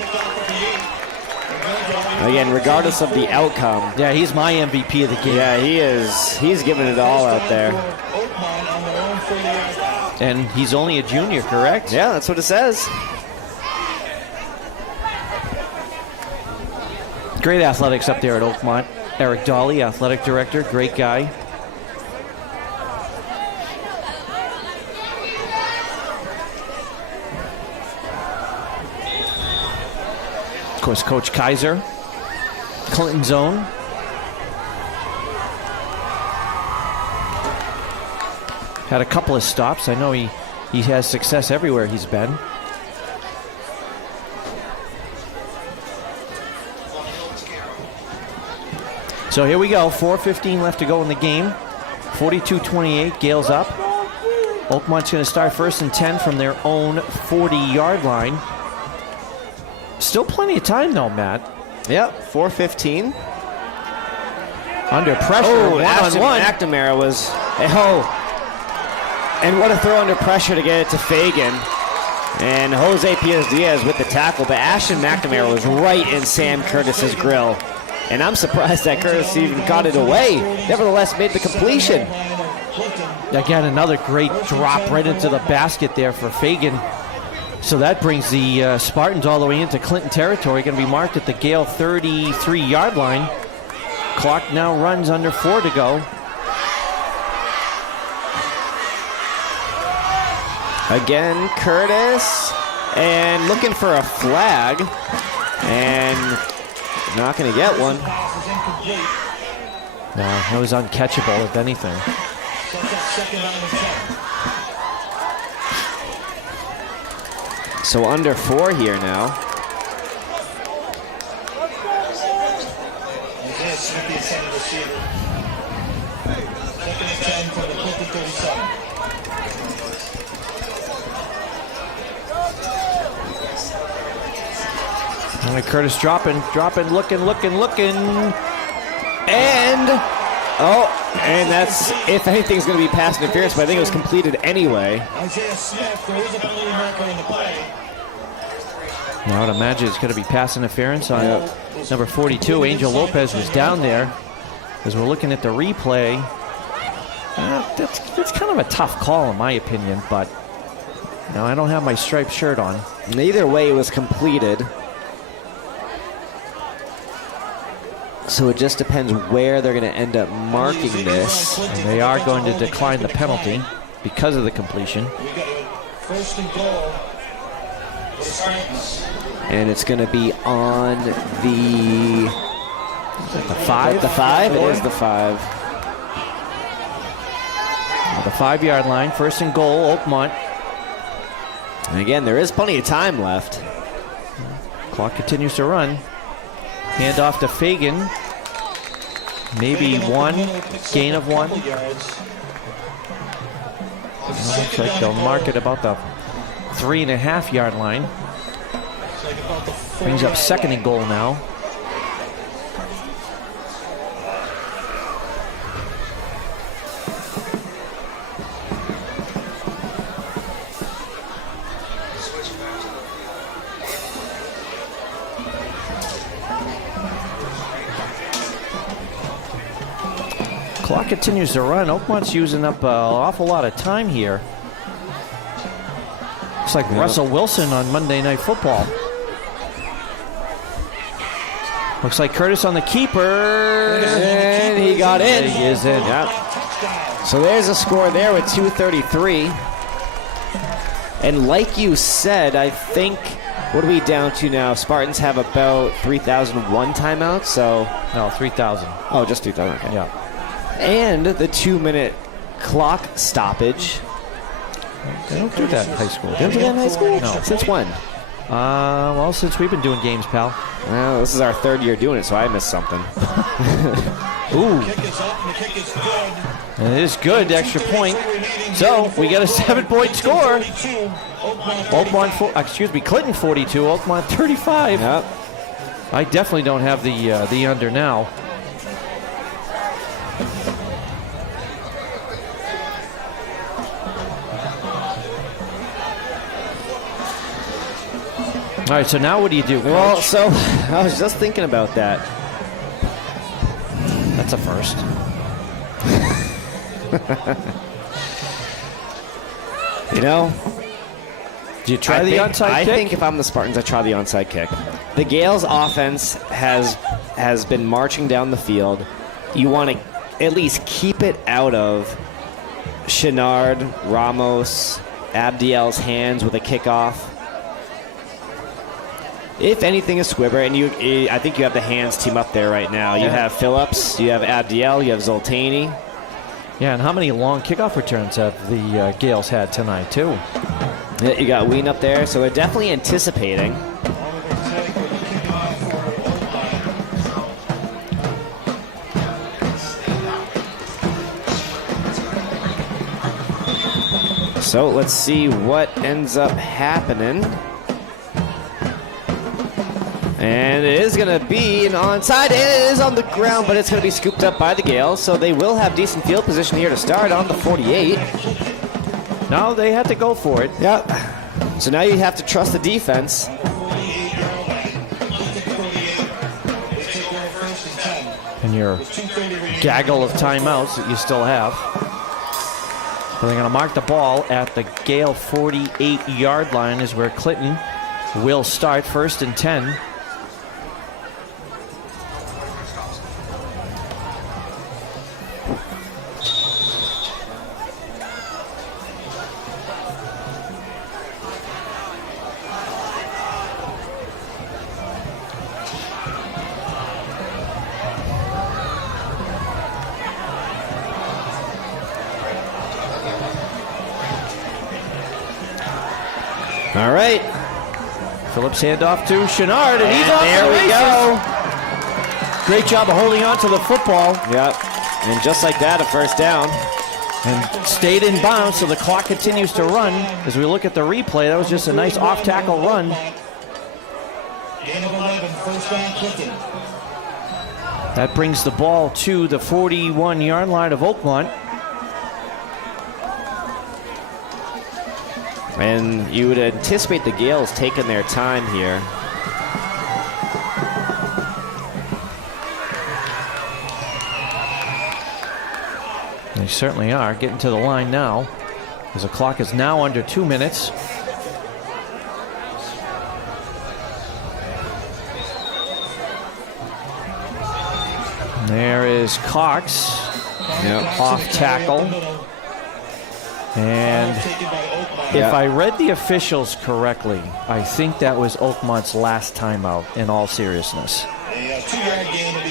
Again, regardless of the outcome. Yeah, he's my MVP of the game. Yeah, he is. He's giving it all out there. And he's only a junior, correct? Yeah, that's what it says. Great athletics up there at Oakmont. Eric Dolly, athletic director, great guy. Of course, Coach Kaiser, Clinton's own. Had a couple of stops. I know he has success everywhere he's been. So here we go. 4:15 left to go in the game. 42-28. Gales up. Oakmont's going to start 1st and 10 from their own 40-yard line. Still plenty of time, though, Matt. Yep, 4:15. Under pressure, Oh, Ashton one-on-one. McNamara was... Oh. And what a throw under pressure to get it to Fagan. And Jose Piaz-Diaz with the tackle. But Ashton McNamara was right in Sam Curtis's grill. And I'm surprised that Curtis even got it away. Nevertheless, made the completion. Again, another great drop right into the basket there for Fagan. So that brings the Spartans all the way into Clinton territory. Going to be marked at the Gale 33-yard line. Clock now runs under 4 to go. Again, Curtis. And looking for a flag. And not going to get one. No, that was uncatchable, if anything. So under 4 here now. Isaiah Smith, the center receiver. Second and 10 for the Clifton 37. And Curtis dropping, looking. And that's, if anything's going to be pass interference, but I think it was completed anyway. Isaiah Smith, there is a penalty marker in the play. Now I would imagine it's going to be pass interference on number 42. Angel Lopez was down there. As we're looking at the replay, that's kind of a tough call in my opinion, but now I don't have my striped shirt on. Either way, it was completed. So it just depends where they're going to end up marking this. And they are going to decline the penalty because of the completion. We got a first and goal. And it's going to be on the 5? The 5? It is the 5. The 5-yard line, first and goal, Oakmont. And again, there is plenty of time left. Clock continues to run. Hand off to Fagan. Maybe 1, gain of 1. Looks like they'll mark it about the 3.5-yard line. Brings up second and goal now. Clock continues to run. Oakmont's using up an awful lot of time here. Looks like Russell Wilson on Monday Night Football. Looks like Curtis on the keeper. And he got in. He is in. Yep. So there's a score there with 2:33. And like you said, I think, what are we down to now? Spartans have about 3,001 timeouts, so... No, 3,000. Oh, just 3,000, okay. Yeah. And the 2-minute clock stoppage. They don't do that in high school. They don't do that in high school? No. Since when? Well, since we've been doing games, pal. Well, this is our 3rd year doing it, so I missed something. Ooh. Kick is up and the kick is good. And it is good, extra point. So, we get a 7-point score. Clinton 42, Oakmont 35. Yep. I definitely don't have the under now. All right, so now what do you do, Coach? Well, so I was just thinking about that. That's a first. You know, Do you try the onside I kick? think if I'm the Spartans, I try the onside kick. The Gales' offense has been marching down the field. You want to at least keep it out of Chenard, Ramos, Abdiel's hands with a kickoff. If anything is Squibber, and I think you have the hands team up there right now. You have Phillips, you have Abdiel, you have Zoltani. Yeah, and how many long kickoff returns have the Gales had tonight, too? Yeah, you got Ween up there, so they're definitely anticipating. So let's see what ends up happening. And it is going to be an onside. It is on the ground, but it's going to be scooped up by the Gales. So they will have decent field position here to start on the 48. No, they had to go for it. Yep. So now you have to trust the defense. And your gaggle of timeouts that you still have. So they're going to mark the ball at the Gale 48-yard line is where Clinton will start, first and 10. All right. Phillips handoff to Chenard, and he's off to there the we races. go. Great job of holding on to the football Yep. And just like that, a first down. and stayed in bounds, so the clock continues to run. As we look at the replay, that was just a nice off-tackle run. Gain of 11, first down, Clifton. That brings the ball to the 41-yard line of Oakmont. And you would anticipate the Gales taking their time here. They certainly are getting to the line now, as the clock is now under 2 minutes. There is Cox, off tackle. And if I read the officials correctly, I think that was Oakmont's last timeout, in all seriousness. A 2-yard gain will be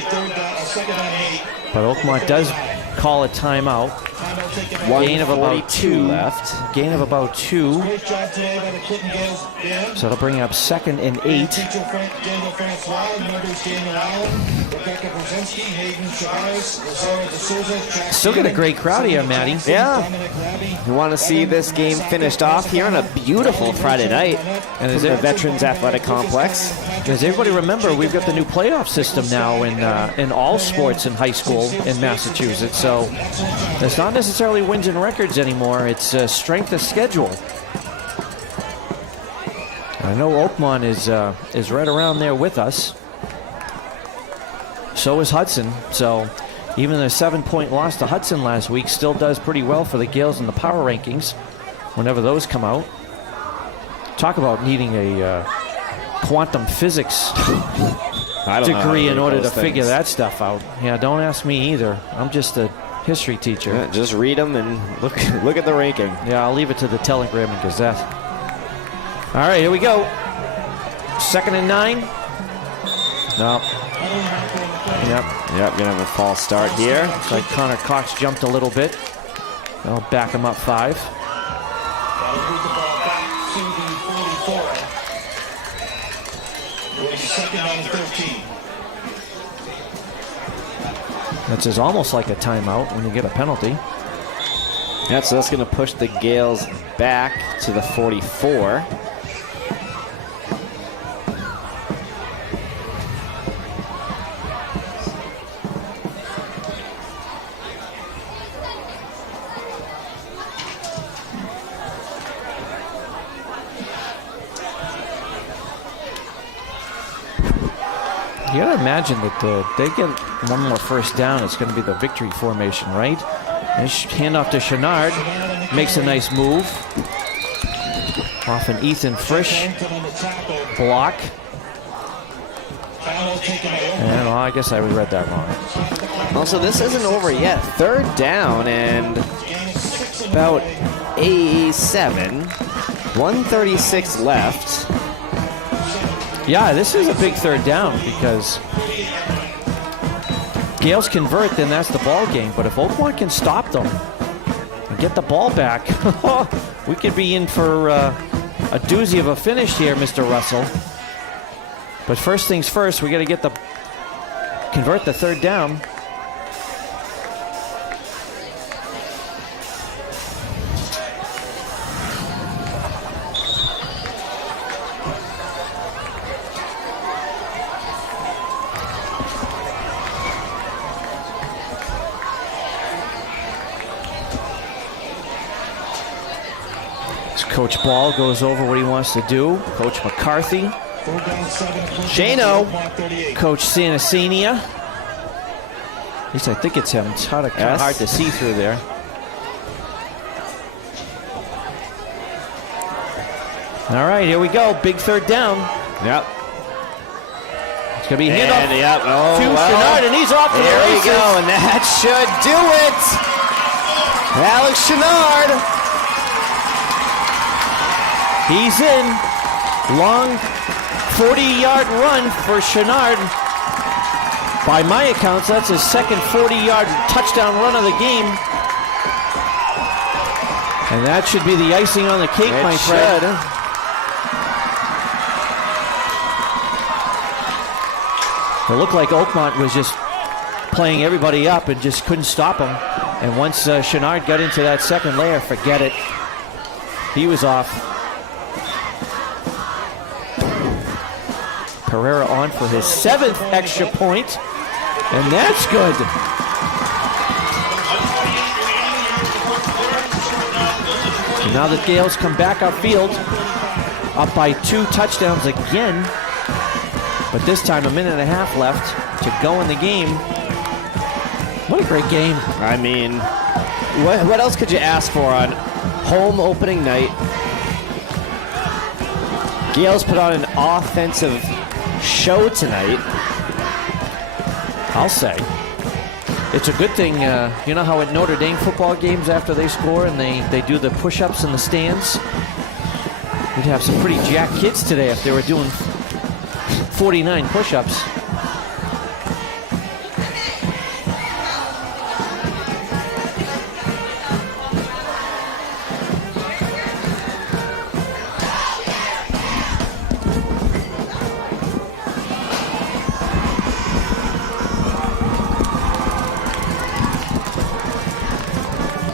second down and 8. But Oakmont does call a timeout. Timeout taken by Gain of about 1:42 2 left. Gain of about 2. Great job today by the Clinton Gales. Dan. So it'll bring up 2nd and 8. Daniel Francois, members Daniel Allen, Rebecca Brzezinski, Hayden Chavez, Rosario De Souza, Still got a great crowd here, Matty. Yeah. Dominic Labby. You want to see this game finished off here on a beautiful Friday night And in is the it, Veterans Athletic Complex. does everybody remember we've got the new playoff system now in all sports in high school in Massachusetts? So it's not necessarily wins and records anymore. It's strength of schedule. I know Oakmont is right around there with us. So is Hudson. So even the 7-point loss to Hudson last week still does pretty well for the Gales in the power rankings whenever those come out. Talk about needing a quantum physics I don't know how to degree in read order to those figure things. that stuff out. Yeah, don't ask me either. I'm just a history teacher. Yeah, just read them and look at the ranking. Yeah, I'll leave it to the Telegram and Gazette. All right, here we go. 2nd and 9. No. Yep, gonna have a false start here. Looks like Connor Cox jumped a little bit. They'll back him up 5. That'll move the ball back to the 44. Will be second down and 13. That's almost like a timeout when you get a penalty. Yeah, so that's gonna push the Gales back to the 44. You gotta imagine that they get one more first down. It's going to be the victory formation, right? Hand off to Chenard. Makes a nice move. Off an Ethan Frisch block. And well, I guess I read that wrong. Also, this isn't over yet. Third down and about A7. 1:36 left. Yeah, this is a big third down because Gales convert, then that's the ball game. But if Oakmont can stop them and get the ball back, we could be in for a doozy of a finish here, Mr. Russell. But first things first, we got to convert the third down. Coach Ball goes over what he wants to do. Coach McCarthy. Shano. Coach Sanasenia. At least I think it's him. It's kind of hard to see through there. All right, here we go. Big third down. Yep. It's going to be a handoff to well. Chenard, and he's off to the There races. we go, and that should do it. Alex Chenard. He's in. Long 40-yard run for Chenard. By my accounts, that's his second 40-yard touchdown run of the game. And that should be the icing on the cake, my friend. So it looked like Oakmont was just playing everybody up and just couldn't stop them. And once Chenard got into that second layer, forget it. He was off. Pereira on for his 7th extra point, and that's good. So now the Gales come back upfield, up by 2 touchdowns again, but this time a minute and a half left to go in the game. What a great game. I mean, what else could you ask for on home opening night? Gales put on an offensive show tonight. I'll say. It's a good thing, you know how at Notre Dame football games after they score and they do the push-ups in the stands? We'd have some pretty jacked kids today if they were doing 49 push-ups.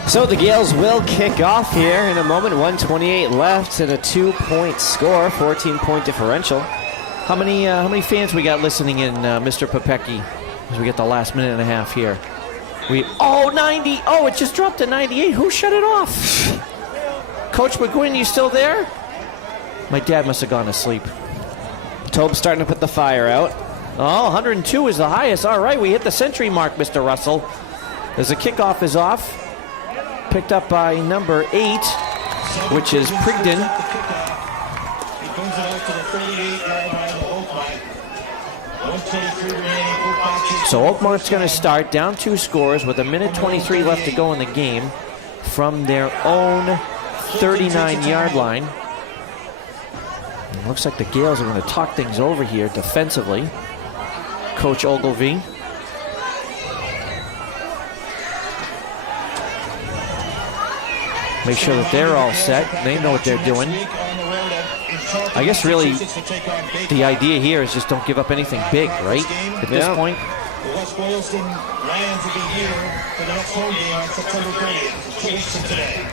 So the Gales will kick off here in a moment. 1:28 left and a 2-point score, 14-point differential. How many fans we got listening in, Mr. Popecki, as we get the last minute and a half here? 90. Oh, it just dropped to 98. Who shut it off? Coach McGuinn, you still there? My dad must have gone to sleep. Tobe's starting to put the fire out. Oh, 102 is the highest. All right, we hit the century mark, Mr. Russell. As the kickoff is off. Picked up by number 8, which is Prigden. He brings it out to the 38-yard line of Oakmont. 1:23 remaining. So Oakmont's going to start down 2 scores with a minute 23 left to go in the game from their own 39-yard line. It looks like the Gales are going to talk things over here defensively. Coach Ogilvie. Make sure that they're all set. They know what they're doing. I guess really the idea here is just don't give up anything big, right? At this point. The West Boylston Lions will be here for the next home game on September 30th, 2 weeks from today.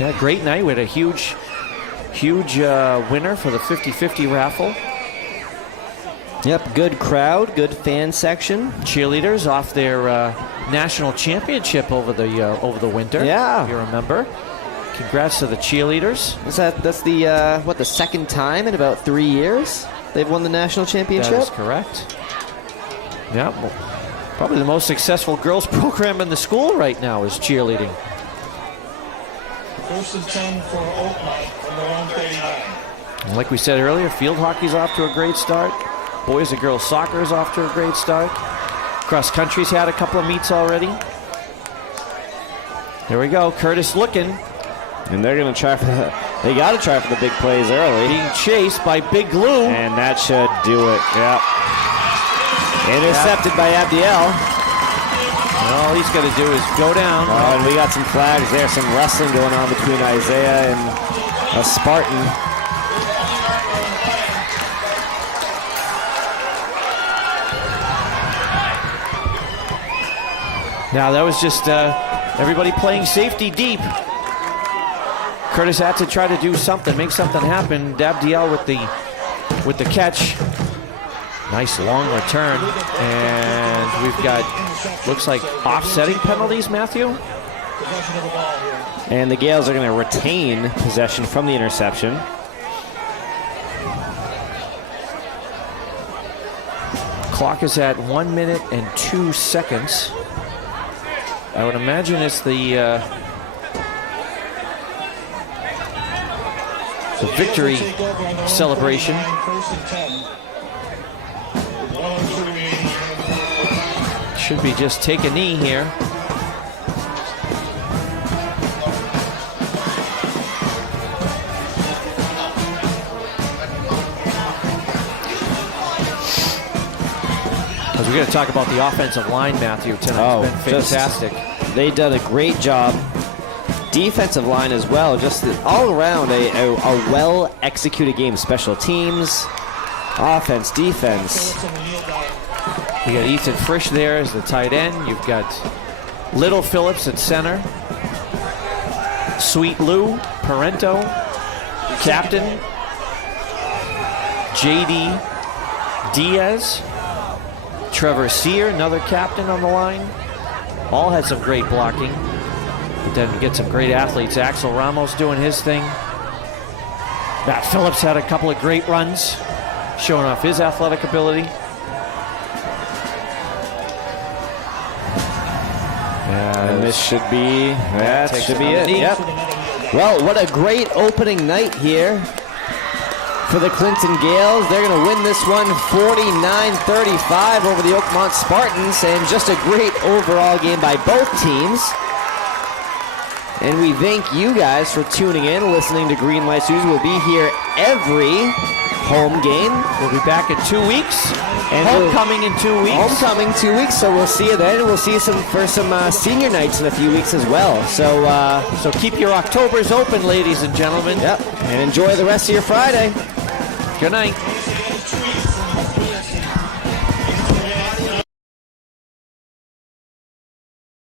Yeah, great night. We had a huge winner for the 50-50 raffle. Yep, good crowd, good fan section. Cheerleaders off their national championship over the winter. Yeah, if you remember. Congrats to the cheerleaders. That's the second time in about 3 years they've won the national championship? That is correct. Yeah, well, probably the most successful girls program in the school right now is cheerleading. 1st and 10 for Oakmont from the 139. And like we said earlier, field hockey's off to a great start. Boys and girls soccer is off to a great start. Cross country's had a couple of meets already. There we go. Curtis looking. And they're going to try for they got to try for the big plays early. Being chased by Big Glue. And that should do it. Yep. Intercepted by Abdiel. All he's got to do is go down. Oh, and we got some flags there. Some wrestling going on between Isaiah and a Spartan. Now that was just everybody playing safety deep. Curtis had to try to do something, make something happen. Abdiel with the catch. Nice long return. And we've got, looks like offsetting penalties, Matthew. And the Gales are going to retain possession from the interception. Clock is at 1 minute and 2 seconds. I would imagine it's the victory celebration. Should be just take a knee here. Because we're going to talk about the offensive line, Matthew, tonight. It's been fantastic. They done a great job defensive line as well. Just all around a well-executed game. Special teams, offense, defense. You got Ethan Frisch there as the tight end. You've got Little Phillips at center. Sweet Lou, Parento, captain. J.D. Diaz. Trevor Sear, another captain on the line. All had some great blocking. But then you get some great athletes. Axel Ramos doing his thing. Matt Phillips had a couple of great runs, showing off his athletic ability. And this should be, that should be it. Yep. Well, what a great opening night here for the Clinton Gales. They're going to win this one 49-35 over the Oakmont Spartans, and just a great overall game by both teams. And we thank you guys for tuning in, listening to Green Lights News. We'll be here every home game. We'll be back in 2 weeks. And Homecoming in 2 weeks. Homecoming 2 weeks, so we'll see you then. And we'll see you for some senior nights in a few weeks as well. So keep your Octobers open, ladies and gentlemen. Yep. And enjoy the rest of your Friday. Good night.